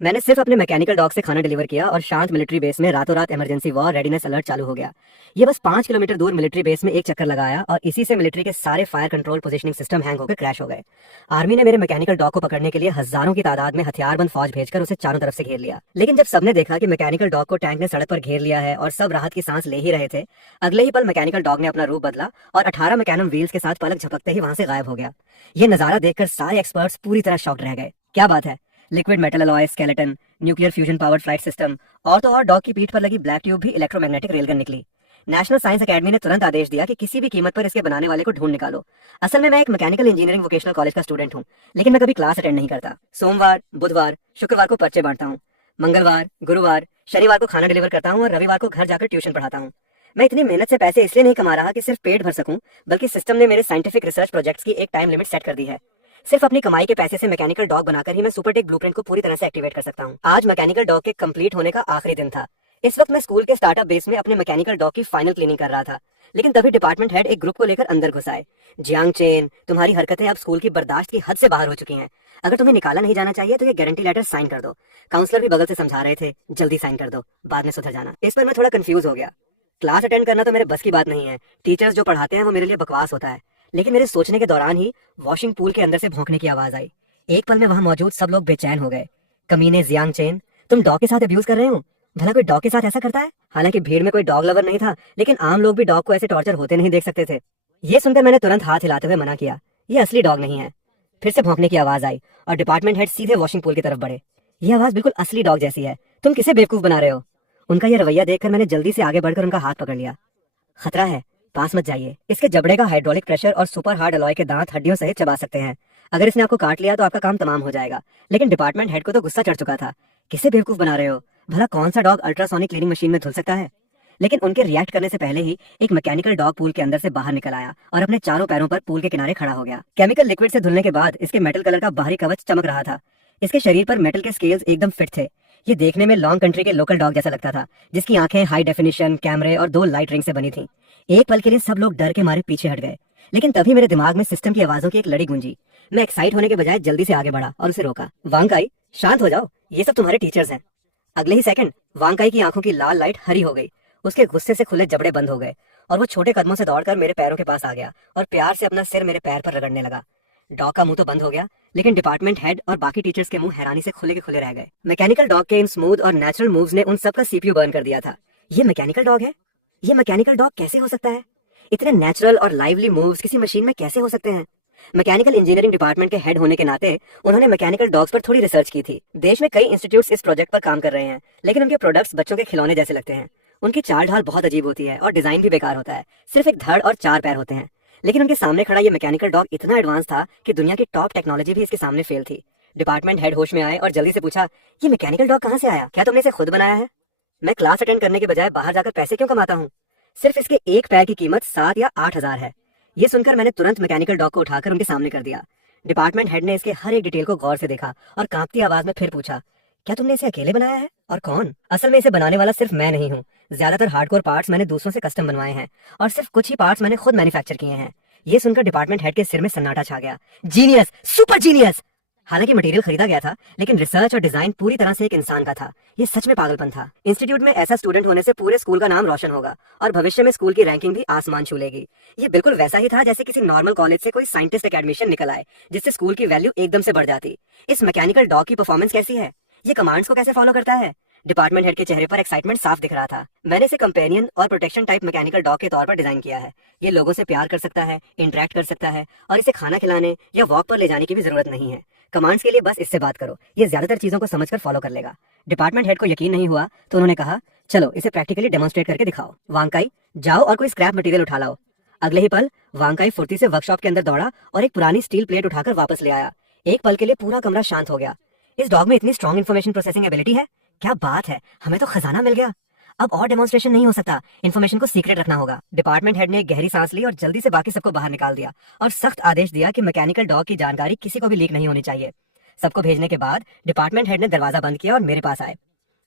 मैंने सिर्फ अपने मैकेनिकल डॉग से खाना डिलीवर किया और शांत मिलिट्री बेस में रातों रात इमरजेंसी वॉर रेडीनेस अलर्ट चालू हो गया। ये बस 5 किलोमीटर दूर मिलिट्री बेस में एक चक्कर लगाया और इसी से मिलिट्री के सारे fire control positioning system hang होकर क्रैश हो गए। आर्मी ने मेरे मैकेनिकल डॉग को पकड़ने के लिए हजारों की तादाद में हथियारबंद फौज भेजकर उसे चारों तरफ से घेर लिया। लेकिन जब सबने देखा कि मैकेनिकल डॉग को टैंक ने सड़क पर घेर लिया है और सब राहत की सांस ले ही रहे थे, अगले ही पल मैकेनिकल डॉग ने अपना रूप बदला और 18 मैकेनम व्हील्स के साथ पलक झपकते ही वहां से गायब हो गया। ये नजारा देखकर सारे एक्सपर्ट्स पूरी तरह शॉक्ड रह गए। क्या बात है, liquid metal alloy skeleton, nuclear fusion powered flight system और तो और डॉग की पीठ पर लगी ब्लैक ट्यूब भी इलेक्ट्रोमैग्नेटिक रेलगन निकली। नेशनल साइंस एकेडमी ने तुरंत आदेश दिया कि किसी भी कीमत पर इसके बनाने वाले को ढूंढ निकालो। असल में मैं एक मैकेनिकल इंजीनियरिंग वोकेशनल कॉलेज का स्टूडेंट हूँ, लेकिन मैं कभी क्लास अटेंड नहीं करता। सोमवार, बुधवार, शुक्रवार को पर्चे बांटता हूँ, मंगलवार, गुरुवार, शनिवार को खाना डिलीवर करता हूँ और रविवार को घर जाकर ट्यूशन पढ़ाता हूँ। मैं इतनी मेहनत से पैसे इसलिए नहीं कमा रहा कि सिर्फ पेट भर सकूं, बल्कि सिस्टम ने मेरे साइंटिफिक रिसर्च प्रोजेक्ट्स की एक टाइम लिमिट सेट कर दी है। सिर्फ अपनी कमाई के पैसे से मैकेनिकल डॉग बनाकर ही मैं सुपरटेक ब्लूप्रिंट को पूरी तरह से एक्टिवेट कर सकता हूँ। आज मैकेनिकल डॉग के कंप्लीट होने का आखिरी दिन था। इस वक्त मैं स्कूल के स्टार्टअप बेस में अपने मैकेनिकल डॉग की फाइनल क्लीनिंग कर रहा था, लेकिन तभी डिपार्टमेंट हेड एक ग्रुप को लेकर अंदर घुस आए। जियांग चेन, तुम्हारी हरकतें अब स्कूल की बर्दाश्त की हद से बाहर हो चुकी हैं। अगर तुम्हें निकाला नहीं जाना चाहिए तो ये गारंटी लेटर साइन कर दो। काउंसलर भी बगल से समझा रहे थे, जल्दी साइन कर दो, बाद में सुधर जाना। इस पर मैं थोड़ा कंफ्यूज हो गया। क्लास अटेंड करना तो मेरे बस की बात नहीं है, टीचर्स जो पढ़ाते हैं वो मेरे लिए बकवास होता है। लेकिन मेरे सोचने के दौरान ही वॉशिंग पूल के अंदर से भौंकने की आवाज आई। एक पल में वहां मौजूद सब लोग बेचैन हो गए। कमीने जियांग चेन, तुम डॉग के साथ अब्यूज कर रहे हो? भला कोई डॉग के साथ ऐसा करता है? हालांकि भीड़ में कोई डॉग लवर नहीं था, लेकिन आम लोग भी डॉग को ऐसे टॉर्चर होते नहीं देख सकते थे। ये सुनकर मैंने तुरंत हाथ हिलाते हुए मना किया, ये असली डॉग नहीं है। फिर से भौंकने की आवाज आई और डिपार्टमेंट हेड सीधे वॉशिंग पूल की तरफ बढ़े। ये आवाज बिल्कुल असली डॉग जैसी है, तुम किसे बेवकूफ बना रहे हो? उनका यह रवैया देखकर मैंने जल्दी से आगे बढ़कर उनका हाथ पकड़ लिया। खतरा है, पास मत जाइए। इसके जबड़े का हाइड्रोलिक प्रेशर और सुपर हार्ड अलॉय के दांत हड्डियों सहित चबा सकते हैं। अगर इसने आपको काट लिया तो आपका काम तमाम हो जाएगा। लेकिन डिपार्टमेंट हेड को तो गुस्सा चढ़ चुका था। किसे बेवकूफ बना रहे हो? भला कौन सा डॉग अल्ट्रासोनिक क्लीनिंग मशीन में धुल सकता है? लेकिन उनके रिएक्ट करने से पहले ही एक मैकेनिकल डॉग पूल के अंदर से बाहर निकल आया और अपने चारों पैरों पर पूल के किनारे खड़ा हो गया। केमिकल लिक्विड से धुलने के बाद इसके मेटल कलर का बाहरी कवच चमक रहा था। इसके शरीर पर मेटल के स्केल्स एकदम फिट थे। ये देखने में लॉन्ग कंट्री के लोकल डॉग जैसा लगता था, जिसकी आंखें हाई डेफिनेशन कैमरे और 2 लाइट रिंग से बनी थी। एक पल के लिए सब लोग डर के मारे पीछे हट गए, लेकिन तभी मेरे दिमाग में सिस्टम की आवाजों की एक लड़ी गूंजी। मैं एक्साइट होने के बजाय जल्दी से आगे बढ़ा और उसे रोका। वांगकाई, शांत हो जाओ, ये सब तुम्हारे टीचर्स हैं। अगले ही सेकंड वांगकाई की आंखों की लाल लाइट हरी हो गई। उसके गुस्से से खुले जबड़े बंद हो गए और वो छोटे कदमों से दौड़कर मेरे पैरों के पास आ गया और प्यार से अपना सिर मेरे पैर पर रगड़ने लगा। डॉग का मुंह तो बंद हो गया, लेकिन डिपार्टमेंट हेड और बाकी टीचर्स के मुंह हैरानी से खुले के खुले रह गए। मैकेनिकल डॉग के इन स्मूथ और नेचुरल मूव्स ने उन सबका सीपीयू बर्न कर दिया था। ये मैकेनिकल डॉग है? ये मैकेनिकल डॉग कैसे हो सकता है? इतने नेचुरल और लाइवली मूव्स किसी मशीन में कैसे हो सकते हैं? मैकेनिकल इंजीनियरिंग डिपार्टमेंट के हेड होने के नाते उन्होंने मैकेनिकल डॉग्स पर थोड़ी रिसर्च की थी। देश में कई इंस्टीट्यूट्स इस प्रोजेक्ट पर काम कर रहे हैं, लेकिन उनके प्रोडक्ट्स बच्चों के खिलौने जैसे लगते हैं। उनकी चाल ढाल बहुत अजीब होती है और डिजाइन भी बेकार होता है। सिर्फ एक धड़ और 4 पैर होते हैं। लेकिन उनके सामने खड़ा ये मैकेनिकल डॉग इतना एडवांस था कि दुनिया की टॉप टेक्नोलॉजी भी इसके सामने फेल थी। डिपार्टमेंट हेड होश में आए और जल्दी से पूछा, ये मैकेनिकल डॉग कहाँ से आया? क्या तुमने इसे खुद बनाया है? मैं क्लास अटेंड करने के बजाय बाहर जाकर पैसे क्यों कमाता हूँ? सिर्फ इसके एक पैर की कीमत 7 या 8 हजार है। ये सुनकर मैंने तुरंत मैकेनिकल डॉग को उठाकर उनके सामने कर दिया। डिपार्टमेंट हेड ने इसके हर एक डिटेल को गौर से देखा और कांपती आवाज में फिर पूछा, क्या तुमने इसे अकेले बनाया है? और कौन? असल में इसे बनाने वाला सिर्फ मैं नहीं हूँ। ज्यादातर हार्डकोर पार्ट्स मैंने दूसरों से कस्टम बनवाए हैं और सिर्फ कुछ ही पार्ट्स मैंने खुद मैन्युफैक्चर किए हैं। ये सुनकर डिपार्टमेंट हेड के सिर में सन्नाटा छा गया। Genius, super genius! हालांकि मटेरियल खरीदा गया था, लेकिन रिसर्च और डिजाइन पूरी तरह से एक इंसान का था। ये सच में पागलपन था। इंस्टीट्यूट में ऐसा स्टूडेंट होने से पूरे स्कूल का नाम रोशन होगा और भविष्य में स्कूल की रैंकिंग भी आसमान छू लेगी। ये बिल्कुल वैसा ही था जैसे किसी नॉर्मल कॉलेज से कोई साइंटिस्ट एकेडमिशियन निकल आए, जिससे स्कूल की वैल्यू एकदम से बढ़ जाती। इस मैकेनिकल डॉग की परफॉर्मेंस कैसी है? ये कमांड्स को कैसे फॉलो करता है? डिपार्टमेंट हेड के चेहरे पर एक्साइटमेंट साफ दिख रहा था। मैंने इसे कंपेनियन और प्रोटेक्शन टाइप मैकेनिकल डॉग के तौर पर डिजाइन किया है। ये लोगों से प्यार कर सकता है, इंटरेक्ट कर सकता है और इसे खाना खिलाने या वॉक पर ले जाने की भी जरूरत नहीं है। कमांड्स के लिए बस इससे बात करो, ये ज्यादातर चीजों को समझकर फॉलो कर लेगा। डिपार्टमेंट हेड को यकीन नहीं हुआ तो उन्होंने कहा, चलो इसे प्रैक्टिकली डेमोन्स्ट्रेट करके दिखाओ। वांगकाई, जाओ और कोई स्क्रैप मटेरियल उठा लाओ। अगले ही पल वांगकाई फुर्ती से वर्कशॉप के अंदर दौड़ा और एक पुरानी स्टील प्लेट उठाकर वापस ले आया। एक पल के लिए पूरा कमरा शांत हो गया। इस डॉग में इतनी स्ट्रॉन्ग इन्फॉर्मेशन प्रोसेसिंग एबिलिटी है? क्या बात है, हमें तो खजाना मिल गया। अब और डेमोन्स्ट्रेशन नहीं हो सकता, इन्फॉर्मेशन को सीक्रेट रखना होगा। डिपार्टमेंट हेड ने एक गहरी सांस ली और जल्दी से बाकी सबको बाहर निकाल दिया और सख्त आदेश दिया कि मैकेनिकल डॉग की जानकारी किसी को भी लीक नहीं होनी चाहिए। सबको भेजने के बाद डिपार्टमेंट हेड ने दरवाजा बंद किया और मेरे पास आए।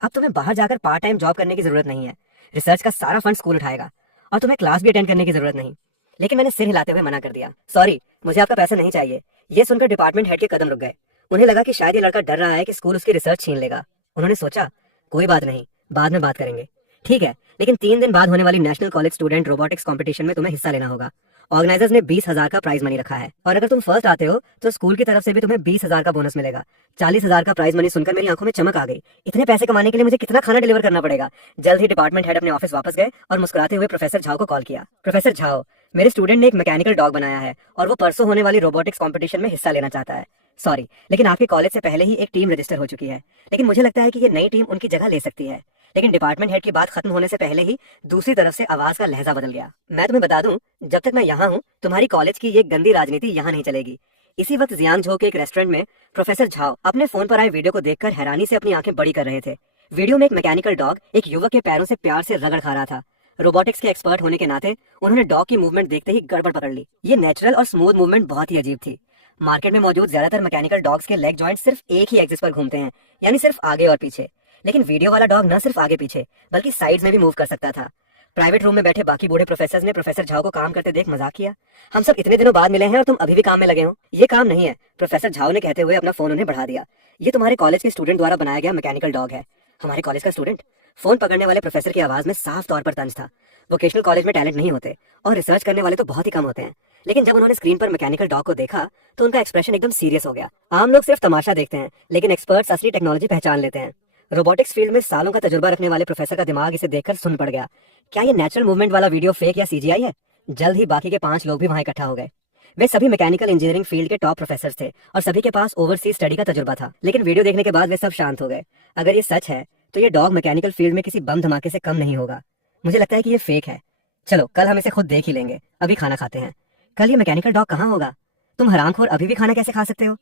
अब तुम्हें बाहर जाकर पार्ट टाइम जॉब करने की जरूरत नहीं है। रिसर्च का सारा फंड स्कूल उठाएगा और तुम्हें क्लास भी अटेंड करने की जरूरत नहीं। लेकिन मैंने सिर हिलाते हुए मना कर दिया, सॉरी, मुझे आपका पैसा नहीं चाहिए। ये सुनकर डिपार्टमेंट हेड के कदम रुक गए। उन्हें लगा कि शायद ये लड़का डर रहा है कि स्कूल उसकी रिसर्च छीन लेगा। उन्होंने सोचा कोई बात नहीं, बाद में बात करेंगे। ठीक है, लेकिन 3 दिन बाद होने वाली national college student robotics competition में तुम्हें हिस्सा लेना होगा। ऑर्गेनाइजर्स ने 20,000 का प्राइज मनी रखा है और अगर तुम फर्स्ट आते हो तो स्कूल की तरफ से भी तुम्हें 20,000 का बोनस मिलेगा। 40,000 का प्राइज मनी सुनकर मेरी आंखों में चमक आ गई। इतने पैसे कमाने के लिए मुझे कितना खाना डिलीवर करना पड़ेगा। जल्द ही डिपार्टमेंट हेड अपने ऑफिस वापस गए और मुस्कुराते हुए प्रोफेसर झाओ को कॉल किया। प्रोफेसर झाओ, मेरे स्टूडेंट ने एक मैकेनिकल डॉग बनाया है और वो परसों होने वाली रोबोटिक्स कॉम्पिटिशन में हिस्सा लेना चाहता है। सॉरी, लेकिन आपके कॉलेज से पहले ही एक टीम रजिस्टर हो चुकी है, लेकिन मुझे लगता है कि ये नई टीम उनकी जगह ले सकती है। लेकिन डिपार्टमेंट हेड की बात खत्म होने से पहले ही दूसरी तरफ से आवाज का लहजा बदल गया। मैं तुम्हें बता दूं, जब तक मैं यहाँ हूँ तुम्हारी कॉलेज की ये गंदी राजनीति यहाँ नहीं चलेगी। इसी वक्त जियांगझो के एक रेस्टोरेंट में प्रोफेसर झाओ अपने फोन पर आए वीडियो को देखकर हैरानी से अपनी आंखें बड़ी कर रहे थे। वीडियो में एक मैकेनिकल डॉग एक युवक के पैरों से प्यार से रगड़ खा रहा था। रोबोटिक्स के एक्सपर्ट होने के नाते उन्होंने डॉग की मूवमेंट देखते ही गड़बड़ पकड़ ली। ये नेचुरल और स्मूथ मूवमेंट बहुत ही अजीब थी। मार्केट में मौजूद ज्यादातर मैकेनिकल डॉग्स के लेग जॉइंट सिर्फ एक ही एक्सिस पर घूमते हैं, यानी सिर्फ आगे और पीछे। लेकिन वीडियो वाला डॉग न सिर्फ आगे पीछे बल्कि साइड्स में भी मूव कर सकता था। प्राइवेट रूम में बैठे बाकी बूढ़े प्रोफेसर्स ने प्रोफेसर झाओ को काम करते देख मजाक किया। हम सब इतने दिनों बाद मिले हैं और तुम अभी भी काम में लगे हो। ये काम नहीं है, प्रोफेसर झाओ ने कहते हुए अपना फोन उन्हें बढ़ा दिया। ये तुम्हारे कॉलेज के स्टूडेंट द्वारा बनाया गया मैकेनिकल डॉग है। हमारे कॉलेज का स्टूडेंट? फोन पकड़ने वाले प्रोफेसर की आवाज में साफ तौर पर तंज था। वोकेशनल कॉलेज में टैलेंट नहीं होते और रिसर्च करने वाले तो बहुत ही कम होते हैं, लेकिन जब उन्होंने स्क्रीन पर मैकेनिकल डॉग को देखा तो उनका एक्सप्रेशन एकदम सीरियस हो गया। आम लोग सिर्फ तमाशा देखते हैं, लेकिन एक्सपर्ट्स असली टेक्नोलॉजी पहचान लेते हैं। रोबोटिक्स फील्ड में सालों का तजुर्बा रखने वाले प्रोफेसर का दिमाग इसे देखकर सुन पड़ गया। क्या ये नेचुरल मूवमेंट वाला वीडियो फेक या सीजीआई है? जल्द ही बाकी के 5 लोग भी वहां इकट्ठा हो गए। वे सभी मैकेनिकल इंजीनियरिंग फील्ड के टॉप प्रोफेसर थे और सभी के पास ओवरसीज स्टडी का तजुर्बा था। लेकिन वीडियो देखने के बाद वे सब शांत हो गए। अगर ये सच है तो ये डॉग मैकेनिकल फील्ड में किसी बम धमाके से कम नहीं होगा। मुझे लगता है कि ये फेक है। चलो कल हम इसे खुद देख ही लेंगे, अभी खाना खाते हैं। कल ये मैकेनिकल डॉग कहाँ होगा? तुम हरामखोर अभी भी खाना कैसे खा सकते हो?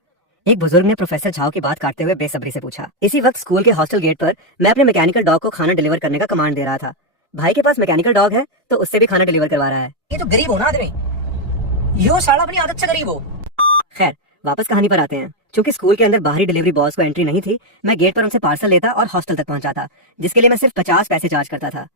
एक बुजुर्ग ने प्रोफेसर झाओ की बात काटते हुए बेसब्री से पूछा। इसी वक्त स्कूल के हॉस्टल गेट पर मैं अपने मैकेनिकल डॉग को खाना डिलीवर करने का कमांड दे रहा था। भाई के पास मैकेनिकल डॉग है तो उससे भी खाना डिलीवर करवा रहा है। ये तो गरीब हो ना आदमी, यो साला अपनी आदत से गरीब हो। खैर, वापस कहानी पर आते हैं। चूंकि स्कूल के अंदर बाहरी डिलीवरी बॉयज को एंट्री नहीं थी, मैं गेट पर उनसे पार्सल लेता और हॉस्टल तक पहुंचाता, जिसके लिए मैं सिर्फ 50 पैसे चार्ज करता था।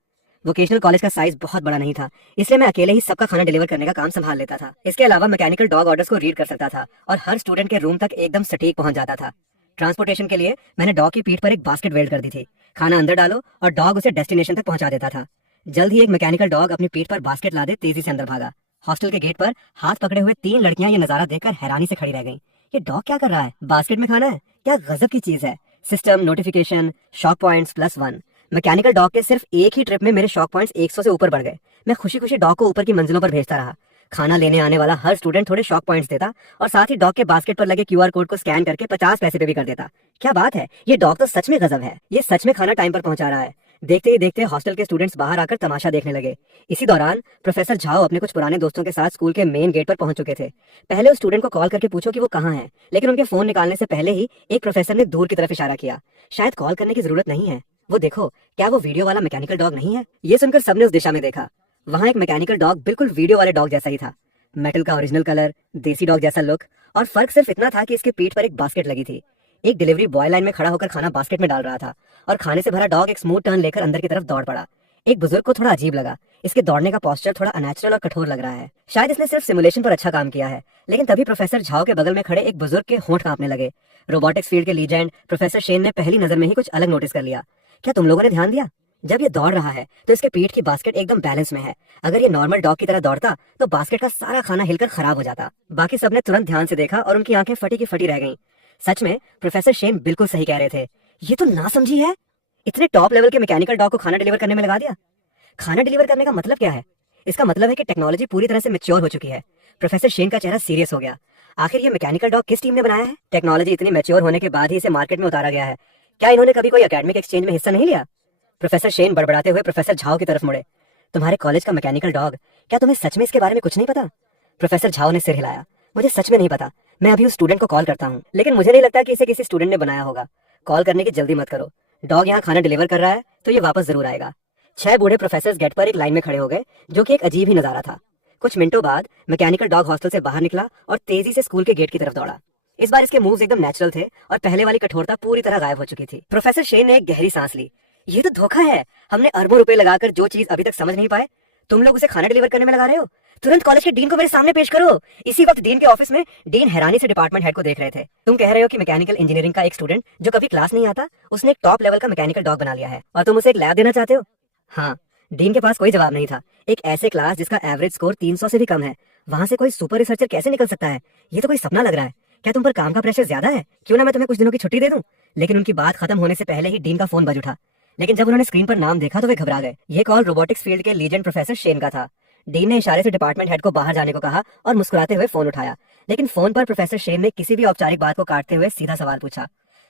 वोकेशनल कॉलेज का साइज बहुत बड़ा नहीं था, इसलिए मैं अकेले ही सबका खाना डिलीवर करने का काम संभाल लेता था। इसके अलावा मैकेनिकल डॉग ऑर्डर्स को रीड कर सकता था और हर स्टूडेंट के रूम तक एकदम सटीक पहुंच जाता था। ट्रांसपोर्टेशन के लिए मैंने डॉग की पीठ पर एक बास्केट वेल्ड कर दी थी। खाना अंदर डालो और डॉग उसे डेस्टिनेशन तक पहुंचा देता था। जल्द ही एक मैकेनिकल डॉग अपनी पीठ पर बास्केट लादे तेजी से अंदर भागा। हॉस्टल के गेट पर हाथ पकड़े हुए 3 लड़कियां ये नजारा देखकर हैरानी से खड़ी रह गईं। ये डॉग क्या कर रहा है? बास्केट में खाना है? क्या गजब की चीज है। System, notification, shock points +1। Mechanical dog के सिर्फ एक ही ट्रिप में मेरे शॉक पॉइंट्स 100 से ऊपर बढ़ गए। मैं खुशी खुशी डॉग को ऊपर की मंजिलों पर भेजता रहा। खाना लेने आने वाला हर स्टूडेंट थोड़े शॉक पॉइंट्स देता और साथ ही डॉग के बास्केट पर लगे QR कोड को स्कैन करके 50 पैसे पे भी कर देता। क्या बात है, ये डॉग तो सच में गजब है। ये सच में खाना टाइम पर पहुंचा रहा है। देखते ही देखते हॉस्टल के स्टूडेंट्स बाहर आकर तमाशा देखने लगे। इसी दौरान प्रोफेसर झाओ अपने कुछ पुराने दोस्तों के साथ स्कूल के मेन गेट पर पहुंच चुके थे। पहले उस स्टूडेंट को कॉल करके पूछो कि वो कहाँ है, लेकिन उनके फोन निकालने से पहले ही एक प्रोफेसर ने दूर की तरफ इशारा किया। शायद कॉल करने की जरूरत नहीं है, वो देखो, क्या वो वीडियो वाला मैकेनिकल डॉग नहीं है? ये सुनकर सबने उस दिशा में देखा। वहां एक मैकेनिकल डॉग बिल्कुल वीडियो वाले डॉग जैसा ही था। मेटल का ओरिजिनल कलर, देसी डॉग जैसा लुक, और फर्क सिर्फ इतना था कि इसके पीठ पर एक बास्केट लगी थी। एक डिलीवरी बॉय लाइन में खड़ा होकर खाना बास्केट में डाल रहा था और खाने से भरा डॉग एक स्मूथ टर्न लेकर अंदर की तरफ दौड़ पड़ा। एक बुजुर्ग को थोड़ा अजीब लगा। इसके दौड़ने का पोस्चर थोड़ा अनैचुरल और कठोर लग रहा है। शायद इसने सिर्फ सिमुलेशन पर अच्छा काम किया है। लेकिन तभी प्रोफेसर झाओ के बगल में खड़े एक बुजुर्ग के होंठ कांपने लगे। रोबोटिक्स फील्ड के लीजेंड प्रोफेसर शेन ने पहली नजर में ही कुछ अलग नोटिस कर लिया। क्या तुम लोगों ने ध्यान दिया? जब ये दौड़ रहा है तो इसके पीठ की बास्केट एकदम बैलेंस में है। अगर ये नॉर्मल डॉग की तरह दौड़ता तो बास्केट का सारा खाना हिलकर खराब हो जाता। बाकी सबने तुरंत ध्यान से देखा और उनकी आंखें फटी की फटी रह गईं। सच में प्रोफेसर शेन बिल्कुल सही कह रहे थे। ये तो नासमझी है। इतने टॉप लेवल के मैकेनिकल डॉग को खाना डिलीवर करने में लगा दिया। खाना डिलीवर करने का मतलब क्या है? इसका मतलब है कि टेक्नोलॉजी पूरी तरह से मैच्योर हो चुकी है। प्रोफेसर शेन का चेहरा सीरियस हो गया। आखिर ये मैकेनिकल डॉग किस टीम ने बनाया है? टेक्नोलॉजी इतनी मैच्योर होने के बाद ही इसे मार्केट में उतारा गया है। क्या इन्होंने कभी कोई एकेडमिक एक्सचेंज में हिस्सा नहीं लिया? प्रोफेसर शेन बड़बड़ाते हुए प्रोफेसर झाओ की तरफ मुड़े। तुम्हारे कॉलेज का मैकेनिकल डॉग, क्या तुम्हें सच में इसके बारे में कुछ नहीं पता? प्रोफेसर झाओ ने सिर हिलाया। मुझे सच में नहीं पता। मैं अभी उस स्टूडेंट को कॉल करता हूँ, लेकिन मुझे नहीं लगता कि इसे किसी स्टूडेंट ने बनाया होगा। कॉल करने की जल्दी मत करो। डॉग यहाँ खाना डिलीवर कर रहा है तो ये वापस जरूर आएगा। 6 बूढ़े प्रोफेसर गेट पर एक लाइन में खड़े हो गए, जो कि एक अजीब ही नजारा था। कुछ मिनटों बाद मैकेनिकल डॉग हॉस्टल से बाहर निकला और तेजी से स्कूल के गेट की तरफ दौड़ा। इस बार इसके मूव्स एकदम नेचुरल थे और पहले वाली कठोरता पूरी तरह गायब हो चुकी थी। प्रोफेसर शेन ने एक गहरी सांस ली। ये तो धोखा है। हमने अरबों रुपए लगाकर जो चीज अभी तक समझ नहीं पाए, तुम लोग उसे खाना डिलीवर करने में लगा रहे हो। तुरंत कॉलेज के डीन को मेरे सामने पेश करो। इसी वक्त डीन के ऑफिस में डीन हैरानी से डिपार्टमेंट हेड को देख रहे थे। तुम कह रहे हो कि मैकेनिकल इंजीनियरिंग का एक स्टूडेंट जो कभी क्लास नहीं आता, उसने एक टॉप लेवल का मैकेनिकल डॉग बना लिया है और तुम उसे एक लैब देना चाहते हो? हाँ, डीन के पास कोई जवाब नहीं था। एक ऐसे क्लास जिसका एवरेज स्कोर 300 से भी कम है, वहां से कोई सुपर रिसर्चर कैसे निकल सकता है? ये तो कोई सपना लग रहा है। क्या तुम पर काम का प्रेशर ज्यादा है? क्यों ना मैं तुम्हें कुछ दिनों की छुट्टी दे दूं? लेकिन उनकी बात खत्म होने से पहले ही डीन का फोन बज उठा। लेकिन जब उन्होंने स्क्रीन पर नाम देखा तो वे घबरा गए। ये कॉल रोबोटिक्स फील्ड के लीजेंड प्रोफेसर शेन का था। डीन ने इशारे से डिपार्टमेंट हेड को बाहर जाने को कहा और मुस्कुराते हुए फोन उठाया। लेकिन फोन पर प्रोफेसर शेन ने किसी भी औपचारिक बात को काटते हुए सीधा सवाल पूछा,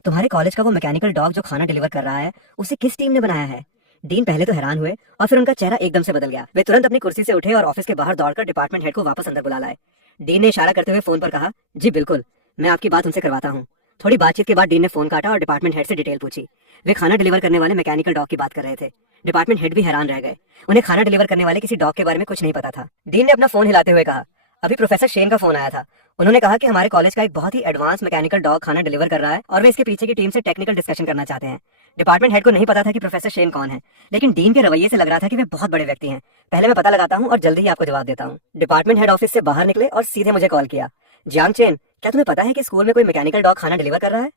तुम्हारे कॉलेज का वो मैकेनिकल डॉग जो खाना डिलीवर कर रहा है, उसे किस टीम ने बनाया है? डीन पहले तो हैरान हुए और फिर उनका चेहरा एकदम से बदल गया। वे तुरंत अपनी कुर्सी से उठे और ऑफिस के बाहर दौड़कर डिपार्टमेंट हेड को वापस अंदर बुला लाए। डीन ने इशारा करते हुए फोन पर कहा, जी बिल्कुल, मैं आपकी बात उनसे करवाता हूँ। थोड़ी बातचीत के बाद डीन ने फोन काटा और डिपार्टमेंट हेड से डिटेल पूछी। वे खाना डिलीवर करने वाले मैकेनिकल डॉग की बात कर रहे थे। डिपार्टमेंट हेड भी हैरान रह गए। उन्हें खाना डिलीवर करने वाले किसी डॉग के बारे में कुछ नहीं पता था। डीन ने अपना फोन हिलाते हुए कहा, अभी प्रोफेसर शेन का फोन आया था। उन्होंने कहा कि हमारे कॉलेज का एक बहुत ही एडवांस मैकेनिकल डॉग खाना डिलीवर कर रहा है और वे इसके पीछे की टीम से टेक्निकल डिस्कशन करना चाहते हैं। डिपार्टमेंट हेड को नहीं पता था कि प्रोफेसर शेन कौन है, लेकिन डीन के रवैये से लग रहा था कि वे बहुत बड़े व्यक्ति हैं। पहले मैं पता लगाता हूँ और जल्दी ही आपको जवाब देता हूँ। डिपार्टमेंट हेड ऑफिस से बाहर निकले और सीधे मुझे कॉल किया। जियांग चेन, क्या तुम्हें पता है कि स्कूल में कोई मैकेनिकल डॉग खाना डिलीवर कर रहा है?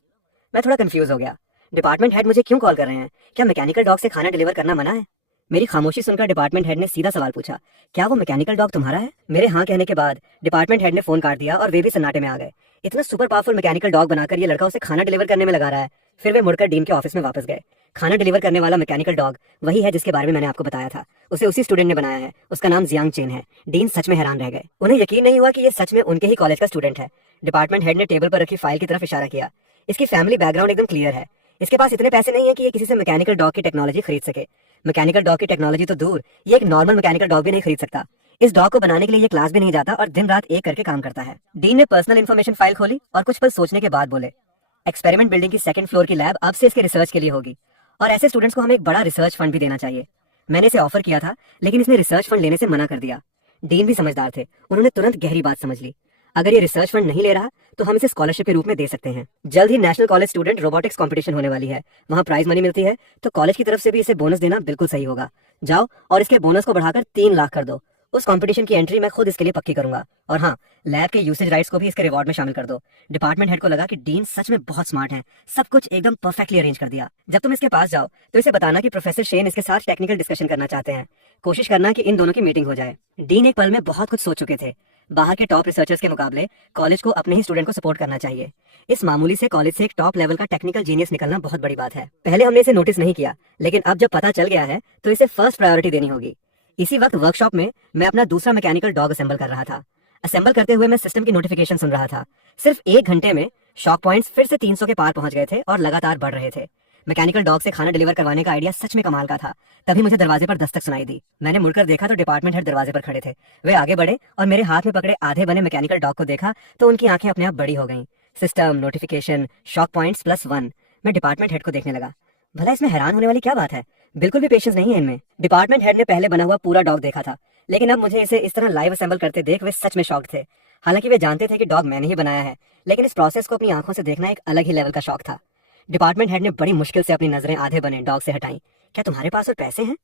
मैं थोड़ा कंफ्यूज हो गया। डिपार्टमेंट हेड मुझे क्यों कॉल कर रहे हैं? क्या मैकेनिकल डॉग से खाना डिलीवर करना मना है? मेरी खामोशी सुनकर डिपार्टमेंट हेड ने सीधा सवाल पूछा, क्या वो मैकेनिकल डॉग तुम्हारा है? मेरे हाँ कहने के बाद डिपार्टमेंट हेड ने फोन काट दिया और वे भी सन्नाटे में आ गए। इतना सुपर पावरफुल मैकेनिकल डॉग बनाकर ये लड़का उसे खाना डिलीवर करने में लगा रहा है। फिर वे मुड़कर डीन के ऑफिस में वापस गए। खाना डिलीवर करने वाला मैकेनिकल डॉग वही है जिसके बारे में मैंने आपको बताया था। उसे उसी स्टूडेंट ने बनाया है। उसका नाम जियांग चेन है। डीन सच में हैरान रह गए। उन्हें यकीन नहीं हुआ कि ये सच में उनके ही कॉलेज का स्टूडेंट है। डिपार्टमेंट हेड ने टेबल पर रखी फाइल की तरफ इशारा किया। इसकी फैमिली बैकग्राउंड एकदम क्लियर है। इसके पास इतने पैसे नहीं है कि ये किसी से मैकेनिकल डॉग की टेक्नोलॉजी खरीद सके। मैकेनिकल डॉग की टेक्नोलॉजी तो दूर, ये एक नॉर्मल मैकेनिकल डॉग भी नहीं खरीद सकता। इस डॉग को बनाने के लिए ये क्लास भी नहीं जाता और दिन रात एक करके काम करता है। डीन ने पर्सनल इन्फॉर्मेशन फाइल खोली और कुछ पल सोचने के बाद बोले, एक्सपेरिमेंट बिल्डिंग की सेकंड फ्लोर की लैब अब से इसके रिसर्च के लिए होगी और ऐसे स्टूडेंट्स को हमें एक बड़ा रिसर्च फंड भी देना चाहिए। मैंने इसे ऑफर किया था, लेकिन इसने रिसर्च फंड लेने से मना कर दिया। डीन भी समझदार थे, उन्होंने तुरंत गहरी बात समझ ली। अगर ये रिसर्च फंड नहीं ले रहा तो हम इसे स्कॉलरशिप के रूप में दे सकते हैं। जल्द ही national college student robotics competition होने वाली है, वहाँ प्राइज मनी मिलती है, तो कॉलेज की तरफ से भी इसे बोनस देना बिल्कुल सही होगा। जाओ और इसके बोनस को बढ़ाकर 3 लाख कर दो। उस कंपटीशन की एंट्री मैं खुद इसके लिए पक्की करूंगा। और हाँ, लैब के यूसेज राइट्स को भी इसके रिवॉर्ड में शामिल कर दो। डिपार्टमेंट हेड को लगा कि डीन सच में बहुत स्मार्ट है, सब कुछ एकदम परफेक्टली अरेंज कर दिया। जब तुम इसके पास जाओ तो इसे बताना कि प्रोफेसर शेन इसके साथ टेक्निकल डिस्कशन करना चाहते हैं। कोशिश करना कि इन दोनों की मीटिंग हो जाए। डीन एक पल में बहुत कुछ सोच चुके थे। बाहर के टॉप रिसर्चर्स के मुकाबले कॉलेज को अपने ही स्टूडेंट को सपोर्ट करना चाहिए। इस मामूली से कॉलेज से एक टॉप लेवल का टेक्निकल जीनियस निकलना बहुत बड़ी बात है। पहले हमने इसे नोटिस नहीं किया, लेकिन अब जब पता चल गया है तो इसे फर्स्ट प्रायोरिटी देनी होगी। इसी वक्त वर्कशॉप में मैं अपना दूसरा मैकेनिकल डॉग असेंबल कर रहा था। असेंबल करते हुए मैं सिस्टम की नोटिफिकेशन सुन रहा था। सिर्फ 1 घंटे में शॉक पॉइंट्स फिर से 300 के पार पहुंच गए थे और लगातार बढ़ रहे थे। मैकेनिकल डॉग से खाना डिलीवर करवाने का आइडिया सच में कमाल का था। तभी मुझे दरवाजे पर दस्तक सुनाई दी। मैंने मुड़कर देखा तो डिपार्टमेंट हेड दरवाजे पर खड़े थे। वे आगे बढ़े और मेरे हाथ में पकड़े आधे बने मैकेनिकल डॉग को देखा तो उनकी आंखें अपने आप बड़ी हो गईं। System, notification, shock points +1। मैं डिपार्टमेंट हेड को देखने लगा। भला इसमें हैरान होने वाली क्या बात है? बिल्कुल भी पेशेंस नहीं है इनमें। डिपार्टमेंट हेड ने पहले बना हुआ पूरा डॉग देखा था, लेकिन अब मुझे इसे इस तरह लाइव असेंबल करते देख वे सच में शॉक्ड थे। हालांकि वे जानते थे कि डॉग मैंने ही बनाया है, लेकिन इस प्रोसेस को अपनी आंखों से देखना एक अलग ही लेवल का शौक था। डिपार्टमेंट हेड ने बड़ी मुश्किल से अपनी नजरें आधे बने डॉग से हटाई। क्या तुम्हारे पास और पैसे हैं?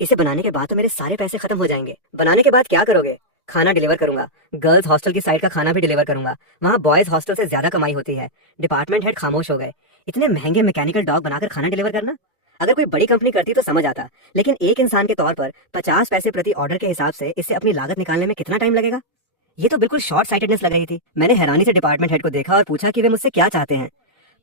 इसे बनाने के बाद तो मेरे सारे पैसे खत्म हो जाएंगे। बनाने के बाद क्या करोगे? खाना डिलीवर करूंगा। गर्ल्स हॉस्टल की साइड का खाना भी डिलीवर करूंगा। वहाँ बॉयज हॉस्टल से ज्यादा कमाई होती है। डिपार्टमेंट हेड खामोश हो गए। इतने महंगे मैकेनिकल डॉग बनाकर खाना डिलीवर करना? अगर कोई बड़ी कंपनी करती तो समझ आता, लेकिन एक इंसान के तौर पर 50 पैसे प्रति ऑर्डर के हिसाब से इससे अपनी लागत निकालने में कितना टाइम लगेगा? ये तो बिल्कुल शॉर्ट साइटेडनेस लग रही थी। मैंने हैरानी से डिपार्टमेंट हेड को देखा और पूछा कि वे मुझसे क्या चाहते हैं।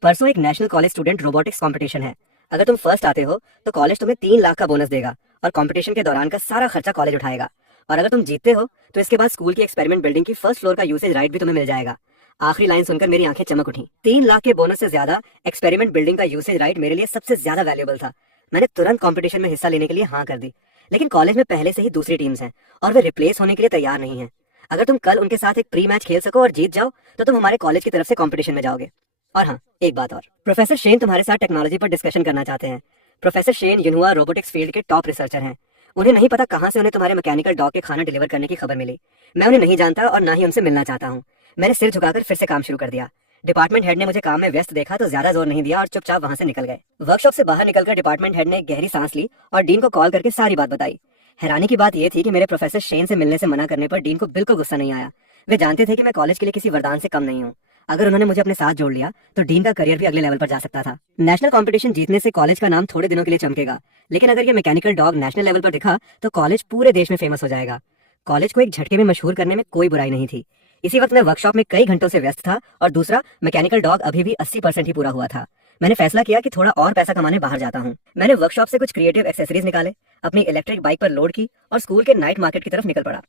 परसों एक national college student robotics competition है। अगर तुम फर्स्ट आते हो तो कॉलेज तुम्हें 3 लाख का बोनस देगा और कंपटीशन के दौरान का सारा खर्चा कॉलेज उठाएगा। और अगर तुम जीतते हो तो इसके बाद स्कूल की एक्सपेरिमेंट बिल्डिंग की फर्स्ट फ्लोर का यूसेज राइट भी तुम्हें मिल जाएगा। आखिरी लाइन सुनकर मेरी आंखें चमक उठी। 3 लाख के बोनस से ज्यादा एक्सपेरिमेंट बिल्डिंग का यूसेज राइट मेरे लिए सबसे ज्यादा वैल्यूएबल था। मैंने तुरंत कंपटीशन में हिस्सा लेने के लिए हाँ कर दी, लेकिन कॉलेज में पहले से ही दूसरी टीम्स हैं और वे रिप्लेस होने के लिए तैयार नहीं हैं। अगर तुम कल उनके साथ एक प्री मैच खेल सको और जीत जाओ तो तुम हमारे कॉलेज की तरफ से कंपटीशन में जाओगे। और हाँ, एक बात और, प्रोफेसर शेन तुम्हारे साथ टेक्नोलॉजी पर डिस्कशन करना चाहते हैं। प्रोफेसर शेन युनहुआ रोबोटिक्स फील्ड के टॉप रिसर्चर हैं। उन्हें नहीं पता कहाँ से उन्हें तुम्हारे मैकेनिकल डॉग के खाना डिलीवर करने की खबर मिली। मैं उन्हें नहीं जानता और ना ही उनसे मिलना चाहता हूँ। मैंने सिर झुकाकर फिर से काम शुरू कर दिया। डिपार्टमेंट हेड ने मुझे काम में व्यस्त देखा तो ज्यादा जोर नहीं दिया और चुपचाप वहां से निकल गए। वर्कशॉप से बाहर निकलकर डिपार्टमेंट हेड ने गहरी सांस ली और डीन को कॉल करके सारी बात बताई। हैरानी की बात यह थी कि मेरे प्रोफेसर शेन से मिलने से मना करने पर डीन को बिल्कुल गुस्सा नहीं आया। वे जानते थे कि मैं कॉलेज के लिए किसी वरदान से कम नहीं हूँ। अगर उन्होंने मुझे अपने साथ जोड़ लिया तो डीन का करियर भी अगले लेवल पर जा सकता था। नेशनल कंपटीशन जीतने से कॉलेज का नाम थोड़े दिनों के लिए चमकेगा, लेकिन अगर ये मैकेनिकल डॉग नेशनल लेवल पर दिखा तो कॉलेज पूरे देश में फेमस हो जाएगा। कॉलेज को एक झटके में मशहूर करने में कोई बुराई नहीं थी। इसी वक्त मैं वर्कशॉप में कई घंटों से व्यस्त था और दूसरा, मैकेनिकल डॉग अभी भी 80% ही पूरा हुआ था। मैंने फैसला किया कि थोड़ा और पैसा कमाने बाहर जाता हूँ। मैंने वर्कशॉप से कुछ क्रिएटिव एक्सेसरीज निकाले, अपनी इलेक्ट्रिक बाइक पर लोड की और स्कूल के नाइट मार्केट की तरफ निकल पड़ा।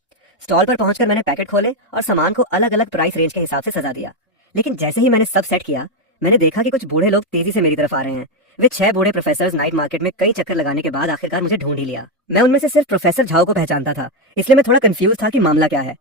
स्टॉल पर पहुंचकर मैंने पैकेट खोले और सामान को अलग अलग प्राइस रेंज के हिसाब से सजा दिया। लेकिन जैसे ही मैंने सब सेट किया, मैंने देखा कि कुछ बूढ़े लोग तेजी से मेरी तरफ आ रहे हैं। वे 6 बूढ़े प्रोफेसर्स नाइट मार्केट में कई चक्कर लगाने के बाद आखिरकार मुझे ढूंढ ही लिया। मैं उनमें से सिर्फ प्रोफेसर झाओ को पहचानता था, इसलिए मैं थोड़ा कंफ्यूज था कि मामला क्या है।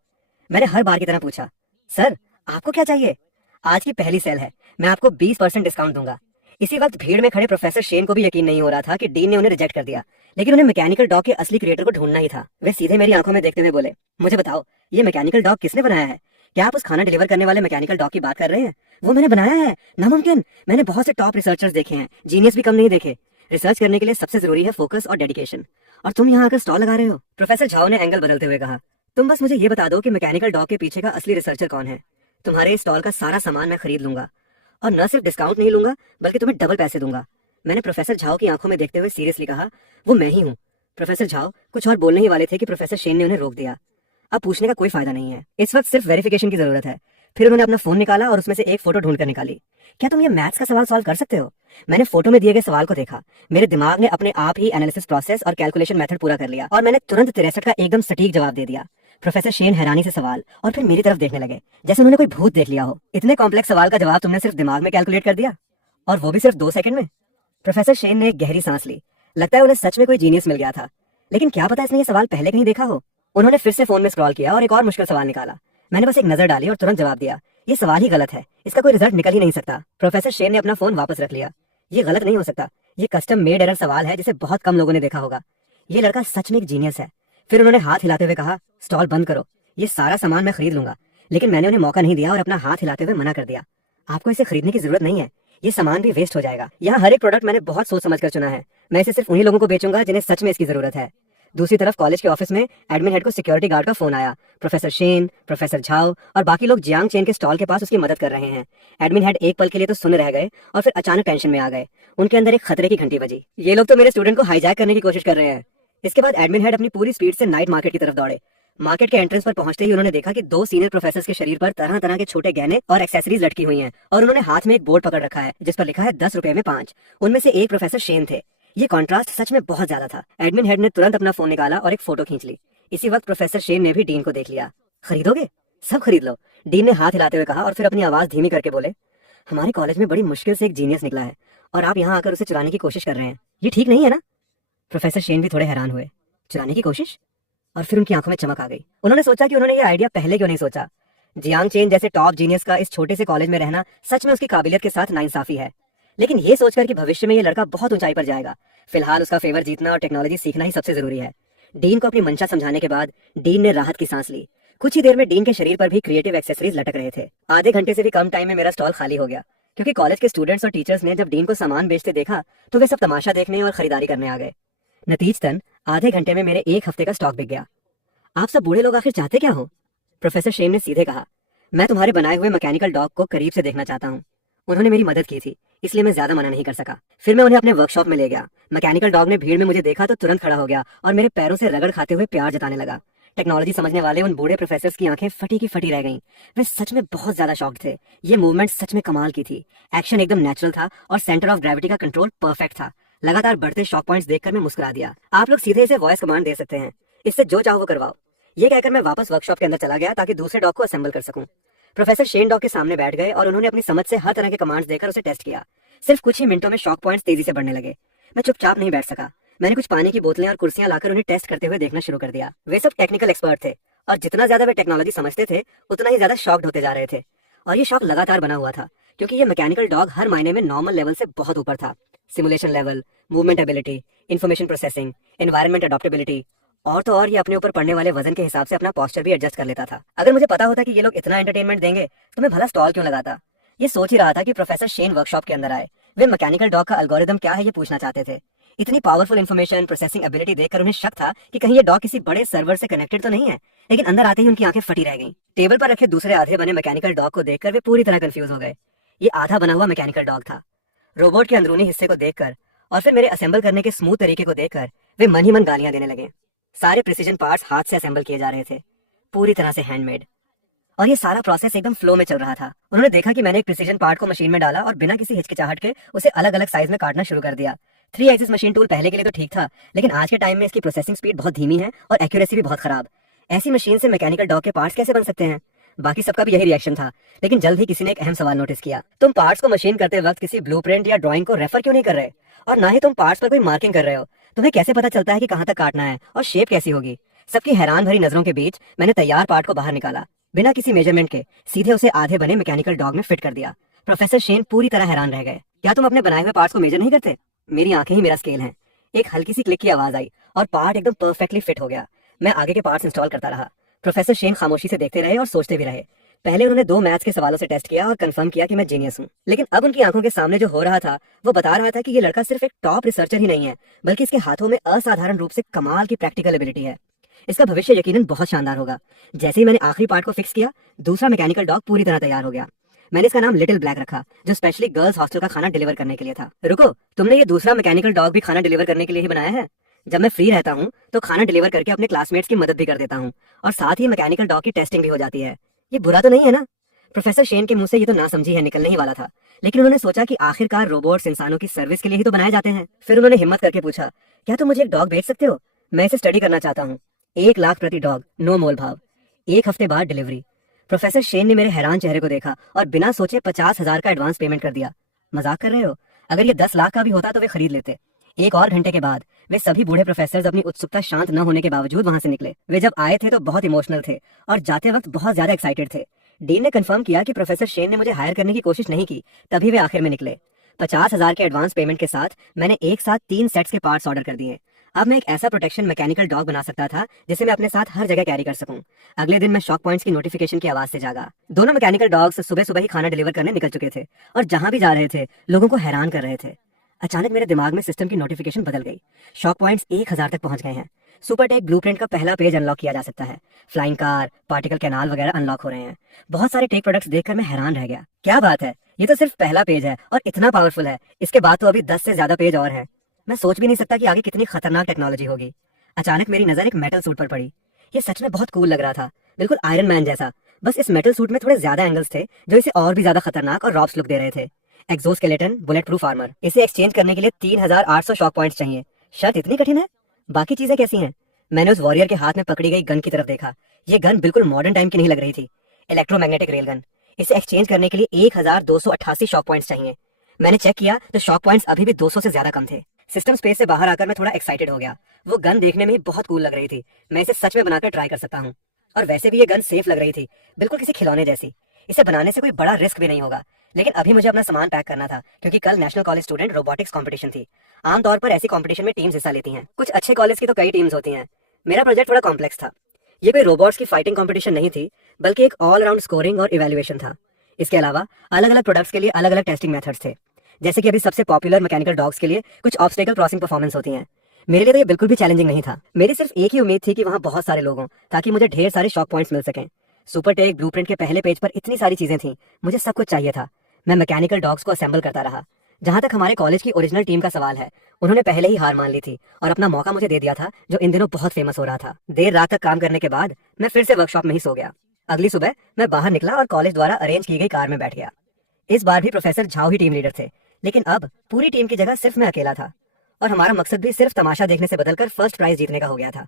मैंने हर बार की तरह पूछा, सर आपको क्या चाहिए? आज की पहली सेल है, मैं आपको 20% डिस्काउंट दूंगा। इसी वक्त भीड़ में खड़े प्रोफेसर शेन को भी यकीन नहीं हो रहा था कि डीन ने उन्हें रिजेक्ट कर दिया, लेकिन उन्हें मैकेनिकल डॉग के असली क्रिएटर को ढूंढना ही था। वे सीधे मेरी आंखों में देखते हुए बोले, मुझे बताओ, ये मैकेनिकल डॉग किसने बनाया है? क्या आप उस खाना डिलीवर करने वाले मैकेनिकल डॉग की बात कर रहे हैं? वो मैंने बनाया है, नामुमकिन। मैंने बहुत से टॉप रिसर्चर्स देखे हैं, जीनियस भी कम नहीं देखे। रिसर्च करने के लिए सबसे जरूरी है फोकस और डेडिकेशन, और तुम यहाँ आकर स्टॉल लगा रहे हो। प्रोफेसर झाओ ने एंगल बदलते हुए कहा, तुम बस मुझे ये बता दो कि मैकेनिकल डॉग के पीछे का असली रिसर्चर कौन है। तुम्हारे स्टॉल का सारा सामान मैं खरीद लूंगा, और न सिर्फ डिस्काउंट नहीं लूंगा बल्कि तुम्हें डबल पैसे दूंगा। मैंने प्रोफेसर झाओ की आंखों में देखते हुए सीरियसली कहा, वो मैं ही हूँ। प्रोफेसर झाओ कुछ और बोलने ही वाले थे कि प्रोफेसर शेन ने उन्हें रोक दिया। अब पूछने का कोई फायदा नहीं है, इस वक्त सिर्फ वेरिफिकेशन की जरूरत है। फिर उन्होंने अपना फोन निकाला और उसमें से एक फोटो ढूंढ कर निकाली। क्या तुम ये मैथ्स का सवाल सॉल्व कर सकते हो? मैंने फोटो में दिए गए सवाल को देखा। मेरे दिमाग ने अपने आप ही एनालिसिस प्रोसेस और कैलकुलेशन मेथड पूरा कर लिया और मैंने तुरंत 63 का एकदम सटीक जवाब दे दिया। प्रोफेसर शेन हैरानी से सवाल और फिर मेरी तरफ देखने लगे, जैसे उन्होंने कोई भूत देख लिया हो। इतने कॉम्प्लेक्स सवाल का जवाब तुमने सिर्फ दिमाग में कैलकुलेट कर दिया, और वो भी सिर्फ 2 सेकंड में? प्रोफेसर शेन ने एक गहरी सांस ली। लगता है उन्हें सच में कोई जीनियस मिल गया था, लेकिन क्या पता इसने ये सवाल पहले कहीं देखा हो। उन्होंने फिर से फोन में स्क्रॉल किया और एक और मुश्किल सवाल निकाला। मैंने बस एक नजर डाली और तुरंत जवाब दिया, ये सवाल ही गलत है, इसका कोई रिजल्ट निकल ही नहीं सकता। प्रोफेसर शेन ने अपना फोन वापस रख लिया। ये गलत नहीं हो सकता, ये कस्टम मेड एरर सवाल है जिसे बहुत कम लोगों ने देखा होगा। ये लड़का सच में एक जीनियस है। फिर उन्होंने हाथ हिलाते हुए कहा, स्टॉल बंद करो, ये सारा सामान मैं खरीद लूंगा। लेकिन मैंने उन्हें मौका नहीं दिया और अपना हाथ हिलाते हुए मना कर दिया। आपको इसे खरीदने की जरूरत नहीं है, ये सामान भी वेस्ट हो जाएगा। यहाँ हर एक प्रोडक्ट मैंने बहुत सोच समझ कर चुना है। मैं इसे सिर्फ उन्हीं लोगों को बेचूंगा जिन्हें सच में इसकी जरूरत है। दूसरी तरफ कॉलेज के ऑफिस में एडमिन हेड को सिक्योरिटी गार्ड का फोन आया। प्रोफेसर शेन, प्रोफेसर झाओ और बाकी लोग जियांग चेन के स्टॉल के पास उसकी मदद कर रहे हैं। एडमिन हेड एक पल के लिए तो सुन रह गए और फिर अचानक टेंशन में आ गए। उनके अंदर एक खतरे की घंटी बजी। ये लोग तो मेरे स्टूडेंट को हाईजैक करने की कोशिश कर रहे हैं। इसके बाद एडमिन हेड अपनी पूरी स्पीड से नाइट मार्केट की तरफ दौड़े। मार्केट के एंट्रेंस पर पहुंचते ही उन्होंने देखा कि 2 सीनियर प्रोफेसर के शरीर पर तरह तरह के छोटे गहने और एक्सेसरीज लटकी हुई हैं और उन्होंने हाथ में एक बोर्ड पकड़ रखा है जिस पर लिखा है 10 रुपए में 5। उनमें से एक प्रोफेसर शेन थे। ये कॉन्ट्रास्ट सच में बहुत ज्यादा था। एडमिन हेड ने तुरंत अपना फोन निकाला और एक फोटो खींच ली। इसी वक्त प्रोफेसर शेन ने भी डीन को देख लिया। खरीदोगे? सब खरीद लो, डीन ने हाथ हिलाते हुए कहा और फिर अपनी आवाज धीमी करके बोले, हमारे कॉलेज में बड़ी मुश्किल से एक जीनियस निकला है और आप यहाँ आकर उसे चुराने की कोशिश कर रहे हैं। ये ठीक नहीं है ना? प्रोफेसर शेन भी थोड़े हैरान हुए। चुराने की कोशिश? और फिर उनकी आंखों में चमक आ गई। उन्होंने सोचा कि उन्होंने ये आइडिया पहले क्यों नहीं सोचा। जियांग चेन जैसे टॉप जीनियस का इस छोटे से कॉलेज में रहना सच में उसकी काबिलियत के साथ नाइंसाफी है। लेकिन ये सोचकर कि भविष्य में ये लड़का बहुत ऊंचाई पर जाएगा, फिलहाल उसका फेवर जीतना और टेक्नोलॉजी सीखना ही सबसे जरूरी है। डीन को अपनी मंशा समझाने के बाद डीन ने राहत की सांस ली। कुछ ही देर में डीन के शरीर पर भी क्रिएटिव एक्सेसरीज लटक रहे थे। आधे घंटे से भी कम टाइम में मेरा स्टॉल खाली हो गया, क्योंकि कॉलेज के स्टूडेंट्स और टीचर्स ने जब डीन को सामान बेचते देखा तो वे सब तमाशा देखने और खरीदारी करने आ गए। नतीजतन आधे घंटे में मेरे 1 हफ्ते का स्टॉक बिक गया। आप सब बूढ़े लोग आखिर चाहते क्या हो? प्रोफेसर शेन ने सीधे कहा, मैं तुम्हारे बनाए हुए मैकेनिकल डॉग को करीब से देखना चाहता हूँ। उन्होंने मेरी मदद की थी, इसलिए मैं ज्यादा मना नहीं कर सका। फिर मैं उन्हें अपने वर्कशॉप में ले गया। मैकेनिकल डॉग ने भीड़ में मुझे देखा तो तुरंत खड़ा हो गया और मेरे पैरों से रगड़ खाते हुए प्यार जताने लगा। टेक्नोलॉजी समझने वाले उन बूढ़े प्रोफेसर्स की आंखें फटी की फटी रह गईं। वे सच में बहुत ज्यादा शॉक्ड थे। ये मूवमेंट सच में कमाल की थी। एक्शन एकदम नेचुरल था और सेंटर ऑफ ग्रेविटी का कंट्रोल परफेक्ट था। लगातार बढ़ते शॉक पॉइंट्स देखकर मैं मुस्कुरा दिया। आप लोग सीधे इसे वॉइस कमांड दे सकते हैं, इससे जो चाहो वो करवाओ। ये कहकर मैं वापस वर्कशॉप के अंदर चला गया ताकि दूसरे डॉग को असेंबल कर सकूं। प्रोफेसर शेन डॉग के सामने बैठ गए और उन्होंने अपनी समझ से हर तरह के कमांड्स देकर उसे टेस्ट किया। सिर्फ कुछ ही मिनटों में शॉक पॉइंट्स तेजी से बढ़ने लगे। मैं चुपचाप नहीं बैठ सका। मैंने कुछ पानी की बोतलें और कुर्सियां लाकर उन्हें टेस्ट करते हुए देखना शुरू कर दिया। वे सब टेक्निकल एक्सपर्ट थे और जितना ज्यादा वे टेक्नोलॉजी समझते थे उतना ही ज्यादा शॉक्ड होते जा रहे थे। और ये शॉक लगातार बना हुआ था, क्योंकि ये मैकेनिकल डॉग हर मायने में नॉर्मल लेवल से बहुत ऊपर था। Simulation level, movement ability, information processing, environment adaptability, और तो और ये अपने ऊपर पड़ने वाले वजन के हिसाब से अपना पोस्चर भी एडजस्ट कर लेता था। अगर मुझे पता होता कि ये लोग इतना एंटरटेनमेंट देंगे तो मैं भला स्टॉल क्यों लगाता। ये सोच ही रहा था कि प्रोफेसर शेन वर्कशॉप के अंदर आए। वे मैकेनिकल डॉग का एल्गोरिदम क्या है ये पूछना चाहते थे। इतनी पावरफुल इन्फॉर्मेशन प्रोसेसिंग एबिलिटी देखकर उन्हें शक था कि कहीं ये डॉग किसी बड़े सर्वर से कनेक्टेड तो नहीं है, लेकिन अंदर आते ही उनकी आंखें फटी रह गईं। टेबल पर रखे दूसरे आधे बने मैकेनिकल डॉग को देखकर वे पूरी तरह कंफ्यूज हो गए। ये आधा बना हुआ मैकेनिकल डॉग था। रोबोट के अंदरूनी हिस्से को देखकर और फिर मेरे असेंबल करने के स्मूथ तरीके को देखकर वे मन ही मन गालियां देने लगे। सारे प्रिसीजन पार्ट्स हाथ से असेंबल किए जा रहे थे, पूरी तरह से हैंडमेड, और ये सारा प्रोसेस एकदम फ्लो में चल रहा था। उन्होंने देखा कि मैंने एक प्रिसीजन पार्ट को मशीन में डाला और बिना किसी हिचकिचाहट के उसे अलग अलग साइज में काटना शुरू कर दिया। 3 एक्सिस मशीन टूल पहले के लिए तो ठीक था, लेकिन आज के टाइम में इसकी प्रोसेसिंग स्पीड बहुत धीमी है और एक्यूरेसी भी बहुत खराब। ऐसी मशीन से मैकेनिकल डॉग के पार्ट्स कैसे बन सकते हैं? बाकी सबका भी यही रिएक्शन था, लेकिन जल्द ही किसी ने एक अहम सवाल नोटिस किया। तुम पार्ट्स को मशीन करते वक्त किसी ब्लूप्रिंट या ड्राइंग को रेफर क्यों नहीं कर रहे? और ना ही तुम पार्ट्स पर कोई मार्किंग कर रहे हो। तुम्हें कैसे पता चलता है कि कहाँ तक काटना है और शेप कैसी होगी? सबकी हैरान भरी नजरों के बीच मैंने तैयार पार्ट को बाहर निकाला, बिना किसी मेजरमेंट के सीधे उसे आधे बने मैकेनिकल डॉग में फिट कर दिया। प्रोफेसर शेन पूरी तरह हैरान रह गए। क्या तुम अपने बनाए हुए पार्ट्स को मेजर नहीं करते? मेरी आंखें ही मेरा स्केल हैं। एक हल्की सी क्लिक की आवाज आई और पार्ट एकदम परफेक्टली फिट हो गया। मैं आगे के पार्ट्स इंस्टॉल करता रहा। प्रोफेसर शेन खामोशी से देखते रहे और सोचते भी रहे। पहले उन्होंने 2 मैथ्स के सवालों से टेस्ट किया और कंफर्म किया कि मैं जीनियस हूँ, लेकिन अब उनकी आंखों के सामने जो हो रहा था वो बता रहा था कि ये लड़का सिर्फ एक टॉप रिसर्चर ही नहीं है, बल्कि इसके हाथों में असाधारण रूप से कमाल की प्रैक्टिकल एबिलिटी है। इसका भविष्य यकीनन बहुत शानदार होगा। जैसे ही मैंने आखिरी पार्ट को फिक्स किया, दूसरा मैकेनिकल डॉग पूरी तरह तैयार हो गया। मैंने इसका नाम लिटिल ब्लैक रखा, जो स्पेशली गर्ल्स हॉस्टल का खाना डिलीवर करने के लिए था। रुको, तुमने ये दूसरा मैकेनिकल डॉग भी खाना डिलीवर करने के लिए ही बनाया है? जब मैं फ्री रहता हूँ तो खाना डिलीवर करके अपने क्लासमेट्स की मदद भी कर देता हूँ, और साथ ही मैकेनिकल डॉग की टेस्टिंग भी हो जाती है। ये बुरा तो नहीं है ना? प्रोफेसर शेन के मुंह से ये तो ना समझी है निकलने ही वाला था, लेकिन उन्होंने सोचा कि आखिरकार रोबोट्स इंसानों की सर्विस के लिए ही तो बनाए जाते हैं। फिर उन्होंने हिम्मत करके पूछा, क्या तुम मुझे एक डॉग बेच सकते हो? मैं इसे स्टडी करना चाहता हूँ। 1 लाख प्रति डॉग, नो मोल भाव, 1 हफ्ते बाद डिलीवरी। प्रोफेसर शेन ने मेरे हैरान चेहरे को देखा और बिना सोचे 50,000 का एडवांस पेमेंट कर दिया। मजाक कर रहे हो? अगर ये 10 लाख का भी होता तो वे खरीद लेते। 1 और घंटे के बाद वे सभी बूढ़े प्रोफेसर अपनी उत्सुकता शांत न होने के बावजूद वहां से निकले। वे जब आए थे तो बहुत इमोशनल थे और जाते वक्त बहुत ज्यादा एक्साइटेड थे। डीन ने कंफर्म किया कि प्रोफेसर शेन ने मुझे हायर करने की कोशिश नहीं की, तभी वे आखिर में निकले। 50,000 के एडवांस पेमेंट के साथ मैंने एक साथ 3 सेट्स के पार्ट्स ऑर्डर कर दिए। अब मैं एक ऐसा प्रोटेक्शन मैकेनिकल डॉग बना सकता था जिसे मैं अपने साथ हर जगह कैरी कर सकूं। अगले दिन मैं शॉक पॉइंट्स की नोटिफिकेशन की आवाज से जागा। दोनों मैकेनिकल डॉग्स सुबह सुबह ही खाना डिलीवर करने निकल चुके थे और जहां भी जा रहे थे लोगों को हैरान कर रहे थे। अचानक मेरे दिमाग में सिस्टम की नोटिफिकेशन बदल गई। शॉक पॉइंट्स 1000 तक पहुंच गए हैं। सुपर टेक ब्लूप्रिंट का पहला पेज अनलॉक किया जा सकता है। फ्लाइंग कार, पार्टिकल कैनाल वगैरह अनलॉक हो रहे हैं। बहुत सारे टेक प्रोडक्ट्स देखकर मैं हैरान रह गया। क्या बात है, ये तो सिर्फ पहला पेज है और इतना पावरफुल है। इसके बाद तो अभी 10 से ज्यादा पेज और हैं। मैं सोच भी नहीं सकता कि आगे कितनी खतरनाक टेक्नोलॉजी होगी। अचानक मेरी नजर एक मेटल सूट पर पड़ी। ये सच में बहुत कूल लग रहा था, बिल्कुल आयरन मैन जैसा। बस इस मेटल सूट में थोड़े ज्यादा एंगल्स थे जो इसे और भी ज्यादा खतरनाक और रॉब्स लुक दे रहे थे। Exoskeleton, bullet proof armour. इसे एक्सचेंज करने के लिए 3800 शॉक पॉइंट्स चाहिए। शर्त इतनी कठिन है? बाकी चीजें कैसी हैं? मैंने उस वॉरियर के हाथ में पकड़ी गई गन की तरफ देखा। ये गन बिल्कुल मॉडर्न टाइम की नहीं लग रही थी। Electromagnetic rail gun. इसे एक्सचेंज करने के लिए 1288 शॉक पॉइंट्स चाहिए। मैंने चेक किया तो शॉक पॉइंट्स अभी भी 200 से ज्यादा कम थे। सिस्टम स्पेस से बाहर आकर मैं थोड़ा एक्साइटेड हो गया। वो गन देखने में ही बहुत कूल लग रही थी। मैं इसे सच में बनाकर ट्राई कर सकता हूँ। और वैसे भी ये गन सेफ लग रही थी, बिल्कुल किसी खिलौने जैसी। इसे बनाने से कोई बड़ा रिस्क भी नहीं होगा। लेकिन अभी मुझे अपना सामान पैक करना था, क्योंकि कल national college student robotics competition थी। आमतौर पर ऐसी कंपटीशन में टीम्स हिस्सा लेती हैं। कुछ अच्छे कॉलेज की तो कई टीम्स होती हैं। मेरा प्रोजेक्ट थोड़ा कॉम्प्लेक्स था। ये कोई रोबोट्स की फाइटिंग कंपटीशन नहीं थी, बल्कि एक ऑल राउंड स्कोरिंग और इवैल्यूएशन था। इसके अलावा अलग अलग प्रोडक्ट्स के लिए अलग अलग टेस्टिंग मेथड्स थे। जैसे कि अभी सबसे पॉपुलर मैकेनिकल डॉग्स के लिए कुछ ऑब्स्टेकल क्रॉसिंग परफॉर्मेंस होती हैं। मेरे लिए तो ये बिल्कुल भी चैलेंजिंग नहीं था। मेरी सिर्फ एक ही उम्मीद थी कि वहाँ बहुत सारे लोग हों, ताकि मुझे ढेर सारे शॉक पॉइंट्स मिल सकें। सुपर टेक ब्लूप्रिंट के पहले पेज पर इतनी सारी चीजें थी, मुझे सब कुछ चाहिए था। मैं मैकेनिकल डॉग्स को असेंबल करता रहा। जहां तक हमारे कॉलेज की ओरिजिनल टीम का सवाल है, उन्होंने पहले ही हार मान ली थी और अपना मौका मुझे दे दिया था, जो इन दिनों बहुत फेमस हो रहा था। देर रात तक काम करने के बाद मैं फिर से वर्कशॉप में ही सो गया। अगली सुबह मैं बाहर निकला और कॉलेज द्वारा अरेंज की गई कार में बैठ गया। इस बार भी प्रोफेसर झाओ ही टीम लीडर थे, लेकिन अब पूरी टीम की जगह सिर्फ मैं अकेला था। और हमारा मकसद भी सिर्फ तमाशा देखने से बदलकर फर्स्ट प्राइज जीतने का हो गया था।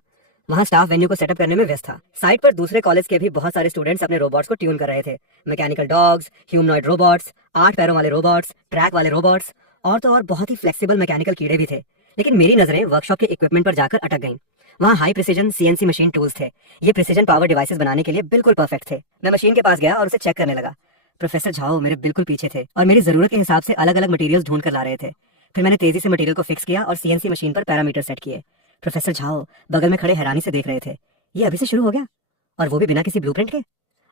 वहाँ स्टाफ वेन्यू को सेटअप करने में व्यस्त था। साइट पर दूसरे कॉलेज के भी बहुत सारे स्टूडेंट्स अपने रोबोट्स को ट्यून कर रहे थे। मैकेनिकल डॉग्स, ह्यूमनॉइड रोबोट्स, 8 पैरों वाले रोबोट्स, ट्रैक वाले रोबोट्स और तो और बहुत ही फ्लेक्सिबल मैकेनिकल कीड़े भी थे। लेकिन मेरी नजरें वर्कशॉप के इक्विपमेंट पर जाकर अटक गईं। वहाँ high precision CNC machine tools थे। ये प्रिसीजन पावर डिवाइसेस बनाने के लिए बिल्कुल परफेक्ट थे। मैं मशीन के पास गया और उसे चेक करने लगा। प्रोफेसर झाओ मेरे बिल्कुल पीछे थे और मेरी जरूरत के हिसाब से अलग अलग मटेरियल्स ढूंढ कर ला रहे थे। फिर मैंने तेजी से मटेरियल को फिक्स किया और CNC मशीन पर पैरामीटर सेट किए। प्रोफेसर झाओ बगल में खड़े हैरानी से देख रहे थे। ये अभी से शुरू हो गया, और वो भी बिना किसी ब्लूप्रिंट के?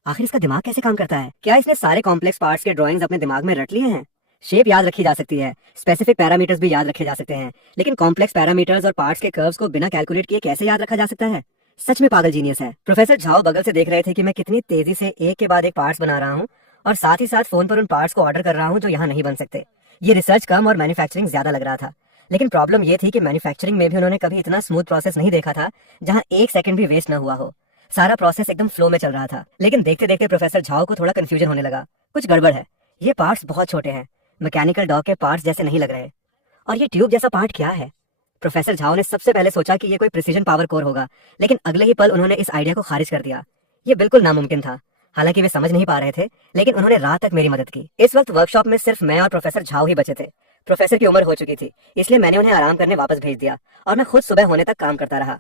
आखिर इसका दिमाग कैसे काम करता है? क्या इसने सारे कॉम्प्लेक्स पार्ट्स के ड्राइंग्स अपने दिमाग में रट लिए हैं? शेप याद रखी जा सकती है, स्पेसिफिक पैरामीटर्स भी याद रखे जा सकते हैं, लेकिन कॉम्प्लेक्स पैरामीटर्स और पार्ट्स के कर्व्स को बिना कैलकुलेट किए कैसे याद रखा जा सकता है? सच में पागल जीनियस है। प्रोफेसर झाओ बगल से देख रहे थे कि मैं कितनी तेजी से एक के बाद एक पार्ट्स बना रहा हूँ और साथ ही साथ फोन पर उन पार्ट्स को ऑर्डर कर रहा हूँ जो यहाँ नहीं बन सकते। ये रिसर्च कम और मैन्युफैक्चरिंग ज्यादा लग रहा था, लेकिन प्रॉब्लम ये थी कि मैन्युफैक्चरिंग में भी उन्होंने कभी इतना स्मूथ प्रोसेस नहीं देखा था जहाँ एक सेकंड भी वेस्ट न हुआ हो। सारा प्रोसेस एकदम फ्लो में चल रहा था, लेकिन देखते देखते प्रोफेसर झाओ को थोड़ा कंफ्यूजन होने लगा। कुछ गड़बड़ है, ये पार्ट्स बहुत छोटे हैं, मैकेनिकल डॉग के पार्ट्स जैसे नहीं लग रहे। और ये ट्यूब जैसा पार्ट क्या है? प्रोफेसर झाओ ने सबसे पहले सोचा कि ये कोई प्रिसीजन पावर कोर होगा, लेकिन अगले ही पल उन्होंने इस आइडिया को खारिज कर दिया। ये बिल्कुल नामुमकिन था। हालांकि वे समझ नहीं पा रहे थे, लेकिन उन्होंने रात तक मेरी मदद की। इस वक्त वर्कशॉप में सिर्फ मैं और प्रोफेसर झाओ ही बचे थे। प्रोफेसर की उम्र हो चुकी थी, इसलिए मैंने उन्हें आराम करने वापस भेज दिया और मैं खुद सुबह होने तक काम करता रहा।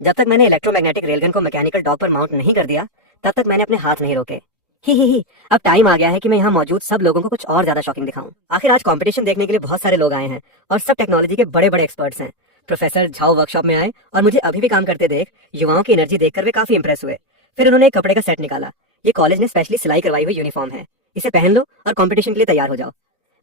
जब तक मैंने इलेक्ट्रोमैग्नेटिक रेलगन को मैकेनिकल डॉग पर माउंट नहीं कर दिया, तब तक मैंने अपने हाथ नहीं रोके। ही अब टाइम आ गया है कि मैं यहाँ मौजूद सब लोगों को कुछ और ज्यादा शॉकिंग दिखाऊं। आखिर आज कंपटीशन देखने के लिए बहुत सारे लोग आए हैं और सब टेक्नोलॉजी के बड़े बड़े एक्सपर्ट्स हैं। प्रोफेसर झाओ वर्कशॉप में आए और मुझे अभी भी काम करते देख युवाओं की एनर्जी देखकर वे काफी इंप्रेस हुए। फिर उन्होंने एक कपड़े का सेट निकाला। ये कॉलेज ने स्पेशली सिलाई करवाई हुई यूनिफॉर्म है, इसे पहन लो और कंपटीशन के लिए तैयार हो जाओ।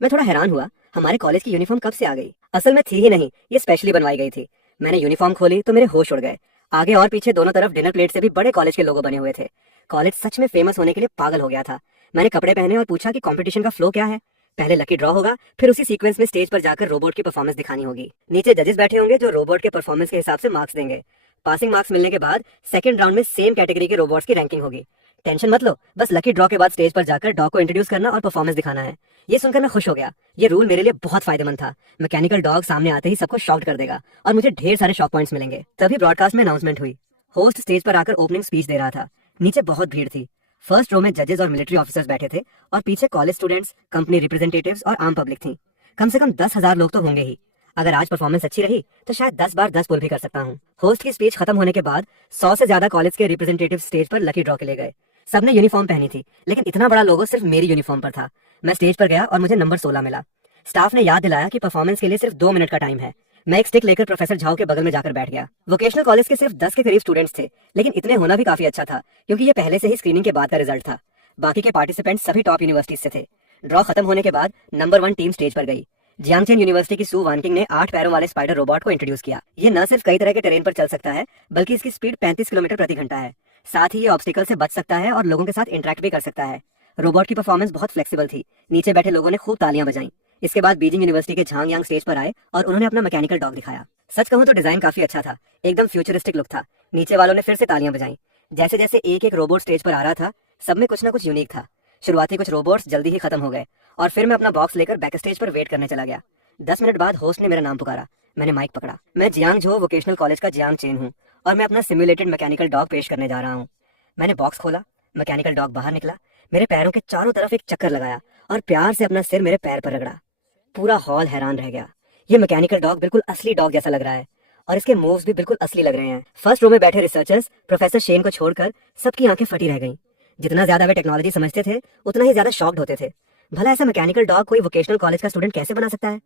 मैं थोड़ा हैरान हुआ, हमारे कॉलेज की यूनिफॉर्म कब से आ गई? असल में थी ही नहीं, ये स्पेशली बनवाई गई थी। मैंने यूनिफॉर्म खोली तो मेरे होश उड़ गए। आगे और पीछे दोनों तरफ डिनर प्लेट से भी बड़े कॉलेज के लोगो बने हुए थे। कॉलेज सच में फेमस होने के लिए पागल हो गया था। मैंने कपड़े पहने और पूछा कि कंपटीशन का फ्लो क्या है। पहले लकी ड्रॉ होगा, फिर उसी सीक्वेंस में स्टेज पर जाकर रोबोट की परफॉर्मेंस दिखानी होगी। नीचे जजेस बैठे होंगे जो रोबोट के परफॉर्मेंस के हिसाब से मार्क्स देंगे। पासिंग मार्क्स मिलने के बाद सेकंड राउंड में सेम कैटेगरी के रोबोट्स की रैंकिंग होगी। टेंशन मत लो, बस लकी ड्रॉ के बाद स्टेज पर जाकर डॉग को इंट्रोड्यूस करना और परफॉर्मेंस दिखाना है। ये सुनकर मैं खुश हो गया। ये रूल मेरे लिए बहुत फायदेमंद था। मैकेनिकल डॉग सामने आते ही सबको शॉक्ड कर देगा और मुझे ढेर सारे शॉक पॉइंट्स मिलेंगे। तभी ब्रॉडकास्ट में अनाउंसमेंट हुई। होस्ट स्टेज पर आकर ओपनिंग स्पीच दे रहा था। नीचे बहुत भीड़ थी। फर्स्ट रो में जजेस और मिलिट्री ऑफिसर्स बैठे थे और पीछे कॉलेज स्टूडेंट्स, कंपनी रिप्रेजेंटेटिव्स और आम पब्लिक थी। कम से कम 10,000 लोग तो होंगे ही। अगर आज परफॉर्मेंस अच्छी रही तो शायद 10 बार 10 पुल भी कर सकता हूँ। होस्ट की स्पीच खत्म होने के बाद 100 से ज्यादा कॉलेज के रिप्रेजेंटेटिव स्टेज पर लकी ड्रॉ के लिए गए। सबने यूनिफॉर्म पहनी थी, लेकिन इतना बड़ा लोगो सिर्फ मेरी यूनिफॉर्म पर था। मैं स्टेज पर गया और मुझे नंबर 16 मिला। स्टाफ ने याद दिलाया कि परफॉर्मेंस के लिए सिर्फ 2 मिनट का टाइम है। मैं एक स्टिक लेकर प्रोफेसर झाओ के बगल में जाकर बैठ गया। वोकेशनल कॉलेज के सिर्फ 10 के करीब स्टूडेंट्स थे, लेकिन इतने होना भी काफी अच्छा था क्योंकि ये पहले से ही स्क्रीनिंग के बाद का रिजल्ट था। बाकी के पार्टिसिपेंट्स सभी टॉप यूनिवर्सिटीज से थे। ड्रॉ खत्म होने के बाद नंबर 1 टीम स्टेज पर गई। जियांगचेन यूनिवर्सिटी की सू वानकिंग ने 8 पैरों वाले स्पाइडर रोबोट को इंट्रोड्यूस किया। ये न सिर्फ कई तरह के टेरेन पर चल सकता है, बल्कि इसकी स्पीड 35 किलोमीटर प्रति घंटा है। साथ ही ये ऑब्स्टिकल से बच सकता है और लोगों के साथ इंटरेक्ट भी कर सकता है। रोबोट की परफॉर्मेंस बहुत फ्लेक्सिबल थी। नीचे बैठे लोगों ने खूब तालियां बजाई। इसके बाद बीजिंग यूनिवर्सिटी के झांग यांग स्टेज पर आए और उन्होंने अपना मैकेनिकल डॉग दिखाया। सच कहूं तो डिजाइन काफी अच्छा था, एकदम फ्यूचरिस्टिक लुक था। नीचे वालों ने फिर से तालियां बजाई। जैसे जैसे एक एक रोबोट स्टेज पर आ रहा था, सब में कुछ ना कुछ यूनिक था। शुरुआती कुछ रोबोट्स जल्दी ही खत्म हो गए और फिर मैं अपना बॉक्स लेकर बैक स्टेज पर वेट करने चला गया। 10 मिनट बाद होस्ट ने मेरा नाम पुकारा। मैंने माइक पकड़ा। मैं जियांगझो वोकेशनल कॉलेज का जियांग चेन हूँ और मैं अपना सिमुलेटेड मैकेनिकल डॉग पेश करने जा रहा हूँ। मैंने बॉक्स खोला, मैकेनिकल डॉग बाहर निकला, मेरे पैरों के चारों तरफ एक चक्कर लगाया और प्यार से अपना सिर मेरे पैर पर रगड़ा। पूरा हॉल हैरान रह गया। ये मैकेनिकल डॉग बिल्कुल असली डॉग जैसा लग रहा है और इसके मूव्स भी बिल्कुल असली लग रहे हैं। फर्स्ट रो में बैठे रिसर्चर्स प्रोफेसर शेन को छोड़कर सबकी आंखें फटी रह गईं। जितना ज्यादा वे टेक्नोलॉजी समझते थे, उतना ही ज्यादा शॉक्ड होते थे। भला ऐसा मैकेनिकल डॉग कोई वोकेशनल कॉलेज का स्टूडेंट कैसे बना सकता है?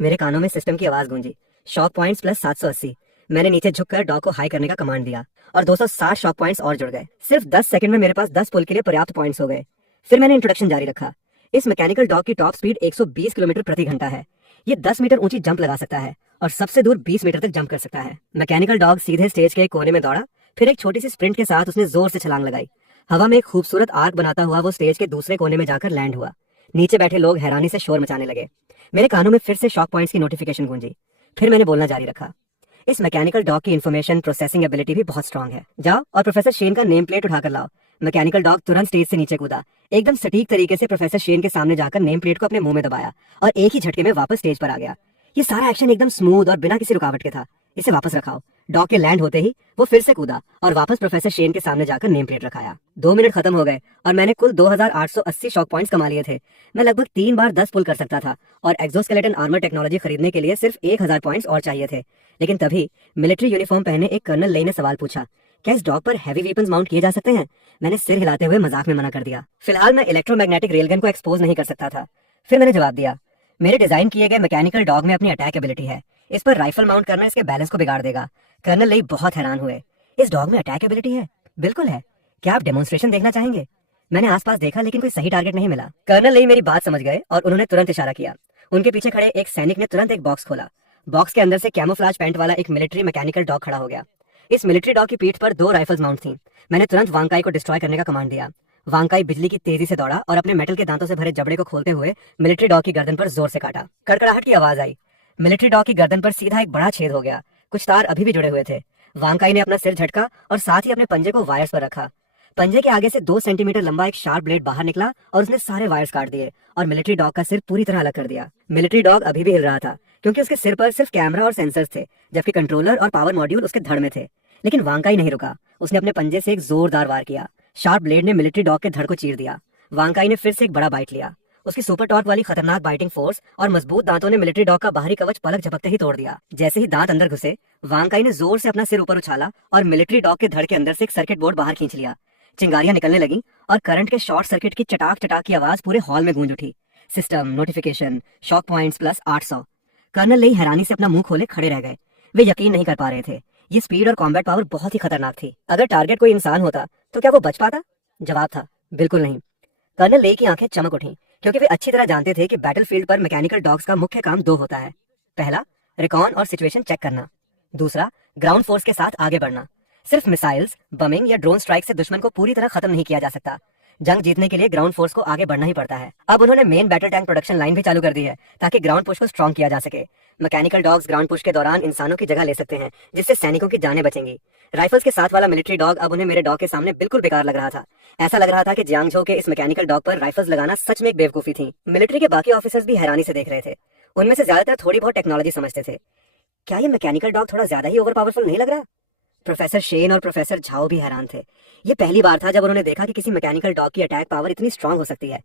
मेरे कानों में सिस्टम की आवाज गूंजी। Shock points plus 780। मैंने नीचे झुककर डॉग को हाई करने का कमांड दिया और 260 शॉक पॉइंट्स और जुड़ गए। सिर्फ 10 सेकंड में मेरे पास 10 पुल के लिए पर्याप्त पॉइंट्स हो गए। फिर मैंने इंट्रोडक्शन जारी रखा। इस मैकेनिकल डॉग की टॉप स्पीड 120 किलोमीटर प्रति घंटा है। ये 10 मीटर ऊंची जंप लगा सकता है और सबसे दूर 20 मीटर तक जंप कर सकता है। मैकेनिकल डॉग सीधे स्टेज के एक कोने में दौड़ा, फिर एक छोटी सी स्प्रिंट के साथ उसने जोर से छलांग लगाई। हवा में एक खूबसूरत आर्क बनाता हुआ वो स्टेज के दूसरे कोने में जाकर लैंड हुआ। नीचे बैठे लोग हैरानी से शोर मचाने लगे। मेरे कानों में फिर से शॉक पॉइंट्स की नोटिफिकेशन गूंजी। फिर मैंने बोलना जारी रखा। इस मैकेनिकल डॉग की इन्फॉर्मेशन प्रोसेसिंग एबिलिटी भी बहुत स्ट्रांग है। जाओ और प्रोफेसर शेन का नेम प्लेट उठाकर लाओ। मैकेनिकल डॉग तुरंत स्टेज से नीचे कूदा। एकदम सटीक तरीके से प्रोफेसर शेन के सामने जाकर नेम प्लेट को अपने मुंह में दबाया और एक ही झटके में वापस स्टेज पर आ गया। ये सारा एक्शन एकदम स्मूथ और बिना किसी रुकावट के था। इसे वापस रखाओ। डॉग के लैंड होते ही वो फिर से कूदा और वापस प्रोफेसर शेन के सामने जाकर नेम प्लेट रखाया। 2 मिनट खत्म हो गए और मैंने कुल 2880 शॉक पॉइंट्स कमा लिए थे। मैं लगभग 3 बार 10 पुल कर सकता था और एक्सोस्केलेटन आर्मर टेक्नोलॉजी खरीदने के लिए सिर्फ 1000 पॉइंट्स और चाहिए थे। लेकिन तभी मिलिट्री यूनिफॉर्म पहने एक कर्नल लेई ने सवाल पूछा, क्या इस डॉग पर हैवी वेपन्स माउंट किए जा सकते हैं? मैंने सिर हिलाते हुए मजाक में मना कर दिया। फिलहाल मैं इलेक्ट्रोमैग्नेटिक रेलगन को एक्सपोज नहीं कर सकता था। फिर मैंने जवाब दिया, मेरे डिजाइन किए गए मैकेनिकल डॉग में अपनी अटैक एबिलिटी है। इस पर राइफल माउंट करना इसके बैलेंस को बिगाड़ देगा। कर्नल लेई बहुत हैरान हुए। इस डॉग में अटैक एबिलिटी है? बिल्कुल है। क्या आप डेमोन्स्ट्रेशन देखना चाहेंगे? मैंने आसपास देखा लेकिन कोई सही टारगेट नहीं मिला। कर्नल लेई मेरी बात समझ गए और उन्होंने तुरंत इशारा किया। उनके पीछे खड़े एक सैनिक ने तुरंत एक बॉक्स खोला। बॉक्स के अंदर से कैमोफ्लाज पैंट वाला एक मिलिट्री मैकेनिकल डॉग खड़ा हो गया। इस मिलिट्री डॉग की पीठ पर 2 राइफल्स माउंट थी। मैंने तुरंत वांकाई को डिस्ट्रॉय करने का कमांड दिया। वांकाई बिजली की तेजी से दौड़ा और अपने मेटल के दांतों से भरे जबड़े को खोलते हुए मिलिट्री डॉग की गर्दन पर जोर से काटा। कड़कड़ाहट की आवाज आई। मिलिट्री डॉग की गर्दन पर सीधा एक बड़ा छेद हो गया। कुछ तार अभी भी जुड़े हुए थे। वांकाई ने अपना सिर झटका और साथ ही अपने पंजे को वायर्स पर रखा। पंजे के आगे से 2 सेंटीमीटर लंबा एक शार्प ब्लेड बाहर निकला और उसने सारे वायर्स काट दिए और मिलिट्री डॉग का सिर पूरी तरह अलग कर दिया। मिलिट्री डॉग अभी भी हिल रहा था क्योंकि उसके सिर पर सिर्फ कैमरा और सेंसर्स थे, जबकि कंट्रोलर और पावर मॉड्यूल उसके धड़ में थे। लेकिन वांकाई नहीं रुका। उसने अपने पंजे से एक जोरदार वार किया। शार्प ब्लेड ने मिलिट्री डॉग के धड़ को चीर दिया। वांकाई ने फिर से एक बड़ा बाइट लिया। उसकी सुपर टॉर्क वाली खतरनाक बाइटिंग फोर्स और मजबूत दांतों ने मिलिट्री डॉग का बाहरी कवच पलक झपकते ही तोड़ दिया। जैसे ही दांत अंदर घुसे, वांकाई ने जोर से अपना सिर ऊपर उछाला और मिलिट्री डॉग के धड़ के अंदर से एक सर्किट बोर्ड बाहर खींच लिया। चिंगारियां निकलने लगी और करंट के शॉर्ट सर्किट की चटाक चटाक की आवाज पूरे हॉल में गूंज उठी। System, notification, shock points plus 800। Colonel Lei हैरानी से अपना मुंह खोले खड़े रह गए। वे यकीन नहीं कर पा रहे थे। ये स्पीड और कॉम्बैट पावर बहुत ही खतरनाक थी। अगर टारगेट कोई इंसान होता तो क्या वो बच पाता? जवाब था बिल्कुल नहीं। कर्नल लेई की आंखें चमक उठीं क्योंकि वे अच्छी तरह जानते थे कि बैटलफील्ड पर मैकेनिकल डॉग्स का मुख्य काम 2 होता है। पहला, रिकॉन और सिचुएशन चेक करना। दूसरा, ग्राउंड फोर्स के साथ आगे बढ़ना। सिर्फ मिसाइल्स, बमिंग या ड्रोन स्ट्राइक से दुश्मन को पूरी तरह खत्म नहीं किया जा सकता। जंग जीतने के लिए ग्राउंड फोर्स को आगे बढ़ना ही पड़ता है। अब उन्होंने main battle tank production line भी चालू कर दी है ताकि ग्राउंड पुश को स्ट्रॉन्ग किया जा सके। मैकेनिकल डॉग्स ग्राउंड पुश के दौरान इंसानों की जगह ले सकते हैं, जिससे सैनिकों की जानें बचेंगी। राइफल्स के साथ वाला मिलिट्री डॉग अब उन्हें मेरे डॉग के सामने बिल्कुल बेकार लग रहा था। ऐसा लग रहा था कि जियांगझो के इस मैकेनिकल डॉग पर राइफल्स लगाना सच में एक बेवकूफी थी। मिलिट्री के बाकी ऑफिसर्स भी हैरानी से देख रहे थे। उनमें से ज्यादातर थोड़ी बहुत टेक्नोलॉजी समझते थे। क्या ये मैकेनिकल डॉग थोड़ा ज्यादा ही ओवर पावरफुल नहीं लग रहा? प्रोफेसर शेन और प्रोफेसर झाओ भी हैरान थे। ये पहली बार था जब उन्होंने देखा कि किसी मैकेनिकल डॉग की अटैक पावर इतनी स्ट्रांग हो सकती है।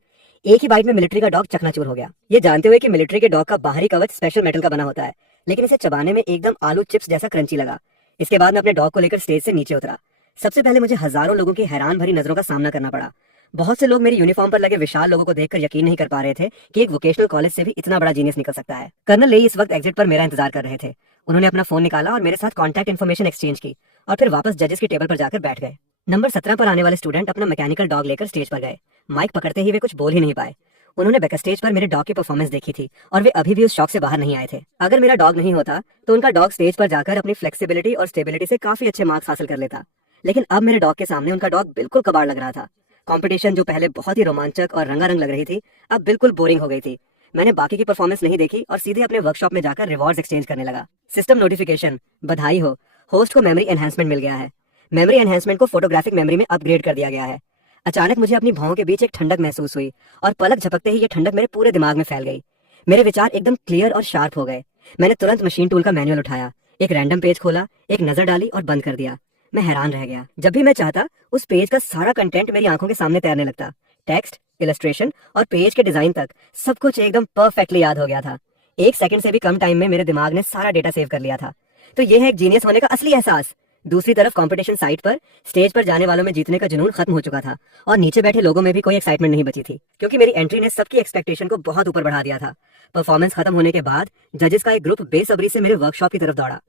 एक ही बाइट में मिलिट्री का डॉग चकनाचूर हो गया, ये जानते हुए कि मिलिट्री के डॉग का बाहरी कवच स्पेशल मेटल का बना होता है, लेकिन इसे चबाने में एकदम आलू चिप्स जैसा क्रंची लगा। इसके बाद मैं अपने डॉग को लेकर स्टेज से नीचे उतरा। सबसे पहले मुझे हजारों लोगों की हैरान भरी नजरों का सामना करना पड़ा। बहुत से लोग मेरी यूनिफॉर्म पर लगे विशाल लोगों को देखकर यकीन नहीं कर पा रहे थे कि एक वोकेशनल कॉलेज से भी इतना बड़ा जीनियस निकल सकता है। कर्नल लेई इस वक्त एग्जिट पर मेरा इंतजार कर रहे थे। उन्होंने अपना फोन निकाला और मेरे साथ कॉन्टैक्ट इन्फॉर्मेशन एक्सचेंज की और फिर वापस जजेस की टेबल पर जाकर बैठ गए। नंबर 17 पर आने वाले स्टूडेंट अपना मैकेनिकल डॉग लेकर स्टेज पर गए। माइक पकड़ते ही वे कुछ बोल ही नहीं पाए। उन्होंने बैक स्टेज पर मेरे डॉग की परफॉर्मेंस देखी थी और वे अभी भी उस शौक से बाहर नहीं आए थे। अगर मेरा डॉग नहीं होता तो उनका डॉग स्टेज पर जाकर अपनी फ्लेक्सिबिलिटी और स्टेबिलिटी से काफी अच्छे मार्क्स हासिल कर लेता, लेकिन अब मेरे डॉग के सामने उनका डॉग बिल्कुल कबाड़ लग रहा था। कंपटीशन जो पहले बहुत ही रोमांचक और रंगारंग लग रही थी, अब बिल्कुल बोरिंग हो गई थी। मैंने बाकी की परफॉर्मेंस नहीं देखी और सीधे अपने वर्कशॉप में जाकर रिवॉर्ड्स एक्सचेंज करने लगा। सिस्टम नोटिफिकेशन, बधाई हो, होस्ट को मेमोरी एनहांसमेंट मिल गया है। मेमोरी एनहांसमेंट को फोटोग्राफिक मेमोरी में अपग्रेड कर दिया गया है। अचानक मुझे अपनी भौं के बीच एक ठंडक महसूस हुई और पलक झपकते ही ये ठंडक मेरे पूरे दिमाग में फैल गई। मेरे विचार एकदम क्लियर और शार्प हो गए। मैंने तुरंत मशीन टूल का मैनुअल उठाया, एक रैंडम पेज खोला, एक नजर डाली और बंद कर दिया। मैं हैरान रह गया। जब भी मैं चाहता उस पेज का सारा कंटेंट मेरी आंखों के सामने तैरने लगता। टेक्स्ट, इलस्ट्रेशन और पेज के डिजाइन तक सब कुछ एकदम परफेक्टली याद हो गया था। 1 सेकंड से भी कम टाइम में मेरे दिमाग ने सारा डेटा सेव कर लिया था। तो ये है एक जीनियस होने का असली एहसास। दूसरी तरफ कंपटीशन साइट पर स्टेज पर जाने वालों में जीतने का जुनून खत्म हो चुका था और नीचे बैठे लोगों में भी कोई एक्साइटमेंट नहीं बची थी, क्योंकि मेरी एंट्री ने सबकी एक्सपेक्टेशन को बहुत ऊपर बढ़ा दिया था। परफॉर्मेंस खत्म होने के बाद जजेस का एक ग्रुप बेसब्री से मेरे वर्कशॉप की तरफ दौड़ा।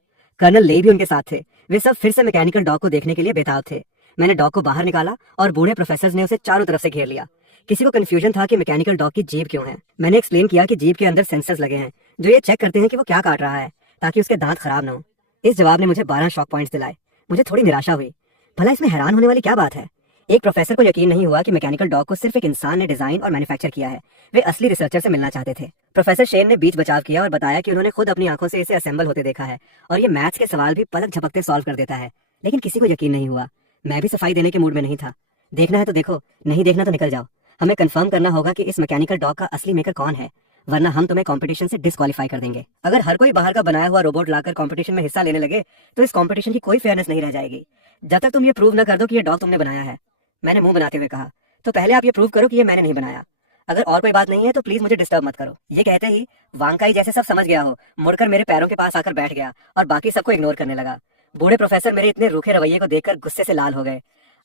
कर्नल ले भी उनके साथ थे। वे सब फिर से मैकेनिकल डॉग को देखने के लिए बेताब थे। मैंने डॉग को बाहर निकाला और बूढ़े प्रोफेसर ने उसे चारों तरफ से घेर लिया। किसी को कंफ्यूजन था कि मैकेनिकल डॉग की जीभ क्यों है। मैंने एक्सप्लेन किया कि जीभ के अंदर सेंसर्स लगे हैं जो ये चेक करते हैं कि वो क्या काट रहा है, ताकि उसके दांत खराब न हो। इस जवाब ने मुझे 12 शॉक पॉइंट्स दिलाए। मुझे थोड़ी निराशा हुई। भला इसमें हैरान होने वाली क्या बात है? एक प्रोफेसर को यकीन नहीं हुआ कि मैकेनिकल डॉग को सिर्फ एक इंसान ने डिजाइन और मैन्युफैक्चर किया है। वे असली रिसर्चर से मिलना चाहते थे। प्रोफेसर शेन ने बीच बचाव किया और बताया कि उन्होंने खुद अपनी आंखों से इसे असेंबल होते देखा है और ये मैथ्स के सवाल भी पलक झपकते सॉल्व कर देता है। लेकिन किसी को यकीन नहीं हुआ। मैं भी सफाई देने के मूड में नहीं था। देखना है तो देखो, नहीं देखना तो निकल जाओ। हमें कंफर्म करना होगा कि इस मैकेनिकल डॉग का असली मेकर कौन है, वरना हम तुम्हें कंपटीशन से डिस्क्वालीफाई कर देंगे। अगर हर कोई बाहर का बनाया हुआ रोबोट लाकर कंपटीशन में हिस्सा लेने लगे तो इस कंपटीशन की कोई फेयरनेस नहीं रह जाएगी। जब तक तुम ये प्रूव न कर दो कि ये डॉग तुमने बनाया है। मैंने मुंह बनाते हुए कहा, तो पहले आप ये प्रूव करो कि ये मैंने नहीं बनाया। अगर और कोई बात नहीं है तो प्लीज मुझे डिस्टर्ब मत करो। ये कहते ही वांकाई जैसे सब समझ गया हो मुड़कर मेरे पैरों के पास आकर बैठ गया और बाकी सबको इग्नोर करने लगा। बूढ़े प्रोफेसर मेरे इतने रूखे रवैये को देखकर गुस्से से लाल हो गए।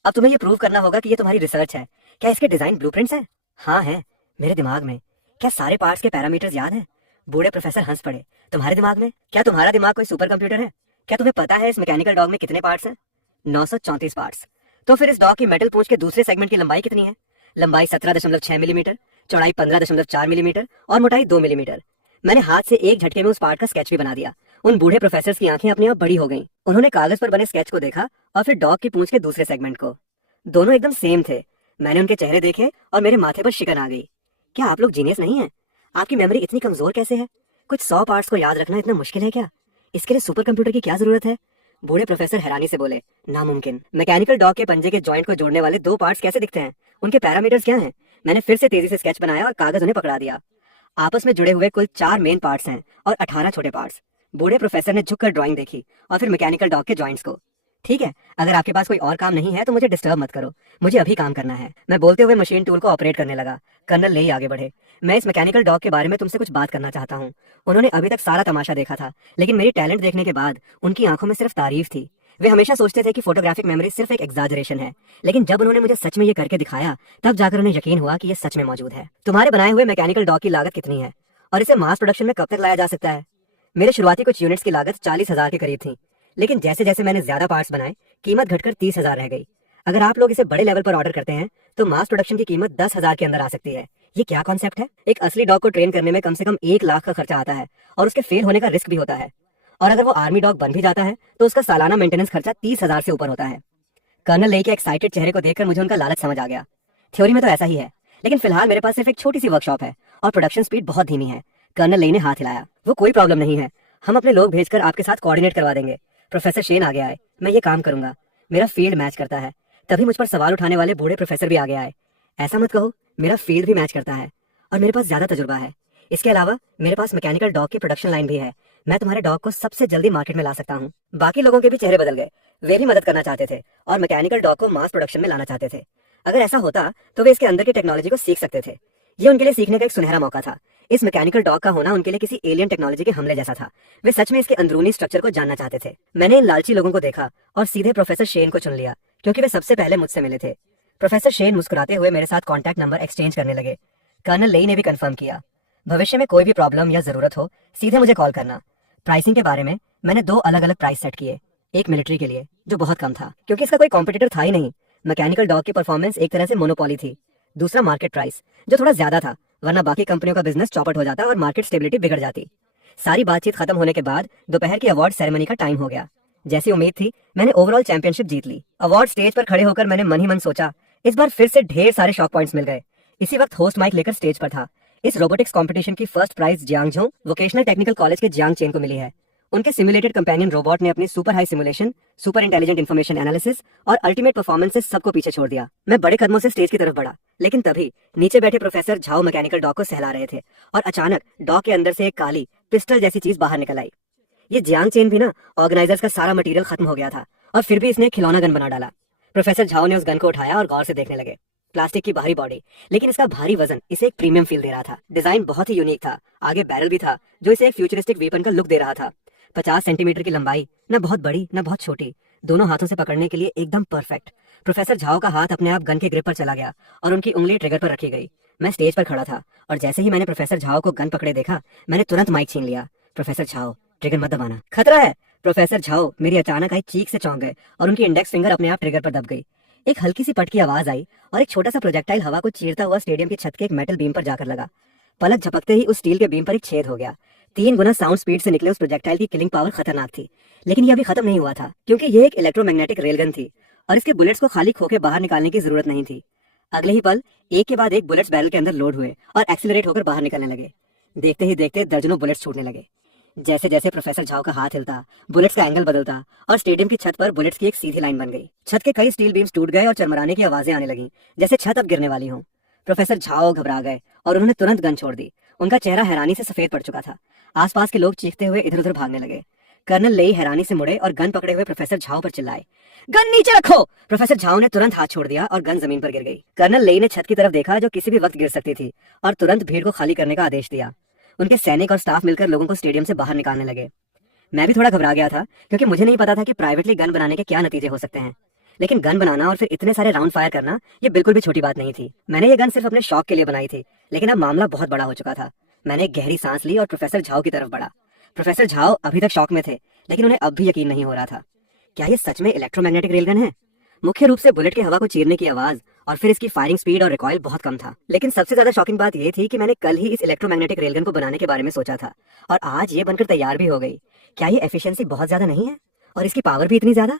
अब तुम्हें ये प्रूव करना होगा कि ये तुम्हारी रिसर्च है। क्या इसके डिजाइन ब्लूप्रिंट्स हैं? हाँ है, मेरे दिमाग में। क्या सारे पार्ट्स के पैरामीटर्स याद हैं? बूढ़े प्रोफेसर हंस पड़े। तुम्हारे दिमाग में? क्या तुम्हारा दिमाग कोई सुपर कंप्यूटर है? क्या तुम्हें पता है इस मैकेनिकल डॉग में कितने पार्ट्स हैं? 934 पार्ट्स। तो फिर इस डॉग की मेटल पूंछ के दूसरे सेगमेंट की लंबाई कितनी है? लंबाई 17.6 मिलीमीटर, चौड़ाई 15.4 मिलीमीटर और मोटाई 2 मिलीमीटर। मैंने हाथ से एक झटके में उस पार्ट का स्केच भी बना दिया। उन बूढ़े प्रोफेसर की आंखें अपने आप बड़ी हो गईं। उन्होंने कागज पर बने स्केच को देखा और फिर डॉग की पूंछ के दूसरे सेगमेंट को। दोनों एकदम सेम थे। मैंने उनके चेहरे देखे और मेरे माथे पर शिकन आ गई। क्या आप लोग जीनियस नहीं हैं? आपकी मेमोरी इतनी कमजोर कैसे है? कुछ 100 पार्ट्स को याद रखना इतना मुश्किल है क्या? इसके लिए सुपर कंप्यूटर की क्या जरूरत है? बूढ़े प्रोफेसर हैरानी से बोले, नामुमकिन। मैकेनिकल डॉग के पंजे के जॉइंट को जोड़ने वाले 2 पार्ट्स कैसे दिखते हैं? उनके पैरामीटर्स क्या हैं? मैंने फिर से तेजी से स्केच बनाया और कागज उन्हें पकड़ा दिया। आपस में जुड़े हुए कुल 4 मेन पार्ट्स हैं और 18 छोटे पार्ट्स। बूढ़े प्रोफेसर ने झुककर ड्राइंग देखी और फिर मैकेनिकल डॉग के जॉइंट्स को। ठीक है, अगर आपके पास कोई और काम नहीं है तो मुझे डिस्टर्ब मत करो, मुझे अभी काम करना है। मैं बोलते हुए मशीन टूल को ऑपरेट करने लगा। कर्नल लेई आगे बढ़े। मैं इस मैकेनिकल डॉग के बारे में तुमसे कुछ बात करना चाहता हूँ। उन्होंने अभी तक सारा तमाशा देखा था, लेकिन मेरी टैलेंट देखने के बाद उनकी आंखों में सिर्फ तारीफ थी। वे हमेशा सोचते थे कि फोटोग्राफिक मेमोरी सिर्फ एक एग्जैजरेशन है, लेकिन जब उन्होंने मुझे सच में ये करके दिखाया तब जाकर उन्हें यकीन हुआ कि ये सच में मौजूद है। तुम्हारे बनाए हुए मैकेनिकल डॉग की लागत कितनी है और इसे मास प्रोडक्शन में कब तक लाया जा सकता है? मेरे शुरुआती कुछ यूनिट्स की लागत 40,000 के करीब थी, लेकिन जैसे जैसे मैंने ज्यादा पार्ट्स बनाए कीमत घटकर 30,000 रह गई। अगर आप लोग इसे बड़े लेवल पर ऑर्डर करते हैं तो मास प्रोडक्शन की कीमत 10,000 के अंदर आ सकती है। ये क्या कॉन्सेप्ट है? एक असली डॉग को ट्रेन करने में कम से कम 1 लाख का खर्चा आता है और उसके फेल होने का रिस्क भी होता है। और अगर वो आर्मी डॉग बन भी जाता है तो उसका सालाना मेंटेनेंस खर्चा 30,000 से ऊपर होता है। कर्नल लेई के एक्साइटेड चेहरे को देखकर मुझे उनका लालच समझ आ गया। थ्योरी में तो ऐसा ही है, लेकिन फिलहाल मेरे पास सिर्फ एक छोटी सी वर्कशॉप है और प्रोडक्शन स्पीड बहुत धीमी है। कर्नल लेई ने हाथ हिलाया। वो कोई प्रॉब्लम नहीं है, हम अपने लोग भेजकर आपके साथ कोऑर्डिनेट करवा देंगे। प्रोफेसर शेन आगे आए। मैं ये काम करूंगा, मेरा फील्ड मैच करता है। तभी मुझ पर सवाल उठाने वाले बूढ़े प्रोफेसर भी आगे आए। ऐसा मत कहो, मेरा फील्ड भी मैच करता है और मेरे पास ज्यादा तजुर्बा है। इसके अलावा मेरे पास मैकेनिकल डॉग की प्रोडक्शन लाइन भी है। मैं तुम्हारे डॉग को सबसे जल्दी मार्केट में ला सकता हूँ। बाकी लोगों के भी चेहरे बदल गए। वे भी मदद करना चाहते थे और मैकेनिकल डॉग को मास प्रोडक्शन में लाना चाहते थे। अगर ऐसा होता तो वे इसके अंदर की टेक्नोलॉजी को सीख सकते थे। ये उनके लिए सीखने का एक सुनहरा मौका था। इस मैकेनिकल डॉग का होना उनके लिए किसी एलियन टेक्नोलॉजी के हमले जैसा था। वे सच में इसके अंदरूनी स्ट्रक्चर को जानना चाहते थे। मैंने इन लालची लोगों को देखा और सीधे प्रोफेसर शेन को चुन लिया, क्योंकि वे सबसे पहले मुझसे मिले थे। प्रोफेसर शेन मुस्कुराते हुए मेरे साथ कॉन्टैक्ट नंबर एक्सचेंज करने लगे। कर्नल लेई ने भी कंफर्म किया, भविष्य में कोई भी प्रॉब्लम या जरूरत हो सीधे मुझे कॉल करना। प्राइसिंग के बारे में मैंने 2 अलग अलग प्राइस सेट किए। एक मिलिट्री के लिए, जो बहुत कम था क्योंकि इसका कोई कॉम्पिटिटर था ही नहीं। मैकेनिकल डॉग की परफॉर्मेंस एक तरह से मोनोपोली थी। दूसरा मार्केट प्राइस, जो थोड़ा ज्यादा था, वरना बाकी कंपनियों का बिजनेस चौपट हो जाता और मार्केट स्टेबिलिटी बिगड़ जाती। सारी बातचीत खत्म होने के बाद दोपहर की अवार्ड सेरेमनी का टाइम हो गया। जैसी उम्मीद थी, मैंने ओवरऑल चैंपियनशिप जीत ली। अवार्ड स्टेज पर खड़े होकर मैंने मन ही मन सोचा, इस बार फिर से ढेर सारे शॉक पॉइंट्स मिल गए। इसी वक्त होस्ट माइक लेकर स्टेज पर था। इस रोबोटिक्स कंपटीशन की first prize Jiangzhong vocational technical college के जियांग चेन को मिली है। उनके सिमुलेटेड कंपेनियन रोबोट ने अपनी super high simulation, super intelligent information analysis और अल्टीमेट परफॉर्मेंस से सबको पीछे छोड़ दिया। मैं बड़े कदमों से स्टेज की तरफ बढ़ा, लेकिन तभी नीचे बैठे प्रोफेसर झाओ मैकेनिकल डॉग को सहला रहे थे और अचानक डॉग के अंदर से एक काली पिस्टल जैसी चीज बाहर निकल आई। ये जियांग चेन भी ना, ऑर्गेनाइजर्स का सारा मटेरियल खत्म हो गया था और फिर भी इसने एक खिलौना गन बना डाला। प्रोफेसर झाओ ने उस गन को उठाया और गौर से देखने लगे। प्लास्टिक की बाहरी बॉडी, लेकिन इसका भारी वजन इसे एक प्रीमियम फील दे रहा था। डिजाइन बहुत ही यूनिक था। आगे बैरल भी था जो इसे एक फ्यूचरिस्टिक वेपन का लुक दे रहा था। 50 सेंटीमीटर की लंबाई, न बहुत बड़ी न बहुत छोटी, दोनों हाथों से पकड़ने के लिए एकदम परफेक्ट। प्रोफेसर झाओ का हाथ अपने आप गन के ग्रिप पर चला गया और उनकी उंगली ट्रिगर पर रखी गई। मैं स्टेज पर खड़ा था और जैसे ही मैंने प्रोफेसर झाओ को गन पकड़े देखा, मैंने तुरंत माइक छीन लिया। प्रोफेसर झाओ, ट्रिगर मत दबाना, खतरा है। प्रोफेसर झाओ मेरी अचानक आई चीख से चौंक गए और उनकी इंडेक्स फिंगर अपने आप ट्रिगर पर दब गई। एक हल्की सी पट की आवाज आई और एक छोटा सा प्रोजेक्टाइल हवा को चीरता हुआ स्टेडियम की छत के एक मेटल बीम पर जाकर लगा। पलक झपकते ही उस स्टील के बीम पर एक छेद हो गया। 3 गुना साउंड स्पीड से निकले उस प्रोजेक्टाइल की किलिंग पावर खतरनाक थी। लेकिन ये अभी खत्म नहीं हुआ था, क्योंकि ये एक इलेक्ट्रोमैग्नेटिक रेलगन थी और इसके बुलेट्स को खाली खोके बाहर निकालने की जरूरत नहीं थी। अगले ही पल एक के बाद एक बुलेट्स बैरल के अंदर लोड हुए और एक्सीलरेट होकर बाहर निकलने लगे। देखते ही देखते दर्जनों बुलेट्स छूटने लगे। जैसे जैसे प्रोफेसर झाओ का हाथ हिलता, बुलेट्स का एंगल बदलता और स्टेडियम की छत पर बुलेट्स की एक सीधी लाइन बन गई। छत के कई स्टील बीम्स टूट गए और चरमराने की आवाजें आने लगी, जैसे छत अब गिरने वाली हो। प्रोफेसर झाओ घबरा गए और उन्होंने तुरंत गन छोड़ दी। उनका चेहरा हैरानी से सफेद पड़ चुका था। आसपास के लोग चीखते हुए इधर उधर भागने लगे। कर्नल लेई हैरानी से मुड़े और गन पकड़े हुए प्रोफेसर झाओ पर चिल्लाए, गन नीचे रखो। प्रोफेसर झाओ ने तुरंत हाथ छोड़ दिया और गन जमीन पर गिर गई। कर्नल लेई ने छत की तरफ देखा जो किसी भी वक्त गिर सकती थी और तुरंत भीड़ को खाली करने का आदेश दिया। उनके सैनिक और स्टाफ मिलकर लोगों को स्टेडियम से बाहर निकालने लगे। मैं भी थोड़ा घबरा गया था, क्योंकि मुझे नहीं पता था कि प्राइवेटली गन बनाने के क्या नतीजे हो सकते हैं। लेकिन गन बनाना और फिर इतने सारे राउंड फायर करना, ये बिल्कुल भी छोटी बात नहीं थी। मैंने ये गन सिर्फ अपने शौक के लिए बनाई थी, लेकिन अब मामला बहुत बड़ा हो चुका था। मैंने एक गहरी सांस ली और प्रोफेसर झाओ की तरफ बढ़ा। प्रोफेसर झाओ अभी तक शॉक में थे, लेकिन उन्हें अब भी यकीन नहीं हो रहा था। क्या ये सच में इलेक्ट्रोमैग्नेटिक रेलगन है? मुख्य रूप से बुलेट की हवा को चीरने की आवाज और फिर इसकी फायरिंग स्पीड और रिकॉइल बहुत कम था। लेकिन सबसे ज्यादा शॉकिंग बात ये थी कि मैंने कल ही इस इलेक्ट्रोमैग्नेटिक रेलगन को बनाने के बारे में सोचा था और आज ये बनकर तैयार भी हो गई। क्या ये एफिशिएंसी बहुत ज्यादा नहीं है और इसकी पावर भी इतनी ज्यादा?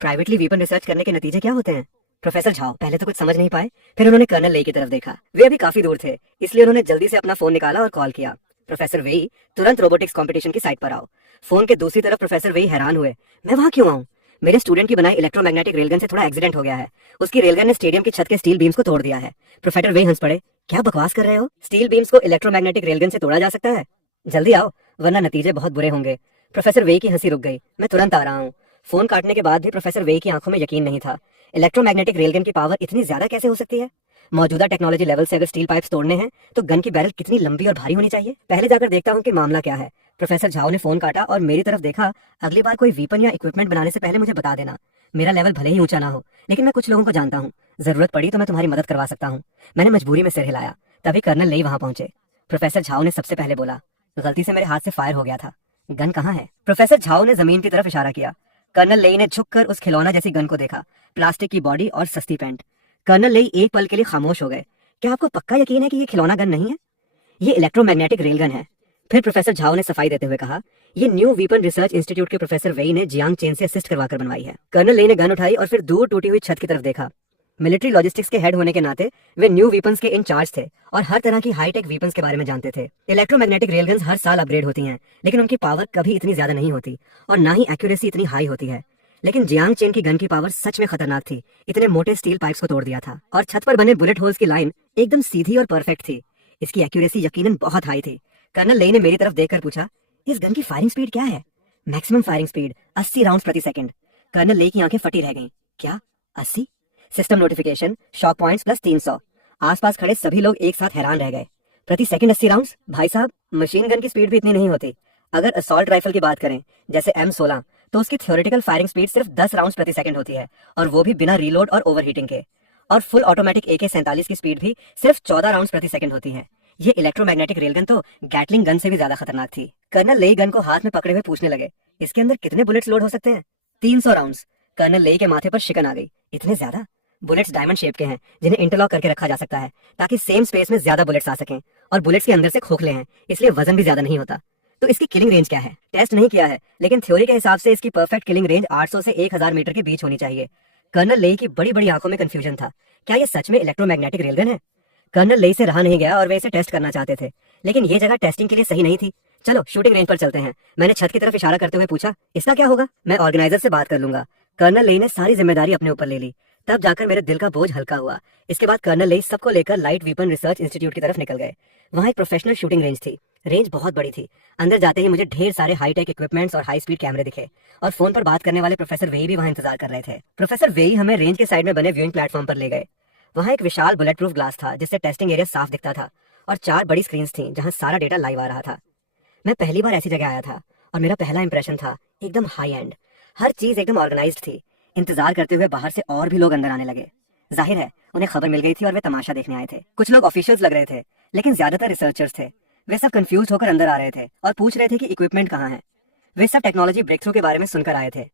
प्राइवेटली वीपन रिसर्च करने के नतीजे क्या होते हैं? प्रोफेसर झाओ पहले तो कुछ समझ नहीं पाए, फिर उन्होंने कर्नल लेई की तरफ देखा। वे अभी काफी दूर थे, इसलिए उन्होंने जल्दी से अपना फोन निकाला और कॉल किया। प्रोफेसर वेई, तुरंत रोबोटिक्स कंपटीशन की साइट पर आओ। फोन के दूसरी तरफ प्रोफेसर वेई हैरान हुए, मैं वहां क्यों आऊं? मेरे स्टूडेंट की बनाई इलेक्ट्रोमैग्नेटिक रेलगन से थोड़ा एक्सीडेंट हो गया है। उसकी रेलगन ने स्टेडियम की छत के स्टील बीम्स को तोड़ दिया है। प्रोफेसर वेई हंस पड़े, क्या बकवास कर रहे हो? स्टील बीम्स को इलेक्ट्रोमैग्नेटिक रेलगन से तोड़ा जा सकता है? जल्दी आओ वरना नतीजे बहुत बुरे होंगे। प्रोफेसर वेई की हंसी रुक गई, मैं तुरंत आ रहा हूँ। फोन काटने के बाद भी प्रोफेसर वेई की आंखों में यकीन नहीं था। इलेक्ट्रोमैग्नेटिक रेलगन की पावर इतनी ज्यादा कैसे हो सकती है? मौजूदा टेक्नोलॉजी लेवल से अगर स्टील पाइप्स तोड़ने हैं तो गन की बैरल कितनी लंबी और भारी होनी चाहिए। पहले जाकर देखता हूँ कि मामला क्या है। प्रोफेसर झाओ ने फोन काटा और मेरी तरफ देखा। अगली बार कोई वीपन या इक्विपमेंट बनाने से पहले मुझे बता देना। मेरा लेवल भले ही ऊंचा ना हो, लेकिन मैं कुछ लोगों को जानता हूँ। जरूरत पड़ी तो मैं तुम्हारी मदद करवा सकता हूँ। मैंने मजबूरी में सिर हिलाया। तभी कर्नल लेई वहां पहुंचे। प्रोफेसर झाओ ने सबसे पहले बोला, गलती से मेरे हाथ से फायर हो गया था। गन कहाँ है? प्रोफेसर झाओ ने जमीन की तरफ इशारा किया। कर्नल लेई ने झुककर उस खिलौना जैसी गन को देखा, प्लास्टिक की बॉडी और सस्ती पेंट। कर्नल लेई एक पल के लिए खामोश हो गए। क्या आपको पक्का यकीन है कि ये खिलौना गन नहीं है? ये इलेक्ट्रोमैग्नेटिक रेलगन है। फिर प्रोफेसर झाओ ने सफाई देते हुए कहा, ये न्यू वीपन रिसर्च इंस्टीट्यूट के प्रोफेसर वेई ने जियांग चेन से असिस्ट करवाकर बनवाई है। कर्नल लेई ने गन उठाई और फिर दूर टूटी हुई छत की तरफ देखा। मिलिट्री लॉजिस्टिक्स के हेड होने के नाते वे न्यू वीपन्स के इंचार्ज थे और हर तरह की हाईटेक वीपन्स के बारे में जानते थे। इलेक्ट्रोमैग्नेटिक रेलगन्स हर साल अपग्रेड होती हैं, लेकिन उनकी पावर कभी इतनी ज्यादा नहीं होती और ना ही एक्यूरेसी इतनी हाई होती है। लेकिन जियांग चेन की गन की पावर सच में खतरनाक थी। इतने मोटे स्टील पाइप्स को तोड़ दिया था और छत पर बने बुलेट होल्स की लाइन एकदम सीधी और परफेक्ट थी। इसकी एक्यूरेसी यकीनन बहुत हाई थी। कर्नल लेई ने मेरी तरफ देखकर पूछा, इस गन की फायरिंग स्पीड क्या है? मैक्सिमम फायरिंग स्पीड 80 राउंड्स प्रति सेकंड। कर्नल लेई की आंखें फटी रह गईं। क्या 80? System notification, shock points plus 300। आसपास खड़े सभी लोग एक साथ हैरान रह गए। प्रति सेकंड 80 राउंड्स? भाई साहब, मशीन गन की स्पीड भी इतनी नहीं होती। अगर असॉल्ट राइफल की बात करें जैसे M16, तो उसकी थ्योरेटिकल फायरिंग स्पीड सिर्फ 10 राउंड्स प्रति सेकंड होती है और वो भी बिना रीलोड और ओवरहीटिंग के। और फुल ऑटोमेटिक AK-47 की स्पीड भी सिर्फ 14 राउंड्स प्रति सेकंड होती है। ये इलेक्ट्रोमैग्नेटिक रेलगन तो गैटलिंग गन से भी ज्यादा खतरनाक थी। कर्नल लेई गन को हाथ में पकड़े हुए पूछने लगे, इसके अंदर कितने बुलेट्स लोड हो सकते हैं? 300 राउंड्स। कर्नल लेई के माथे पर शिकन आ गई। इतने ज्यादा? बुलेट्स डायमंड शेप के हैं जिन्हें इंटरलॉक करके रखा जा सकता है ताकि सेम स्पेस में ज्यादा बुलेट्स आ सकें, और बुलेट्स के अंदर से खोखले हैं इसलिए वजन भी ज्यादा नहीं होता। तो इसकी किलिंग रेंज क्या है? टेस्ट नहीं किया है, लेकिन थ्योरी के हिसाब से इसकी परफेक्ट किलिंग रेंज 800 से 1000 मीटर के बीच होनी चाहिए। कर्नल लेई की बड़ी बड़ी आंखों में कंफ्यूजन था। क्या ये सच में इलेक्ट्रोमैग्नेटिक रेलगन है? कर्नल लेई से रहा नहीं गया और वे इसे टेस्ट करना चाहते थे, लेकिन ये जगह टेस्टिंग के लिए सही नहीं थी। चलो शूटिंग रेंज पर चलते हैं। मैंने छत की तरफ इशारा करते हुए पूछा, इसका क्या होगा? मैं ऑर्गेनाइजर से बात कर लूंगा। कर्नल लेई ने सारी जिम्मेदारी अपने ऊपर ले ली। तब जाकर मेरे दिल का बोझ हल्का हुआ। इसके बाद कर्नल लेई सबको लेकर लाइट वीपन रिसर्च इंस्टीट्यूट की तरफ निकल गए। वहाँ एक प्रोफेशनल शूटिंग रेंज थी। रेंज बहुत बड़ी थी। अंदर जाते ही मुझे ढेर सारे हाईटेक इक्विपमेंट्स और हाई स्पीड कैमरे दिखे और फोन पर बात करने वाले प्रोफेसर वेई भी वहाँ इंतजार कर रहे थे। प्रोफेसर वेई हमें रेंज के साइड में बने व्यूइंग प्लेटफॉर्म पर ले गए। वहाँ एक विशाल बुलेट प्रूफ ग्लास था जिससे टेस्टिंग एरिया साफ दिखता था और 4 बड़ी स्क्रीन्स थी जहाँ सारा डेटा लाइव आ रहा था। मैं पहली बार ऐसी जगह आया था और मेरा पहला इंप्रेशन था एकदम हाई एंड। हर चीज एकदम ऑर्गेनाइज्ड थी। इंतजार करते हुए बाहर से और भी लोग अंदर आने लगे। जाहिर है उन्हें खबर मिल गई थी और वे तमाशा देखने आए थे। कुछ लोग ऑफिशियल्स लग रहे थे, लेकिन ज्यादातर रिसर्चर्स थे। वे सब कंफ्यूज होकर अंदर आ रहे थे और पूछ रहे थे कि इक्विपमेंट कहाँ है। वे सब टेक्नोलॉजी ब्रेक थ्रू के बारे में सुनकर आए थे।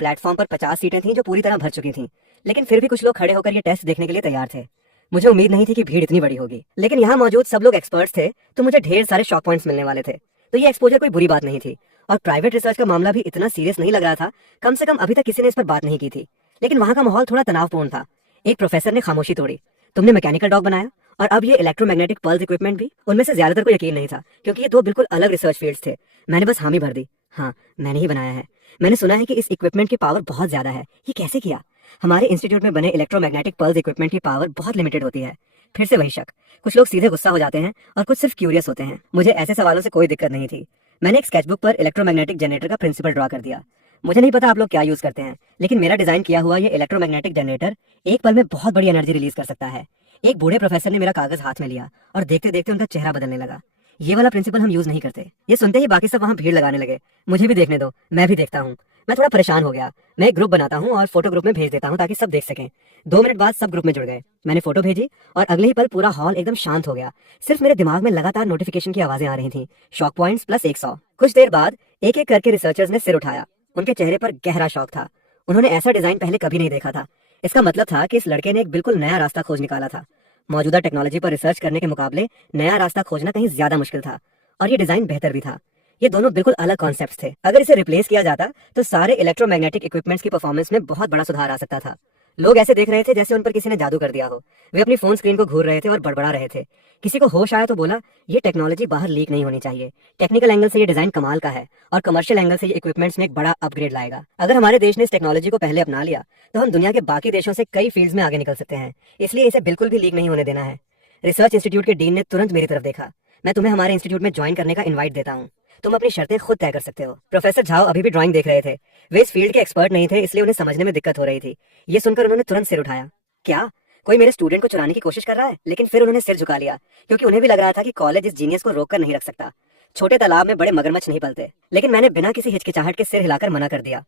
प्लेटफॉर्म पर 50 सीटें थीं जो पूरी तरह भर चुकी थीं, लेकिन फिर भी कुछ लोग खड़े होकर ये टेस्ट देखने के लिए तैयार थे। मुझे उम्मीद नहीं थी कि भीड़ इतनी बड़ी होगी, लेकिन यहाँ मौजूद सब लोग एक्सपर्ट्स थे तो मुझे ढेर सारे शॉक पॉइंट्स मिलने वाले थे। तो ये एक्सपोजर कोई बुरी बात नहीं थी और प्राइवेट रिसर्च का मामला भी इतना सीरियस नहीं लग रहा था। कम से कम अभी तक किसी ने इस पर बात नहीं की थी, लेकिन वहाँ का माहौल थोड़ा तनावपूर्ण था। एक प्रोफेसर ने खामोशी तोड़ी, तुमने मैकेनिकल डॉग बनाया और अब ये इलेक्ट्रोमैग्नेटिक पल्स इक्विपमेंट भी? उनमें से ज्यादातर को यकीन नहीं था क्योंकि ये 2 बिल्कुल अलग रिसर्च फील्ड्स थे। मैंने बस हामी भर दी, हाँ मैंने ही बनाया है। मैंने सुना है कि इस इक्विपमेंट की पावर बहुत ज्यादा है। ये कैसे किया? हमारे इंस्टीट्यूट में बने इलेक्ट्रोमैग्नेटिक पल्स इक्विपमेंट की पावर बहुत लिमिटेड होती है। फिर से वही शक, कुछ लोग सीधे गुस्सा हो जाते हैं और कुछ सिर्फ क्यूरियस होते हैं। मुझे ऐसे सवालों से कोई दिक्कत नहीं थी। मैंने एक स्केचबुक पर इलेक्ट्रोमैग्नेटिक जनरेटर का प्रिंसिपल ड्रॉ कर दिया। मुझे नहीं पता आप लोग क्या यूज करते हैं, लेकिन मेरा डिजाइन किया हुआ ये इलेक्ट्रोमैग्नेटिक जनरेटर एक पल में बहुत बड़ी एनर्जी रिलीज कर सकता है। एक बूढ़े प्रोफेसर ने मेरा कागज हाथ में लिया और देखते देखते उनका चेहरा बदलने लगा। ये वाला प्रिंसिपल हम यूज नहीं करते। ये सुनते ही बाकी सब वहाँ भीड़ लगाने लगे। मुझे भी देखने दो, मैं भी देखता हूँ। मैं थोड़ा परेशान हो गया। मैं एक ग्रुप बनाता हूँ और फोटो ग्रुप में भेज देता हूँ ताकि सब देख सकें। 2 मिनट बाद सब ग्रुप में जुड़ गए। मैंने फोटो भेजी और अगले ही पल पूरा हॉल एकदम शांत हो गया। सिर्फ मेरे दिमाग में लगातार नोटिफिकेशन की आवाजें आ रही थी। Shock points plus 100। कुछ देर बाद एक एक करके रिसर्चर्स ने सिर उठाया। उनके चेहरे पर गहरा शौक था। उन्होंने ऐसा डिजाइन पहले कभी नहीं देखा था। इसका मतलब था कि इस लड़के ने एक बिल्कुल नया रास्ता खोज निकाला था। मौजूदा टेक्नोलॉजी पर रिसर्च करने के मुकाबले नया रास्ता खोजना कहीं ज्यादा मुश्किल था, और ये डिजाइन बेहतर भी था। ये दोनों बिल्कुल अलग कॉन्सेप्ट्स थे। अगर इसे रिप्लेस किया जाता तो सारे इलेक्ट्रोमैग्नेटिक इक्विपमेंट्स की परफॉर्मेंस में बहुत बड़ा सुधार आ सकता था। लोग ऐसे देख रहे थे जैसे उन पर किसी ने जादू कर दिया हो। वे अपनी फोन स्क्रीन को घूर रहे थे और बड़बड़ा रहे थे। किसी को होश आया तो बोला, ये टेक्नोलॉजी बाहर लीक नहीं होनी चाहिए। टेक्निकल एंगल से ये डिजाइन कमाल का है और कमर्शियल एंगल से ये इक्विपमेंट्स में एक बड़ा अपग्रेड लाएगा। अगर हमारे देश ने इस टेक्नोलॉजी को पहले अपना लिया तो हम दुनिया के बाकी देशों से कई फील्ड्स में आगे निकल सकते हैं। इसलिए इसे बिल्कुल भी लीक नहीं होने देना है। रिसर्च इंस्टीट्यूट के डीन ने तुरंत मेरी तरफ देखा। मैं तुम्हें हमारे इंस्टीट्यूट में ज्वाइन करने का इनवाइट देता हूँ। तुम अपनी शर्तें खुद तय कर सकते हो। प्रोफेसर झाओ अभी भी ड्राइंग देख रहे थे। वे इस फील्ड के एक्सपर्ट नहीं थे, इसलिए उन्हें समझने में दिक्कत हो रही थी। ये सुनकर उन्होंने तुरंत सिर उठाया। क्या कोई मेरे स्टूडेंट को चुराने की कोशिश कर रहा है? लेकिन फिर उन्होंने सिर झुका लिया, क्योंकि उन्हें भी लग रहा था कि कॉलेज इस जीनियस को रोक कर नहीं रख सकता। छोटे तालाब में बड़े मगरमच्छ नहीं पलते। लेकिन मैंने बिना किसी हिचकिचाहट के सिर हिलाकर मना कर दिया।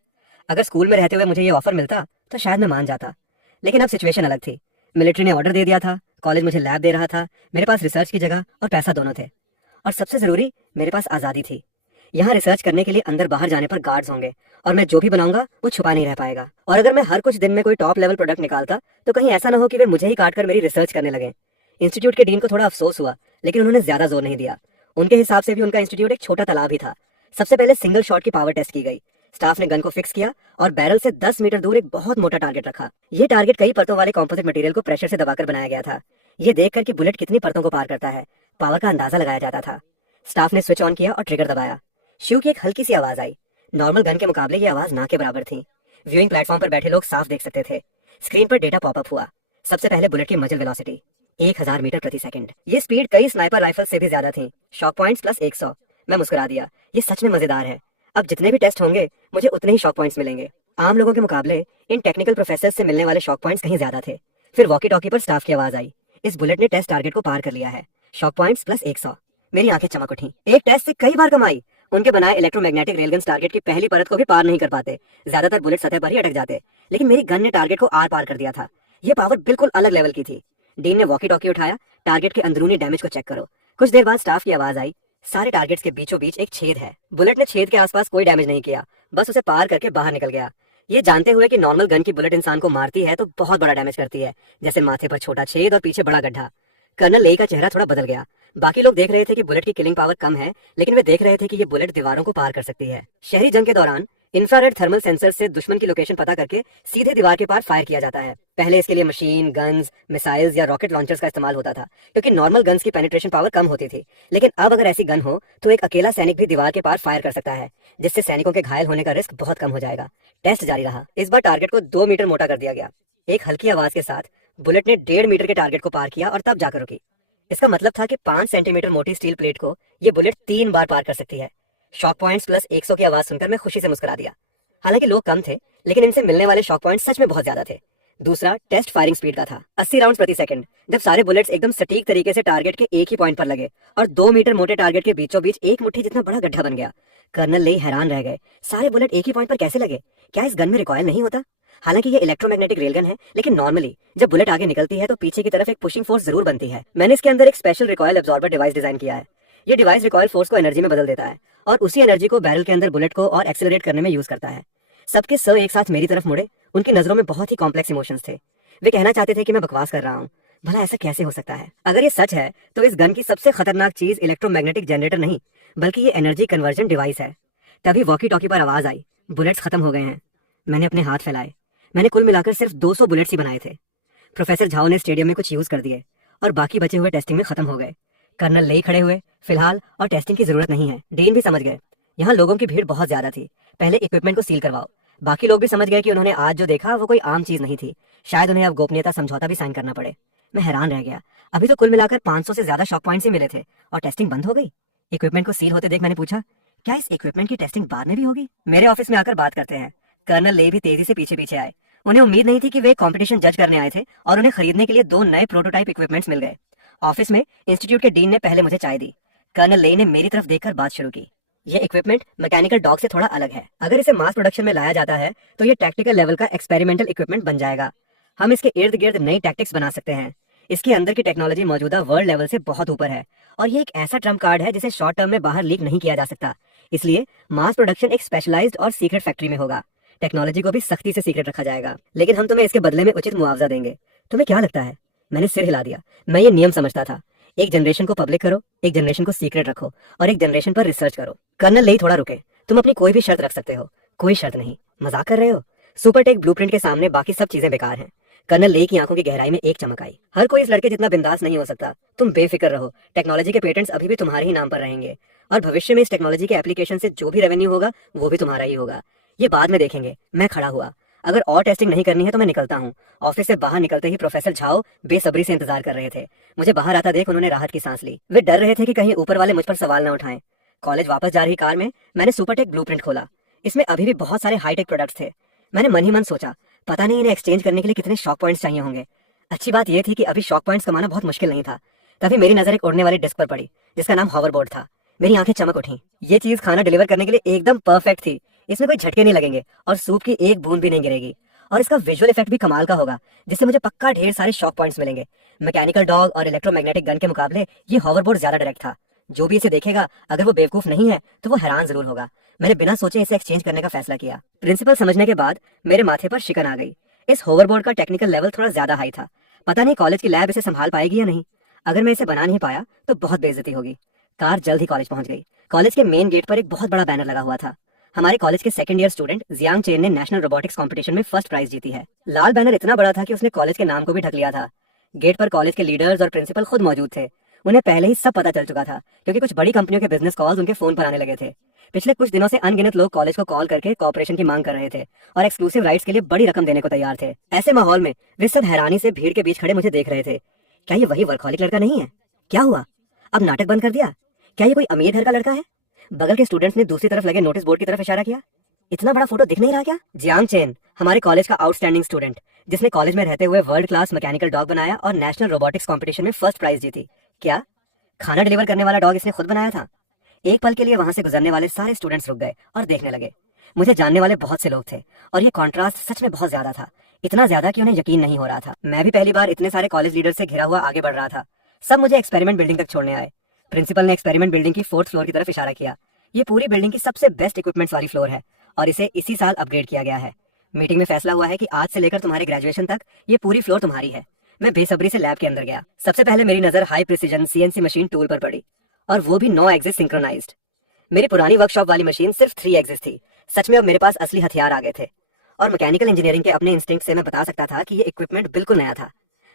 अगर स्कूल में रहते हुए मुझे ये ऑफर मिलता तो शायद मैं मान जाता, लेकिन अब सिचुएशन अलग थी। मिलिट्री ने ऑर्डर दे दिया था, कॉलेज मुझे लैब दे रहा था, मेरे पास रिसर्च की जगह और पैसा दोनों थे, और सबसे जरूरी मेरे पास आजादी थी। यहाँ रिसर्च करने के लिए अंदर बाहर जाने पर गार्ड्स होंगे, और मैं जो भी बनाऊंगा वो छुपा नहीं रह पाएगा। और अगर मैं हर कुछ दिन में कोई टॉप लेवल प्रोडक्ट निकालता तो कहीं ऐसा ना हो कि वे मुझे ही काट कर मेरी रिसर्च करने लगे। इंस्टीट्यूट के डीन को थोड़ा अफसोस हुआ, लेकिन उन्होंने ज्यादा जोर नहीं दिया। उनके हिसाब से भी उनका इंस्टीट्यूट एक छोटा तालाब ही था। सबसे पहले सिंगल शॉट की पावर टेस्ट की गई। स्टाफ ने गन को फिक्स किया और बैरल से 10 मीटर दूर एक बहुत मोटा टारगेट रखा। ये टारगेट कई परतों वाले कॉम्पोजिट मटेरियल को प्रेशर से दबाकर बनाया गया था। ये देखकर कि बुलेट कितनी परतों को पार करता है, पावर का अंदाजा लगाया जाता था। स्टाफ ने स्विच ऑन किया और ट्रिगर दबाया। शिव की एक हल्की सी आवाज आई। नॉर्मल गन के मुकाबले ये आवाज ना के बराबर थी। व्यूइंग प्लेटफॉर्म पर बैठे लोग साफ देख सकते थे। स्क्रीन पर डेटा पॉपअप हुआ। सबसे पहले बुलेट की मजल वेलोसिटी 1000 मीटर प्रति सेकंड। ये स्पीड कई स्नाइपर राइफल से भी ज्यादा थी। Shock points plus 100। मैं मुस्कुरा दिया। ये सच में मजेदार है। अब जितने भी टेस्ट होंगे मुझे उतने ही शॉक पॉइंट्स मिलेंगे। आम लोगों के मुकाबले इन टेक्निकल प्रोफेसर से मिलने वाले शॉक पॉइंट्स कहीं ज्यादा थे। फिर वॉकी टॉकी पर स्टाफ की आवाज आई। इस बुलेट ने टेस्ट टारगेट को पार कर लिया है। Shock points plus 100। मेरी आंखें चमक उठी। एक टेस्ट से कई बार कमाई। उनके बनाए इलेक्ट्रोमैग्नेटिक रेलगन टारगेट की पहली परत को भी पार नहीं कर पाते। ज्यादातर बुलेट सतह पर ही अटक जाते, लेकिन मेरी गन ने टारगेट को आर पार कर दिया था। यह पावर बिल्कुल अलग लेवल की थी। डीन ने वॉकी टॉकी उठाया। टारगेट के अंदरूनी डैमेज को चेक करो। कुछ देर बाद स्टाफ की आवाज आई। सारे टारगेट्स के बीचों बीच एक छेद है। बुलेट ने छेद के आसपास कोई डैमेज नहीं किया, बस उसे पार करके बाहर निकल गया। ये जानते हुए कि नॉर्मल गन की बुलेट इंसान को मारती है तो बहुत बड़ा डैमेज करती है, जैसे माथे पर छोटा छेद और पीछे बड़ा गड्ढा। कर्नल लेई का चेहरा थोड़ा बदल गया। बाकी लोग देख रहे थे कि बुलेट की किलिंग पावर कम है, लेकिन वे देख रहे थे कि ये बुलेट दीवारों को पार कर सकती है। शहरी जंग के दौरान इंफ्रारेड थर्मल सेंसर से दुश्मन की लोकेशन पता करके सीधे दीवार के पार फायर किया जाता है। पहले इसके लिए मशीन गन्स, मिसाइल्स या रॉकेट लॉन्चर्स का इस्तेमाल होता था, क्योंकि नॉर्मल गन्स की पेनिट्रेशन पावर कम होती थी। लेकिन अब अगर ऐसी गन हो तो एक अकेला सैनिक भी दीवार के पार फायर कर सकता है, जिससे सैनिकों के घायल होने का रिस्क बहुत कम हो जाएगा। टेस्ट जारी रहा। इस बार टारगेट को 2 मीटर मोटा कर दिया गया। एक हल्की आवाज के साथ बुलेट ने 1.5 मीटर के टारगेट को पार किया और तब जाकर रुकी। इसका मतलब था कि 5 सेंटीमीटर मोटी स्टील प्लेट को ये बुलेट 3 बार पार कर सकती है। शॉक पॉइंट्स प्लस 100 की आवाज सुनकर मैं खुशी से मुस्कुरा दिया। हालांकि लोग कम थे, लेकिन इनसे मिलने वाले शॉक पॉइंट्स सच में बहुत ज्यादा थे। दूसरा टेस्ट फायरिंग स्पीड का था, 80 राउंड्स प्रति सेकंड। जब सारे बुलेट्स एकदम सटीक तरीके से टारगेट के एक ही पॉइंट पर लगे और 2 मीटर मोटे टारगेट के बीचों बीच एक मुट्ठी जितना बड़ा गड्ढा बन गया। कर्नल लेई हैरान रह गए। सारे बुलेट एक ही पॉइंट पर कैसे लगे? क्या इस गन में रिकॉयल नहीं होता? हालांकि ये इलेक्ट्रोमैग्नेटिक रेलगन है, लेकिन नॉर्मली जब बुलेट आगे निकलती है तो पीछे की तरफ एक पुशिंग फोर्स जरूर बनती है। मैंने इसके अंदर एक special recoil absorber device design किया है। ये डिवाइस रिकॉयल फोर्स को एनर्जी में बदल देता है और उसी एनर्जी को बैरल के अंदर बुलेट को और एक्सेलरेट करने में यूज करता है। सबके सर एक साथ मेरी तरफ मुड़े। उनकी नजरों में बहुत ही कॉम्प्लेक्स इमोशंस थे। वे कहना चाहते थे कि मैं बकवास कर रहा हूँ। भला ऐसा कैसे हो सकता है? अगर ये सच है तो इस गन की सबसे खतरनाक चीज इलेक्ट्रोमैग्नेटिक जनरेटर नहीं, बल्कि ये एनर्जी कन्वर्जन डिवाइस है। तभी वॉकी टॉकी पर आवाज आई, बुलेट्स खत्म हो गए हैं। मैंने अपने हाथ फैलाए। मैंने कुल मिलाकर सिर्फ 200 बुलेट्स ही बनाए थे। प्रोफेसर झाओ ने स्टेडियम में कुछ यूज कर दिए और बाकी बचे हुए टेस्टिंग में खत्म हो गए। कर्नल लेई खड़े हुए, फिलहाल और टेस्टिंग की जरूरत नहीं है। डीन भी समझ गए। यहाँ लोगों की भीड़ बहुत ज्यादा थी। पहले इक्विपमेंट को सील करवाओ। बाकी लोग भी समझ गए कि उन्होंने आज जो देखा वो कोई आम चीज नहीं थी। शायद उन्हें अब गोपनीयता समझौता भी साइन करना पड़े। मैं हैरान रह गया। अभी तो कुल मिलाकर 500 से ज्यादा शॉक पॉइंट्स ही मिले थे और टेस्टिंग बंद हो गई। इक्विपमेंट को सील होते देख मैंने पूछा, क्या इस इक्विपमेंट की टेस्टिंग बाद में भी होगी? मेरे ऑफिस में आकर बात करते हैं। कर्नल ले भी तेजी से पीछे पीछे आए। उन्हें उम्मीद नहीं थी कि वे कंपटीशन जज करने आए थे और उन्हें खरीदने के लिए 2 नए प्रोटोटाइप इक्विपमेंट्स मिल गए। ऑफिस में इंस्टीट्यूट के डीन ने पहले मुझे चाय दी। कर्नल ले ने मेरी तरफ देखकर बात शुरू की। यह इक्विपमेंट मैकेनिकल डॉग से थोड़ा अलग है। अगर इसे मास प्रोडक्शन में लाया जाता है तो ये टैक्टिकल लेवल का एक्सपेरिमेंटल इक्विपमेंट बन जाएगा। हम इसके इर्द गिर्द नई टैक्टिक्स बना सकते हैं। इसके अंदर की टेक्नोलॉजी मौजूदा वर्ल्ड लेवल से बहुत ऊपर है और ये एक ऐसा ट्रम्प कार्ड है जिसे शॉर्ट टर्म में बाहर लीक नहीं किया जा सकता। इसलिए मास प्रोडक्शन एक स्पेशलाइज्ड और सीक्रेट फैक्ट्री में होगा। टेक्नोलॉजी को भी सख्ती से सीक्रेट रखा जाएगा, लेकिन हम तुम्हें इसके बदले में उचित मुआवजा देंगे। तुम्हें क्या लगता है? मैंने सिर हिला दिया। मैं ये नियम समझता था, एक जनरेशन को पब्लिक करो, एक जनरेशन को सीक्रेट रखो और एक जनरेशन पर रिसर्च करो। कर्नल लेई थोड़ा रुके, तुम अपनी कोई भी शर्त रख सकते हो। कोई शर्त नहीं। मजाक कर रहे हो? सुपरटेक ब्लूप्रिंट के सामने बाकी सब चीजें बेकार हैं। कर्नल लेई की आंखों की गहराई में एक चमक आई। हर कोई इस लड़के जितना बिंदास नहीं हो सकता। तुम बेफिक्र रहो, टेक्नोलॉजी के पेटेंट्स अभी भी तुम्हारे ही नाम पर रहेंगे और भविष्य में इस टेक्नोलॉजी के एप्लीकेशन से जो भी रेवेन्यू होगा वो भी तुम्हारा ही होगा। ये बाद में देखेंगे। मैं खड़ा हुआ। अगर और टेस्टिंग नहीं करनी है तो मैं निकलता हूँ। ऑफिस से बाहर निकलते ही प्रोफेसर झाओ बेसब्री से इंतजार कर रहे थे। मुझे बाहर आता देख उन्होंने राहत की सांस ली। वे डर रहे थे कि कहीं ऊपर वाले मुझ पर सवाल न उठाएं। कॉलेज वापस जा रही कार में मैंने सुपरटेक ब्लूप्रिंट खोला। इसमें अभी भी बहुत सारे हाईटेक प्रोडक्ट्स थे। मैंने मन ही मन सोचा, पता नहीं इन्हें एक्सचेंज करने के लिए कितने शॉक पॉइंट्स चाहिए होंगे। अच्छी बात यह थी कि अभी शॉक पॉइंट्स कमाना बहुत मुश्किल नहीं था। तभी मेरी नजर एक उड़ने वाली डिस्क पर पड़ी जिसका नाम हॉवरबोर्ड था। मेरी आंखें चमक उठी। ये चीज खाना डिलीवर करने के लिए एकदम परफेक्ट थी। इसमें कोई झटके नहीं लगेंगे और सूप की एक बूंद भी नहीं गिरेगी और इसका विजुअल इफेक्ट भी कमाल का होगा, जिससे मुझे पक्का ढेर सारे शॉक पॉइंट्स मिलेंगे। मैकेनिकल डॉग और इलेक्ट्रोमैग्नेटिक गन के मुकाबले ये हॉवरबोर्ड ज्यादा डायरेक्ट था। जो भी इसे देखेगा, अगर वो बेवकूफ नहीं है तो वो हैरान जरूर होगा। मैंने बिना सोचे इसे एक्सचेंज करने का फैसला किया। प्रिंसिपल समझने के बाद मेरे माथे पर शिकन आ गई। इस होवरबोर्ड का टेक्निकल लेवल थोड़ा ज्यादा हाई था। पता नहीं कॉलेज की लैब इसे संभाल पाएगी या नहीं। अगर मैं इसे बना नहीं पाया तो बहुत बेइज्जती होगी। कार जल्द ही कॉलेज पहुंच गई। कॉलेज के मेन गेट पर एक बहुत बड़ा बैनर लगा हुआ था। हमारे कॉलेज के second year student Jiang chain ने नेशनल रोबोटिक्स कंपटीशन में फर्स्ट प्राइज जीती है। लाल बैनर इतना बड़ा था कि उसने कॉलेज के नाम को भी ढक लिया था। गेट पर कॉलेज के लीडर्स और प्रिंसिपल खुद मौजूद थे। उन्हें पहले ही सब पता चल चुका था क्योंकि कुछ बड़ी कंपनियों के बिजनेस कॉल्स उनके फोन पर आने लगे थे। पिछले कुछ दिनों से अनगिनत लोग कॉलेज को कॉल करके कॉपरेशन की मांग कर रहे थे और एक्सक्लूसिव राइट्स के लिए बड़ी रकम देने को तैयार थे। ऐसे माहौल में वे सब हैरानी से भीड़ के बीच खड़े मुझे देख रहे थे। क्या ये वही वर्कहॉलिक लड़का नहीं है? क्या हुआ? अब नाटक बंद कर दिया? क्या ये कोई अमीर घर का लड़का है? बगल के स्टूडेंट्स ने दूसरी तरफ लगे नोटिस बोर्ड की तरफ इशारा किया। इतना बड़ा फोटो दिख नहीं रहा क्या? जियांग चेन, हमारे कॉलेज का आउटस्टैंडिंग स्टूडेंट, जिसने कॉलेज में रहते हुए वर्ल्ड क्लास मैकेनिकल डॉग बनाया और नेशनल रोबोटिक्स कंपटीशन में फर्स्ट प्राइज जीती। क्या खाना डिलीवर करने वाला डॉग इसने खुद बनाया था? एक पल के लिए वहां से गुजरने वाले सारे स्टूडेंट्स रुक गए और देखने लगे। मुझे जानने वाले बहुत से लोग थे और ये कॉन्ट्रास्ट सच में बहुत ज्यादा था। इतना ज्यादा कि उन्हें यकीन नहीं हो रहा था। मैं भी पहली बार इतने सारे कॉलेज लीडर से घिरा हुआ आगे बढ़ रहा था। सब मुझे एक्सपेरिमेंट बिल्डिंग तक छोड़ने आए। प्रिंसिपल ने एक्सपेरिमेंट बिल्डिंग की 4th फ्लोर की तरफ इशारा किया। ये पूरी बिल्डिंग की सबसे बेस्ट इक्विपमेंट्स वाली फ्लोर है और इसे इसी साल अपग्रेड किया गया है। मीटिंग में फैसला हुआ है कि आज से लेकर तुम्हारे ग्रेजुएशन तक ये पूरी फ्लोर तुम्हारी है। मैं बेसब्री से लैब के अंदर गया। सबसे पहले मेरी नजर high precision CNC machine tool पर पड़ी और वो भी 9 एक्सिस सिंक्रोनाइज्ड। मेरी पुरानी वर्कशॉप वाली मशीन सिर्फ 3 एक्सिस थी। सच में अब मेरे पास असली हथियार आ गए थे और मैकेनिकल इंजीनियरिंग के अपने इंस्टिंक्ट से मैं बता सकता था कि ये इक्विपमेंट बिल्कुल नया था।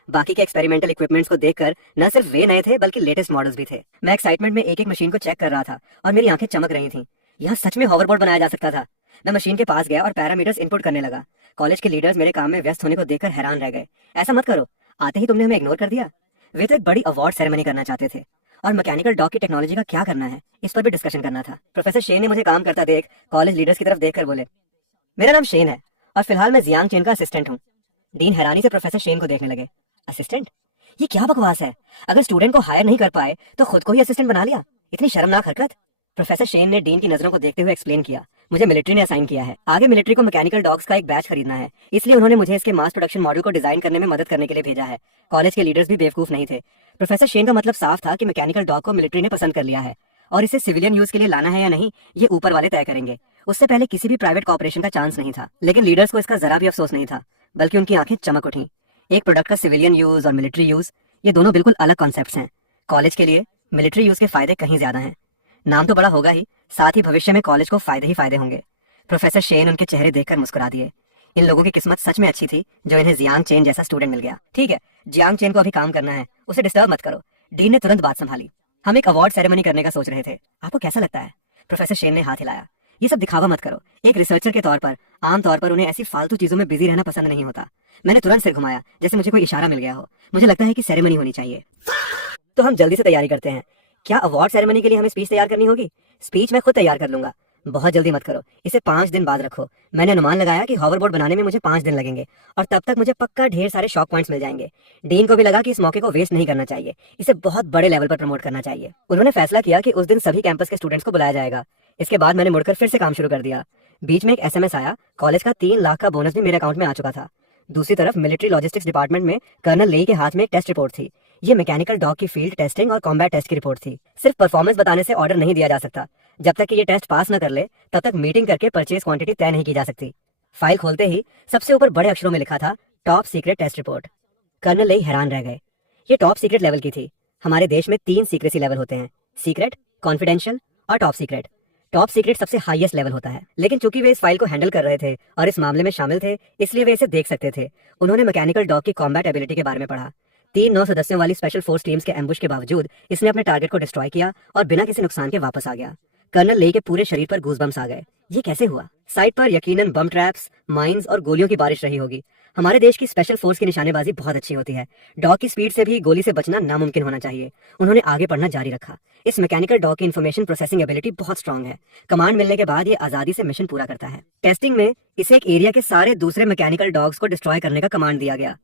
बाकी के एक्सपेरिमेंटल इक्विपमेंट्स को देखकर न सिर्फ वे नए थे बल्कि लेटेस्ट मॉडल्स भी थे। मैं एक्साइटमेंट में एक एक मशीन को चेक कर रहा था और मेरी आंखें चमक रही थीं। यहाँ सच में हॉवरबोर्ड बनाया जा सकता था। मैं मशीन के पास गया और पैरामीटर्स इनपुट करने लगा। कॉलेज के लीडर्स मेरे काम में व्यस्त होने को देखकर हैरान रह गए। ऐसा मत करो, आते ही तुमने हमें इग्नोर कर दिया। वे तो एक बड़ी अवार्ड सेरेमनी करना चाहते थे और मैकेनिकल डॉग की टेक्नोलॉजी का क्या करना है इस पर भी डिस्कशन करना था। प्रोफेसर शेन ने मुझे काम करता देख कॉलेज लीडर्स की तरफ देखकर बोले, मेरा नाम शेन है और फिलहाल मैं जियांग चेन का असिस्टेंट हूँ। डीन हैरानी से प्रोफेसर शेन को देखने लगे। असिस्टेंट? ये क्या बकवास है? अगर स्टूडेंट को हायर नहीं कर पाए तो खुद को ही असिस्टेंट बना लिया। इतनी शर्मनाक हरकत। प्रोफेसर शेन ने डीन की नजरों को देखते हुए एक्सप्लेन किया, मुझे मिलिट्री ने असाइन किया है। आगे मिलिट्री को मैकेनिकल डॉग्स का एक बैच खरीदना है, इसलिए उन्होंने मुझे इसके मास प्रोडक्शन मॉडल को डिजाइन करने में मदद करने के लिए भेजा है। कॉलेज के लीडर्स भी बेवकूफ नहीं थे। प्रोफेसर शेन का मतलब साफ था कि मैकेनिकल डॉग को मिलिट्री ने पसंद कर लिया है और इसे सिविलियन यूज के लिए लाना है या नहीं ये ऊपर वाले तय करेंगे। उससे पहले किसी भी प्राइवेट कॉर्पोरेशन का चांस नहीं था। लेकिन लीडर्स को इसका जरा भी अफसोस नहीं था, बल्कि उनकी आंखें चमक उठी। एक प्रोडक्ट का सिविलियन यूज और मिलिट्री यूज, ये दोनों बिल्कुल अलग कॉन्सेप्ट्स हैं। कॉलेज के लिए मिलिट्री यूज के फायदे कहीं ज्यादा हैं। नाम तो बड़ा होगा ही, साथ ही भविष्य में कॉलेज को फायदे ही फायदे होंगे। प्रोफेसर शेन उनके चेहरे देखकर मुस्कुरा दिए। इन लोगों की किस्मत सच में अच्छी थी जो इन्हें जियांग चेन जैसा स्टूडेंट मिल गया। ठीक है, जियांग चेन को अभी काम करना है, उसे डिस्टर्ब मत करो। डीन ने तुरंत बात संभाली। हम एक अवार्ड सेरेमनी करने का सोच रहे थे, आपको कैसा लगता है? प्रोफेसर शेन ने हाथ हिलाया। ये सब दिखावा मत करो। एक रिसर्चर के तौर पर आमतौर पर उन्हें ऐसी फालतू चीजों में बिजी रहना पसंद नहीं होता। मैंने तुरंत सिर घुमाया जैसे मुझे कोई इशारा मिल गया हो। मुझे लगता है कि सेरेमनी होनी चाहिए। तो हम जल्दी से तैयारी करते हैं। क्या अवार्ड सेरेमनी के लिए हमें स्पीच तैयार करनी होगी? स्पीच मैं खुद तैयार कर लूंगा। बहुत जल्दी मत करो, इसे 5 दिन बाद रखो। मैंने अनुमान लगाया कि हॉवरबोर्ड बनाने में मुझे 5 दिन लगेंगे और तब तक मुझे पक्का ढेर सारे शॉक पॉइंट्स मिल जाएंगे। डीन को भी लगा कि इस मौके को वेस्ट नहीं करना चाहिए, इसे बहुत बड़े लेवल पर प्रमोट करना चाहिए। उन्होंने फैसला किया कि उस दिन सभी कैंपस के स्टूडेंट्स को बुलाया जाएगा। इसके बाद मैंने मुड़कर फिर से काम शुरू कर दिया। बीच में एक SMS आया, कॉलेज का 3 लाख का बोनस भी मेरे अकाउंट में आ चुका था। दूसरी तरफ मिलिट्री लॉजिस्टिक्स डिपार्टमेंट में कर्नल लेई के हाथ में एक टेस्ट रिपोर्ट थी। ये मैकेनिकल डॉग की फील्ड टेस्टिंग और कॉम्बैट टेस्ट की रिपोर्ट थी। सिर्फ परफॉर्मेंस बताने से ऑर्डर नहीं दिया जा सकता। जब तक कि ये टेस्ट पास न कर ले तब तक मीटिंग करके परचेज क्वांटिटी तय नहीं की जा सकती। फाइल खोलते ही सबसे ऊपर बड़े अक्षरों में लिखा था top secret test report. Colonel Lei हैरान रह गए। ये टॉप सीक्रेट लेवल की थी। हमारे देश में 3 सीक्रेसी लेवल होते हैं, सीक्रेट, कॉन्फिडेंशियल और टॉप सीक्रेट। टॉप सीक्रेट सबसे हाईएस्ट लेवल होता है, लेकिन चूंकि वे इस फाइल को हैंडल कर रहे थे और इस मामले में शामिल थे, इसलिए वे इसे देख सकते थे। उन्होंने मैकेनिकल डॉग की कॉम्बैट एबिलिटी के बारे में पढ़ा। 3 9 सदस्यों वाली स्पेशल फोर्स टीम्स के एम्बुश के बावजूद इसने अपने टारगेट को डिस्ट्रॉय किया और बिना किसी नुकसान के वापस आ गया। कर्नल लेई के पूरे शरीर पर गूज़बम्स आ गए। ये कैसे हुआ? साइट पर यकीनन बम ट्रैप्स, माइंस और गोलियों की बारिश रही होगी। हमारे देश की स्पेशल फोर्स की निशानेबाजी बहुत अच्छी होती है। डॉग की स्पीड से भी गोली से बचना नामुमकिन होना चाहिए। उन्होंने आगे पढ़ना जारी रखा। इस मैकेनिकल डॉग की इन्फॉर्मेशन प्रोसेसिंग एबिलिटी बहुत स्ट्रांग है। कमांड मिलने के बाद ये आजादी से मिशन पूरा करता है। टेस्टिंग में इसे एक एरिया के सारे दूसरे मैकेनिकल डॉग्स को डिस्ट्रॉय करने का कमांड दिया गया।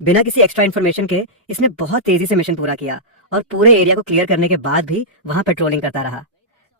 बिना किसी एक्स्ट्रा इन्फॉर्मेशन के इसने बहुत तेजी से मिशन पूरा किया और पूरे एरिया को क्लियर करने के बाद भी वहां पेट्रोलिंग करता रहा।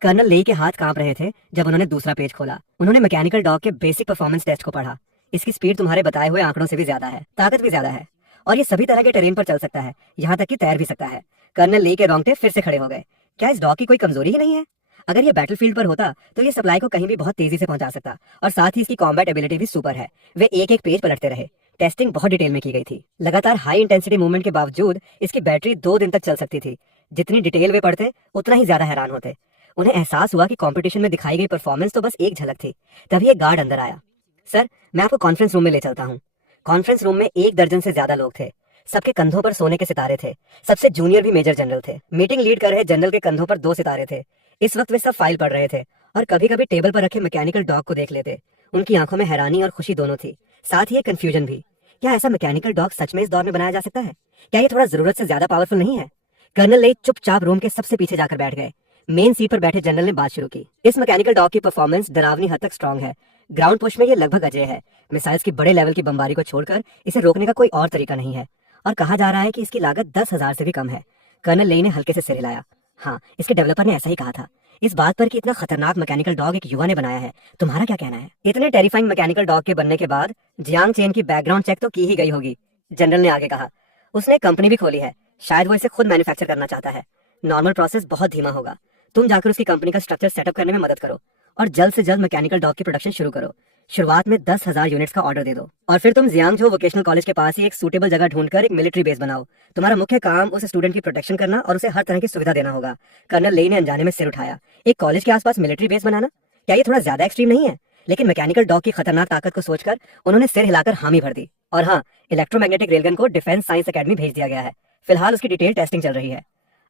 कर्नल लेई के हाथ कांप रहे थे जब उन्होंने दूसरा पेज खोला। उन्होंने मैकेनिकल डॉग के बेसिक परफॉर्मेंस टेस्ट को पढ़ा। इसकी स्पीड तुम्हारे बताए हुए आंकड़ों से भी ज्यादा है, ताकत भी ज्यादा है और ये सभी तरह के टेरेन पर चल सकता है, यहाँ तक कि तैर भी सकता है। कर्नल लेई के रोंगटे फिर से खड़े हो गए। क्या इस डॉग की कोई कमजोरी ही नहीं है? अगर ये बैटलफील्ड पर होता तो ये सप्लाई को कहीं भी बहुत तेजी से पहुंचा सकता और साथ ही इसकी कॉम्बैट एबिलिटी भी सुपर है। वे एक एक पेज पलटते रहे। टेस्टिंग बहुत डिटेल में की गई थी। लगातार हाई इंटेंसिटी मूवमेंट के बावजूद इसकी बैटरी 2 दिन तक चल सकती थी। जितनी डिटेल वे पढ़ते उतना ही ज्यादा हैरान होते। उन्हें एहसास हुआ कि कंपटीशन में दिखाई गई परफॉर्मेंस तो बस एक झलक थी। तभी एक गार्ड अंदर आया। सर, मैं आपको कॉन्फ्रेंस रूम में ले चलता हूँ। कॉन्फ्रेंस रूम में 1 दर्जन से ज्यादा लोग थे। सबके कंधों पर सोने के सितारे थे। सबसे जूनियर भी मेजर जनरल थे। मीटिंग लीड कर रहे जनरल के कंधों पर 2 सितारे थे। इस वक्त वे सब फाइल पढ़ रहे थे और कभी कभी टेबल पर रखे मैकेनिकल डॉग को देख लेते। उनकी आंखों में हैरानी और खुशी दोनों थी, साथ ही एक कंफ्यूजन भी। क्या ऐसा मैकेनिकल डॉग सच में इस दौर में बनाया जा सकता है? क्या ये थोड़ा जरूरत से ज्यादा पावरफुल नहीं है? कर्नल लेई चुपचाप रूम के सबसे पीछे जाकर बैठ गए। मेन सीट पर बैठे जनरल ने बात शुरू की। इस मैकेनिकल डॉग की परफॉर्मेंस डरावनी हद तक स्ट्रांग है। ग्राउंड पुश में ये लगभग अजेय है। मिसाइल्स की बड़े लेवल की बमबारी को छोड़कर इसे रोकने का कोई और तरीका नहीं है और कहा जा रहा है कि इसकी लागत 10,000 से भी कम है। कर्नल लेई ने हल्के से सिर हिलाया। हाँ, इसके डेवलपर ने ऐसा ही कहा था। इस बात पर कि इतना खतरनाक मैकेनिकल डॉग एक युवा ने बनाया है, तुम्हारा क्या कहना है? इतने टेरिफाइंग मैकेनिकल डॉग के बनने के बाद जियांग चेन की बैकग्राउंड चेक तो की ही गई होगी, जनरल ने आगे कहा। उसने कंपनी भी खोली है, शायद वो इसे खुद मैन्युफैक्चर करना चाहता है। नॉर्मल प्रोसेस बहुत धीमा होगा। तुम जाकर उसकी कंपनी का स्ट्रक्चर सेटअप करने में मदद करो और जल्द से जल्द मैकेनिकल डॉग की प्रोडक्शन शुरू करो। शुरुआत में 10,000 यूनिट्स का ऑर्डर दे दो और फिर तुम जियांगझो वोकेशनल कॉलेज के पास ही एक सूटेबल जगह ढूंढकर एक मिलिट्री बेस बनाओ। तुम्हारा मुख्य काम उस स्टूडेंट की प्रोटेक्शन करना और उसे हर तरह की सुविधा देना होगा। कर्नल लेई ने अनजाने में सिर उठाया। एक कॉलेज के आसपास मिलिट्री बेस बनाना, क्या ये थोड़ा ज्यादा एक्सट्रीम नहीं है? लेकिन मैकेनिकल डॉग की खतरनाक ताकत को सोचकर उन्होंने सिर हिलाकर हामी भर दी। और हाँ, इलेक्ट्रोमैग्नेटिक रेलगन को डिफेंस साइंस अकेडमी भेज दिया गया है। फिलहाल उसकी डिटेल टेस्टिंग चल रही है।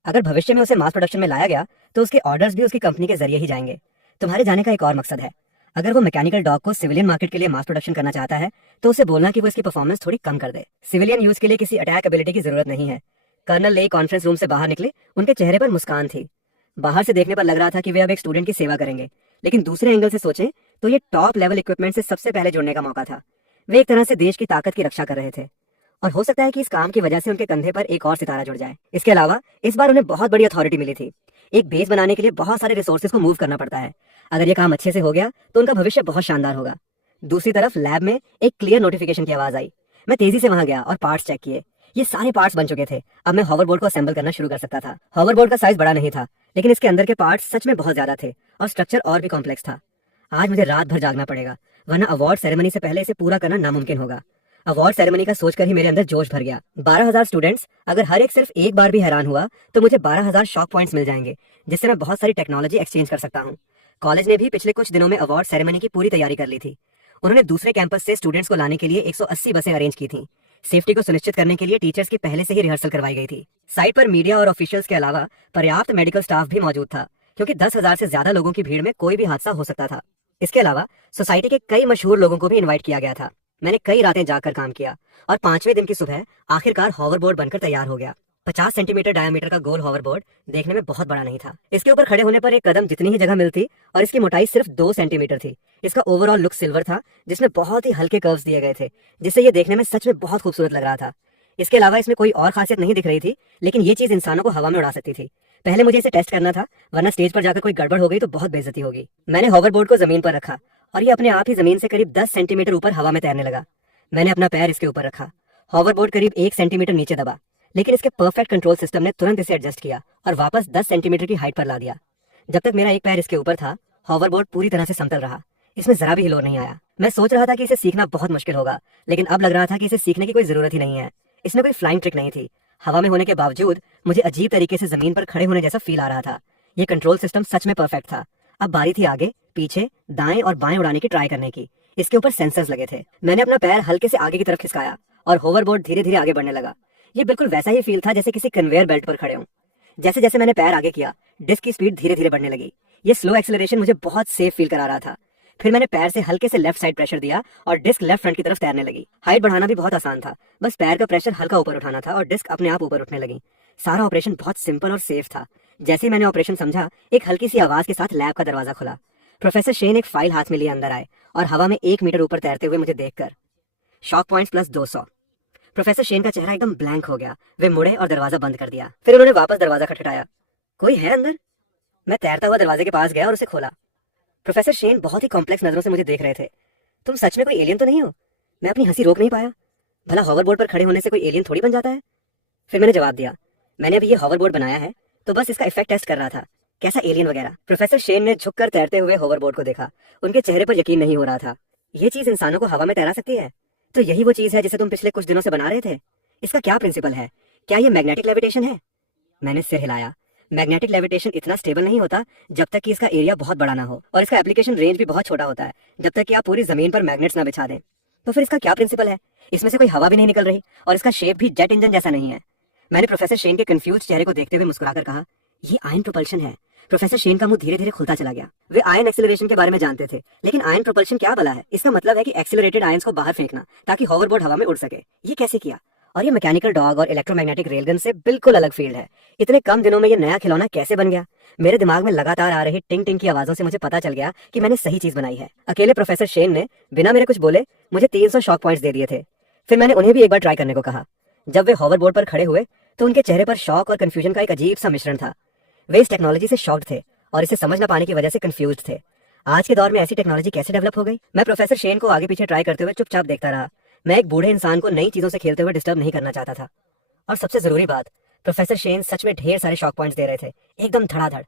अगर भविष्य में उसे मास प्रोडक्शन में लाया गया तो उसके ऑर्डर्स भी उसकी कंपनी के जरिए ही जाएंगे। तुम्हारे जाने का एक और मकसद है। अगर वो मैकेनिकल डॉग को सिविलियन मार्केट के लिए मास प्रोडक्शन करना चाहता है तो उसे बोलना कि वो इसकी परफॉर्मेंस थोड़ी कम कर दे। सिविलियन यूज के लिए किसी अटैक एबिलिटी की जरूरत नहीं है। कर्नल लेई कॉन्फ्रेंस रूम से बाहर निकले। उनके चेहरे पर मुस्कान थी। बाहर से देखने पर लग रहा था कि वे अब एक स्टूडेंट की सेवा करेंगे, लेकिन दूसरे एंगल से सोचें तो ये टॉप लेवल इक्विपमेंट से सबसे पहले जुड़ने का मौका था। वे एक तरह से देश की ताकत की रक्षा कर रहे थे और हो सकता है कि इस काम की वजह से उनके कंधे पर एक और सितारा जुड़ जाए। इसके अलावा इस बार उन्हें बहुत बड़ी अथॉरिटी मिली थी। एक बेस बनाने के लिए बहुत सारे रिसोर्सेज को मूव करना पड़ता है। अगर ये काम अच्छे से हो गया तो उनका भविष्य बहुत शानदार होगा। दूसरी तरफ लैब में एक क्लियर नोटिफिकेशन की आवाज आई। मैं तेजी से वहां गया और पार्ट्स चेक किए। ये सारे पार्ट्स बन चुके थे। अब मैं हॉवरबोर्ड को असेंबल करना शुरू कर सकता था। हॉवरबोर्ड का साइज बड़ा नहीं था, लेकिन इसके अंदर के पार्ट्स सच में बहुत ज्यादा थे और स्ट्रक्चर और भी कॉम्प्लेक्स था। आज मुझे रात भर जागना पड़ेगा, वरना अवार्ड सेरेमनी से पहले इसे पूरा करना नामुमकिन होगा। अवार्ड सेरेमनी का सोचकर ही मेरे अंदर जोश भर गया। 12,000 स्टूडेंट्स, अगर हर एक सिर्फ एक बार भी हैरान हुआ तो मुझे 12,000 शॉक पॉइंट्स मिल जाएंगे, जिससे मैं बहुत सारी टेक्नोलॉजी एक्सचेंज कर सकता हूँ। कॉलेज ने भी पिछले कुछ दिनों में अवार्ड सेरेमनी की पूरी तैयारी कर ली थी। उन्होंने दूसरे कैंपस से स्टूडेंट्स को लाने के लिए 180 बसें अरेंज की थी। सेफ्टी को सुनिश्चित करने के लिए टीचर्स की पहले से ही रिहर्सल करवाई गई थी। साइट पर मीडिया और ऑफिशियल्स के अलावा पर्याप्त मेडिकल स्टाफ भी मौजूद था, क्योंकि 10,000 से ज्यादा लोगों की भीड़ में कोई भी हादसा हो सकता था। इसके अलावा सोसाइटी के कई मशहूर लोगों को भी इन्वाइट किया गया था। मैंने कई रातें जागकर काम किया और 5वें दिन की सुबह आखिरकार हॉवरबोर्ड बनकर तैयार हो गया। 50 सेंटीमीटर डायमीटर का गोल हॉवरबोर्ड देखने में बहुत बड़ा नहीं था। इसके ऊपर खड़े होने पर एक कदम जितनी ही जगह मिलती और इसकी मोटाई सिर्फ 2 सेंटीमीटर थी। इसका ओवरऑल लुक सिल्वर था, जिसमें बहुत ही हल्के कर्व्स दिए गए थे, जिससे ये देखने में सच में बहुत खूबसूरत लग रहा था। इसके अलावा इसमें कोई और खासियत नहीं दिख रही थी, लेकिन ये चीज इंसानों को हवा में उड़ा सकती थी। पहले मुझे इसे टेस्ट करना था, वरना स्टेज पर जाकर कोई गड़बड़ हो गई तो बहुत बेइज्जती होगी। मैंने हॉवरबोर्ड को जमीन पर रखा और ये अपने आप ही जमीन से करीब 10 सेंटीमीटर ऊपर हवा में तैरने लगा। मैंने अपना पैर इसके ऊपर रखा। हॉवरबोर्ड करीब 1 सेंटीमीटर नीचे दबा, लेकिन इसके परफेक्ट कंट्रोल सिस्टम ने तुरंत इसे एडजस्ट किया और वापस 10 सेंटीमीटर की हाइट पर ला दिया। जब तक मेरा एक पैर इसके ऊपर था, हॉवरबोर्ड पूरी तरह से समतल रहा। इसमें जरा भी हिलोर नहीं आया। मैं सोच रहा था कि इसे सीखना बहुत मुश्किल होगा, लेकिन अब लग रहा था कि इसे सीखने की कोई जरूरत ही नहीं है। इसमें कोई फ्लाइंग ट्रिक नहीं थी। हवा में होने के बावजूद मुझे अजीब तरीके से जमीन पर खड़े होने जैसा फील आ रहा था। ये कंट्रोल सिस्टम सच में परफेक्ट था। अब बारी थी आगे, पीछे, दाएं और बाएं उड़ाने की ट्राई करने की। इसके ऊपर सेंसर्स लगे थे। मैंने अपना पैर हल्के से आगे की तरफ खिसकाया और होवरबोर्ड धीरे धीरे आगे बढ़ने लगा। ये बिल्कुल वैसा ही फील था जैसे किसी कन्वेयर बेल्ट पर खड़े हों। जैसे जैसे मैंने पैर आगे किया, डिस्क की स्पीड धीरे धीरे बढ़ने लगी। ये स्लो एक्सेलरेशन मुझे बहुत सेफ फील करा रहा था। फिर मैंने पैर से हल्के से लेफ्ट साइड प्रेशर दिया और डिस्क लेफ्ट फ्रंट की तरफ तैरने लगी। हाइट बढ़ाना भी बहुत आसान था, बस पैर का प्रेशर हल्का ऊपर उठाना था और डिस्क अपने आप ऊपर उठने लगी। सारा ऑपरेशन बहुत सिंपल और सेफ था। जैसे ही मैंने ऑपरेशन समझा, एक हल्की सी आवाज के साथ लैब का दरवाजा खुला। प्रोफेसर शेन एक फाइल हाथ में लिए अंदर आए और हवा में 1 मीटर ऊपर तैरते हुए मुझे देखकर, shock points plus 200। Professor Shane का चेहरा एकदम ब्लैंक हो गया। वे मुड़े और दरवाजा बंद कर दिया। फिर उन्होंने वापस दरवाजा खटखटाया। कोई है अंदर? मैं तैरता हुआ दरवाजे के पास गया और उसे खोला। प्रोफेसर शेन बहुत ही कॉम्प्लेक्स नजरों से मुझे देख रहे थे। तुम सच में कोई एलियन तो नहीं हो? मैं अपनी हंसी रोक नहीं पाया। भला हॉवरबोर्ड पर खड़े होने से कोई एलियन थोड़ी बन जाता है। फिर मैंने जवाब दिया, मैंने अभी ये हॉवरबोर्ड बनाया है, तो बस इसका इफेक्ट टेस्ट कर रहा था, कैसा एलियन वगैरह। प्रोफेसर शेन ने झुककर तैरते हुए हॉवरबोर्ड को देखा। उनके चेहरे पर यकीन नहीं हो रहा था। ये चीज इंसानों को हवा में तैरा सकती है? तो यही वो चीज है जिसे तुम पिछले कुछ दिनों से बना रहे थे। इसका क्या प्रिंसिपल है? क्या ये मैग्नेटिक लेविटेशन है? मैंने सिर हिलाया। मैग्नेटिक लेविटेशन इतना स्टेबल नहीं होता जब तक कि इसका एरिया बहुत बड़ा ना हो, और इसका एप्लीकेशन रेंज भी बहुत छोटा होता है जब तक कि आप पूरी जमीन पर मैग्नेट्स ना बिछा दें। तो फिर इसका क्या प्रिंसिपल है? इसमें से कोई हवा भी नहीं निकल रही और इसका शेप भी जेट इंजन जैसा नहीं है। मैंने प्रोफेसर शेन के कंफ्यूज चेहरे को देखते हुए मुस्कुराकर कहा, ये आयन प्रोपल्शन है। प्रोफेसर शेन का मुंह धीरे धीरे खुलता चला गया। वे आयन एक्सेलरेशन के बारे में जानते थे, लेकिन आयन प्रोपल्शन क्या भला है? इसका मतलब है कि एक्सेलरेटेड आयंस को बाहर फेंकना ताकि हॉवरबोर्ड हवा में उड़ सके। ये कैसे किया? और ये मैकेनिकल डॉग और इलेक्ट्रोमैग्नेटिक रेलगन से बिल्कुल अलग फील्ड है। इतने कम दिनों में ये नया खिलौना कैसे बन गया? मेरे दिमाग में लगातार आ रही टिंग टिंग की आवाजों से मुझे पता चल गया कि मैंने सही चीज बनाई है। अकेले प्रोफेसर शेन ने बिना मेरे कुछ बोले मुझे 300 शॉक पॉइंट्स दे दिए थे। फिर मैंने उन्हें भी एक बार ट्राई करने को कहा। जब वे हॉवरबोर्ड पर खड़े हुए तो उनके चेहरे पर शॉक और कंफ्यूजन का एक अजीब सा मिश्रण था। वे इस टेक्नोलॉजी से शॉक्ड थे और इसे समझ न पाने की वजह से कंफ्यूज्ड थे। आज के दौर में ऐसी टेक्नोलॉजी कैसे डेवलप हो गई? मैं प्रोफेसर शेन को आगे पीछे ट्राई करते हुए चुपचाप देखता रहा। मैं एक बूढ़े इंसान को नई चीजों से खेलते हुए डिस्टर्ब नहीं करना चाहता था। और सबसे जरूरी बात, प्रोफेसर शेन सच में ढेर सारे शॉक पॉइंट्स दे रहे थे, एकदम धड़ाधड़।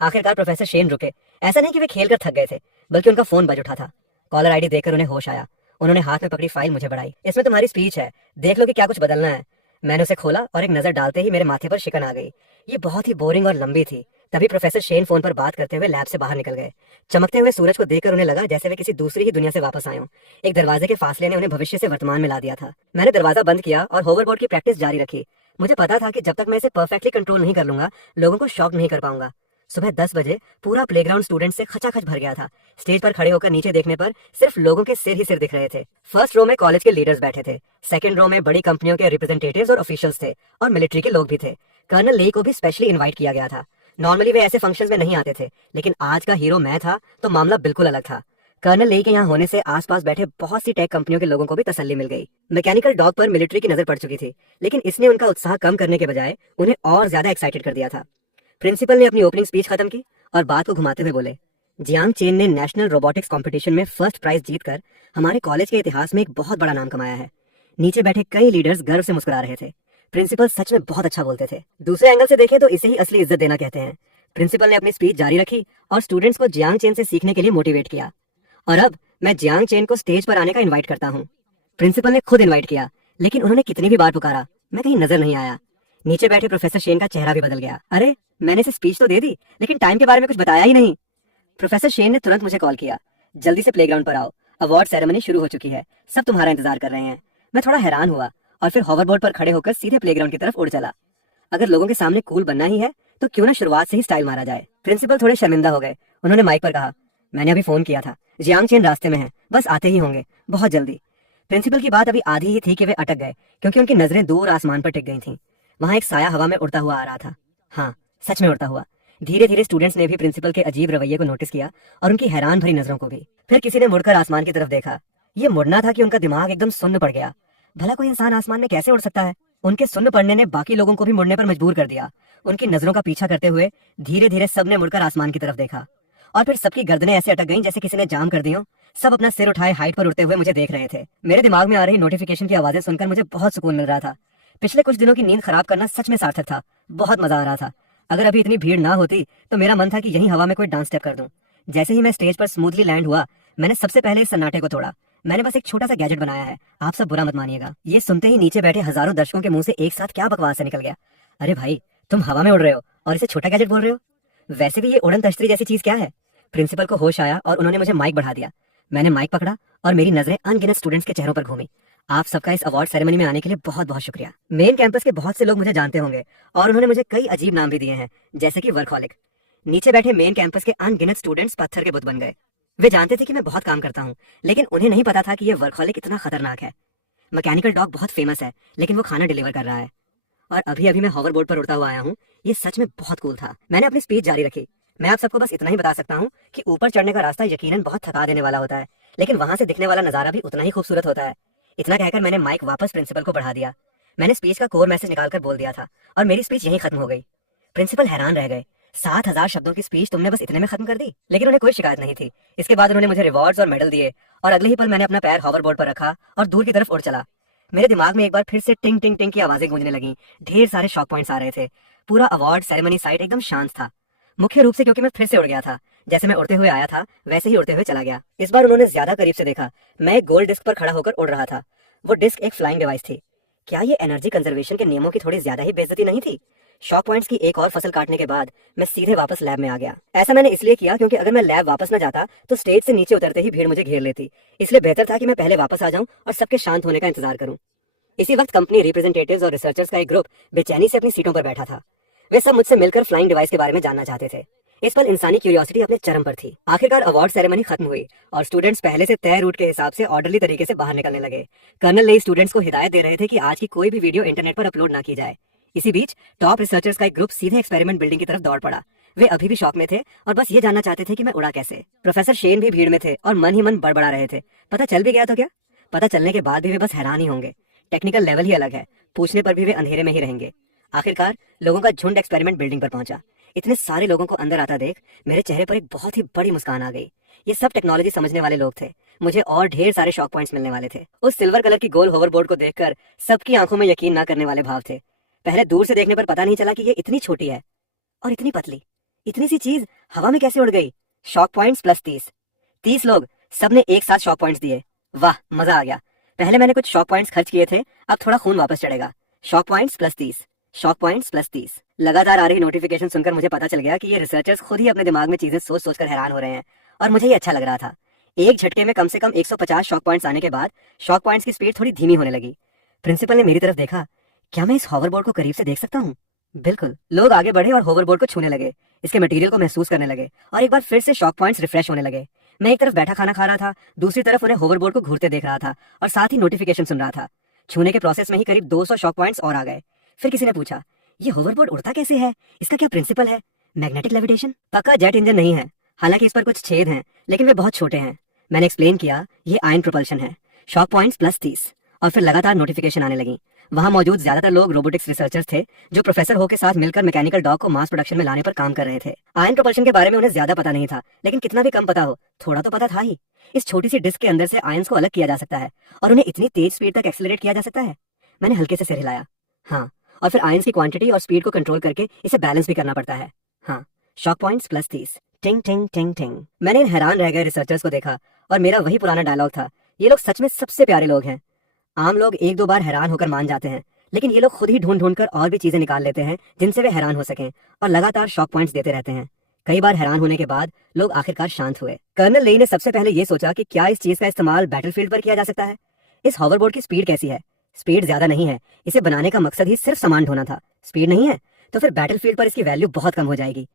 आखिरकार प्रोफेसर शेन रुके। ऐसा नहीं कि वे खेलकर थक गए थे, बल्कि उनका फोन बज उठा था। कॉलर आईडी देखकर उन्हें होश आया। उन्होंने हाथ में पकड़ी फाइल मुझे बढ़ाई। इसमें तुम्हारी स्पीच है, देख लो कि क्या कुछ बदलना है। मैंने उसे खोला और एक नजर डालते ही मेरे माथे पर शिकन आ गई। ये बहुत ही बोरिंग और लंबी थी। तभी प्रोफेसर शेन फोन पर बात करते हुए लैब से बाहर निकल गए। चमकते हुए सूरज को देखकर उन्हें लगा जैसे वे किसी दूसरी ही दुनिया से वापस आए हों। एक दरवाजे के फासले ने उन्हें भविष्य से वर्तमान में ला दिया था। मैंने दरवाजा बंद किया और होवरबोर्ड की प्रैक्टिस जारी रखी। मुझे पता था कि जब तक मैं इसे परफेक्टली कंट्रोल नहीं कर लूंगा, लोगों को शॉक नहीं कर पाऊंगा। सुबह 10 बजे पूरा प्लेग्राउंड स्टूडेंट से खचाखच भर गया था। स्टेज पर खड़े होकर नीचे देखने पर सिर्फ लोगों के सिर ही सिर दिख रहे थे। फर्स्ट रो में कॉलेज के लीडर्स बैठे थे, सेकंड रो में बड़ी कंपनियों के रिप्रेजेंटेटिव्स और ऑफिशियल्स थे, और मिलिट्री के लोग भी थे। कर्नल ली को भी स्पेशली इन्वाइट किया गया था। नॉर्मली वे ऐसे फंक्शंस में नहीं आते थे, लेकिन आज का हीरो मैं था तो मामला बिल्कुल अलग था। कर्नल ली के यहाँ होने से आसपास बैठे बहुत सी टेक कंपनियों के लोगों को भी तसल्ली मिल गई। मैकेनिकल डॉग पर मिलिट्री की नजर पड़ चुकी थी, लेकिन इसने उनका उत्साह कम करने के बजाय उन्हें और ज्यादा एक्साइटेड कर दिया था। प्रिंसिपल ने अपनी ओपनिंग स्पीच खत्म की और बात को घुमाते हुए बोले, जियांग चेन ने नेशनल रोबोटिक्स कंपटीशन में फर्स्ट प्राइज जीतकर हमारे कॉलेज के इतिहास में एक बहुत बड़ा नाम कमाया है। नीचे बैठे कई लीडर्स गर्व से मुस्कुरा रहे थे। प्रिंसिपल सच में बहुत अच्छा बोलते थे। दूसरे एंगल से देखें तो इसे ही असली इज्जत देना कहते हैं। प्रिंसिपल ने अपनी स्पीच जारी रखी और स्टूडेंट्स को जियांग चेन से सीखने के लिए मोटिवेट किया। और अब मैं जियांग चेन को स्टेज पर आने का इन्वाइट करता हूँ। प्रिंसिपल ने खुद इन्वाइट किया, लेकिन उन्होंने कितनी भी बार पुकारा, मैं कहीं नजर नहीं आया। नीचे बैठे प्रोफेसर शेन का चेहरा भी बदल गया। अरे, मैंने इसे स्पीच तो दे दी, लेकिन टाइम के बारे में कुछ बताया ही नहीं। प्रोफेसर शेन ने तुरंत मुझे कॉल किया, जल्दी से प्लेग्राउंड पर आओ, अवार्ड सेरेमनी शुरू हो चुकी है, सब तुम्हारा इंतजार कर रहे हैं। मैं थोड़ा हैरान हुआ और फिर हॉवरबोर्ड पर खड़े होकर सीधे प्लेग्राउंड की तरफ उड़ चला। अगर लोगों के सामने कूल बनना ही है तो क्यों ना शुरुआत से ही स्टाइल मारा जाए। प्रिंसिपल थोड़े शर्मिंदा हो गए। उन्होंने माइक पर कहा, मैंने अभी फोन किया था, जियांग चेन रास्ते में है, बस आते ही होंगे, बहुत जल्दी। प्रिंसिपल की बात अभी आधी ही थी कि वे अटक गए, क्योंकि उनकी नजरें दूर आसमान पर टिक गई थीं। वहां एक साया हवा में उड़ता हुआ आ रहा था। हाँ, सच में उड़ता हुआ। धीरे धीरे स्टूडेंट्स ने भी प्रिंसिपल के अजीब रवैये को नोटिस किया और उनकी हैरान भरी नजरों को भी। फिर किसी ने मुड़कर आसमान की तरफ देखा। ये मुड़ना था कि उनका दिमाग एकदम सुन्न पड़ गया। भला कोई इंसान आसमान में कैसे उड़ सकता है? उनके सुन्न पड़ने ने बाकी लोगों को भी मुड़ने पर मजबूर कर दिया। उनकी नजरों का पीछा करते हुए धीरे धीरे सबने मुड़कर आसमान की तरफ देखा और फिर सबकी गर्दनें ऐसे अटक गईं जैसे किसी ने जाम कर दी हो। सब अपना सिर उठाए हाइट पर उड़ते हुए मुझे देख रहे थे। मेरे दिमाग में आ रही नोटिफिकेशन की आवाजें सुनकर मुझे बहुत सुकून मिल रहा था। पिछले कुछ दिनों की नींद खराब करना सच में सार्थक था। बहुत मजा आ रहा था। अगर अभी इतनी भीड़ ना होती तो मेरा मन था कि यहीं हवा में कोई डांस स्टेप कर दूं। जैसे ही मैं स्टेज पर स्मूथली लैंड हुआ, मैंने सबसे पहले इस सन्नाटे को तोड़ा। मैंने बस एक छोटा सा गैजेट बनाया है, आप सब बुरा मत मानिएगा। ये सुनते ही नीचे बैठे हजारों दर्शकों के मुंह से एक साथ क्या बकवास से निकल गया। अरे भाई, तुम हवा में उड़ रहे हो और इसे छोटा गैजेट बोल रहे हो? वैसे भी ये उड़न तश्तरी जैसी चीज क्या है? प्रिंसिपल को होश आया और उन्होंने मुझे माइक बढ़ा दिया। मैंने माइक पकड़ा और मेरी नजरें अनगिनत स्टूडेंट्स के चेहरों पर घूमी। आप सबका इस अवार्ड सेरेमनी में आने के लिए बहुत बहुत शुक्रिया। मेन कैंपस के बहुत से लोग मुझे जानते होंगे और उन्होंने मुझे कई अजीब नाम भी दिए हैं, जैसे कि वर्कहॉलिक। नीचे बैठे मेन कैंपस के अनगिनत स्टूडेंट्स पत्थर के बुत बन गए। वे जानते थे कि मैं बहुत काम करता हूँ, लेकिन उन्हें नहीं पता था कि यह वर्कहॉलिक इतना खतरनाक है। मैकेनिकल डॉग बहुत फेमस है, लेकिन वो खाना डिलीवर कर रहा है। और अभी अभी मैं हॉवरबोर्ड पर उड़ता हुआ आया हूँ। ये सच में बहुत कूल था। मैंने अपनी स्पीच जारी रखी। मैं आप सबको बस इतना ही बता सकता हूँ कि ऊपर चढ़ने का रास्ता यकीनन बहुत थका देने वाला होता है, लेकिन वहां से दिखने वाला नजारा भी उतना ही खूबसूरत होता है। इतना कहकर मैंने माइक वापस प्रिंसिपल को बढ़ा दिया। मैंने स्पीच का कोर मैसेज निकालकर बोल दिया था और मेरी स्पीच यहीं खत्म हो गई। प्रिंसिपल हैरान रह गए। 7,000 शब्दों की स्पीच तुमने बस इतने में खत्म कर दी? लेकिन उन्हें कोई शिकायत नहीं थी। इसके बाद उन्होंने मुझे रिवॉर्ड्स और मेडल दिए और अगले ही पल मैंने अपना पैर हॉवरबोर्ड पर रखा और दूर की तरफ उड़ चला। मेरे दिमाग में एक बार फिर से टिंग टिंग टिंग की आवाजें गूंजने लगी। ढेर सारे शॉक पॉइंट्स आ रहे थे। पूरा अवार्ड सेरेमनी साइट एकदम शांत था, मुख्य रूप से क्योंकि मैं फिर से उड़ गया था। जैसे मैं उड़ते हुए आया था वैसे ही उड़ते हुए चला गया। इस बार उन्होंने ज्यादा करीब से देखा। मैं एक गोल डिस्क पर खड़ा होकर उड़ रहा था। वो डिस्क एक फ्लाइंग डिवाइस थी। क्या ये एनर्जी कंजर्वेशन के नियमों की थोड़ी ज्यादा ही बेइज्जती नहीं थी? शॉक पॉइंट्स की एक और फसल काटने के बाद मैं सीधे वापस लैब में आ गया। ऐसा मैंने इसलिए किया क्योंकि अगर मैं लैब वापस न जाता तो स्टेज से नीचे उतरते ही भीड़ मुझे घेर लेती। इसलिए बेहतर था कि मैं पहले वापस आ जाऊं और सबके शांत होने का इंतजार करूं। इसी वक्त कंपनी रिप्रेजेंटेटिव्स और रिसर्चर्स का एक ग्रुप बेचैनी से अपनी सीटों पर बैठा था। वे सब मुझसे मिलकर फ्लाइंग डिवाइस के बारे में जानना चाहते थे। इस पर इंसानी क्यूरियोसिटी अपने चरम पर थी। आखिरकार अवार्ड सेरेमनी खत्म हुई और स्टूडेंट्स पहले से तय रूट के हिसाब से ऑर्डरली तरीके से बाहर निकलने लगे। कर्नल नई स्टूडेंट्स को हिदायत दे रहे थे कि आज की कोई भी वीडियो इंटरनेट पर अपलोड ना की जाए। इसी बीच टॉप रिसर्चर्स का एक ग्रुप सीधे एक्सपेरिमेंट बिल्डिंग की तरफ दौड़ पड़ा। वे अभी भी शॉक में थे और बस ये जानना चाहते थे कि मैं उड़ा कैसे। प्रोफेसर शेन भी भीड़ में थे और मन ही मन बड़बड़ा रहे थे। पता चल भी गया तो क्या? पता चलने के बाद भी वे बस हैरान ही होंगे। टेक्निकल लेवल ही अलग है, पूछने पर भी वे अंधेरे में ही रहेंगे। आखिरकार लोगों का झुंड एक्सपेरिमेंट बिल्डिंग पर पहुंचा। इतने सारे लोगों को अंदर आता देख मेरे चेहरे पर एक बहुत ही बड़ी मुस्कान आ गई। ये सब टेक्नोलॉजी समझने वाले लोग थे। मुझे और ढेर सारे शॉक पॉइंट्स मिलने वाले थे। उस सिल्वर कलर की गोल होवरबोर्ड को देखकर सबकी आंखों में यकीन ना करने वाले भाव थे। पहले दूर से देखने पर पता नहीं चला कि ये इतनी छोटी है और इतनी पतली। इतनी सी चीज हवा में कैसे उड़ गई? शॉक पॉइंट्स प्लस 30 लोग, सबने एक साथ शॉक पॉइंट्स दिए। वाह, मजा आ गया। पहले मैंने कुछ शॉक पॉइंट्स खर्च किए थे, अब थोड़ा खून वापस चढ़ेगा। Shock points plus 30, shock points plus 30। लगातार आ रही नोटिफिकेशन सुनकर मुझे पता चल गया कि ये रिसर्चर्स खुद ही अपने दिमाग में चीजें सोच सोचकर हैरान हो रहे हैं और मुझे ये अच्छा लग रहा था। एक झटके में कम से कम 150 शॉक पॉइंट्स आने के बाद शॉक पॉइंट्स की स्पीड थोड़ी धीमी होने लगी। प्रिंसिपल ने मेरी तरफ देखा। क्या मैं इस होवरबोर्ड को करीब से देख सकता हूँ? बिल्कुल। लोग आगे बढ़े और होवरबोर्ड को छूने लगे, इसके मटेरियल को महसूस करने लगे और एक बार फिर से शॉक पॉइंट्स रिफ्रेश होने लगे। मैं एक तरफ बैठा खाना खा रहा था, दूसरी तरफ उन्हें होवरबोर्ड को घूरते देख रहा था और साथ ही नोटिफिकेशन सुन रहा था। छूने के प्रोसेस में ही करीब 200 शॉक पॉइंट्स और आ गए। फिर किसी ने पूछा, ये होवरबोर्ड उड़ता कैसे है? इसका क्या प्रिंसिपल है? Magnetic levitation? पक्का जेट इंजन नहीं है, हालांकि इस पर कुछ छेद हैं, लेकिन वे बहुत छोटे हैं। मैंने एक्सप्लेन किया, ये आयन प्रोपल्शन है। शॉक पॉइंट्स प्लस 30 और फिर लगातार नोटिफिकेशन आने लगी। वहां मौजूद ज्यादातर लोग रोबोटिक्स रिसर्चर्स थे जो प्रोफेसर हो के साथ मिलकर मैकेनिकल डॉग को मास प्रोडक्शन में लाने पर काम कर रहे थे। आयन प्रोपल्शन के बारे में उन्हें ज्यादा पता नहीं था, लेकिन कितना भी कम पता हो, थोड़ा तो पता था ही। इस छोटी सी डिस्क के अंदर से आयंस को अलग किया जा सकता है और उन्हें इतनी तेज स्पीड तक एक्सेलरेट किया जा सकता है। मैंने हल्के से सिर हिलाया। हाँ, और फिर आयंस की क्वांटिटी और स्पीड को कंट्रोल करके इसे बैलेंस भी करना पड़ता है। हाँ, शॉक पॉइंट्स प्लस 30। टिंग टिंग टिंग टिंग। मैंने इन हैरान रह गए रिसर्चर्स को देखा और मेरा वही पुराना डायलॉग था, ये लोग सच में सबसे प्यारे लोग हैं। आम लोग एक दो बार हैरान होकर मान जाते हैं, लेकिन ये लोग खुद ही ढूंढ ढूंढ कर और भी चीजें निकाल लेते हैं जिनसे वे हैरान हो सकें और लगातार शॉक पॉइंट्स देते रहते हैं। कई बार हैरान होने के बाद लोग आखिरकार शांत हुए। कर्नल लेई ने सबसे पहले ये सोचा कि क्या इस चीज का इस्तेमाल बैटलफील्ड पर किया जा सकता है। इस हॉवरबोर्ड की स्पीड कैसी है? स्पीड ज्यादा नहीं है, इसे बनाने का मकसद ही सिर्फ सामान ढोना था। स्पीड नहीं है तो फिर बैटलफील्ड पर इसकी वैल्यू बहुत कम हो जाएगी।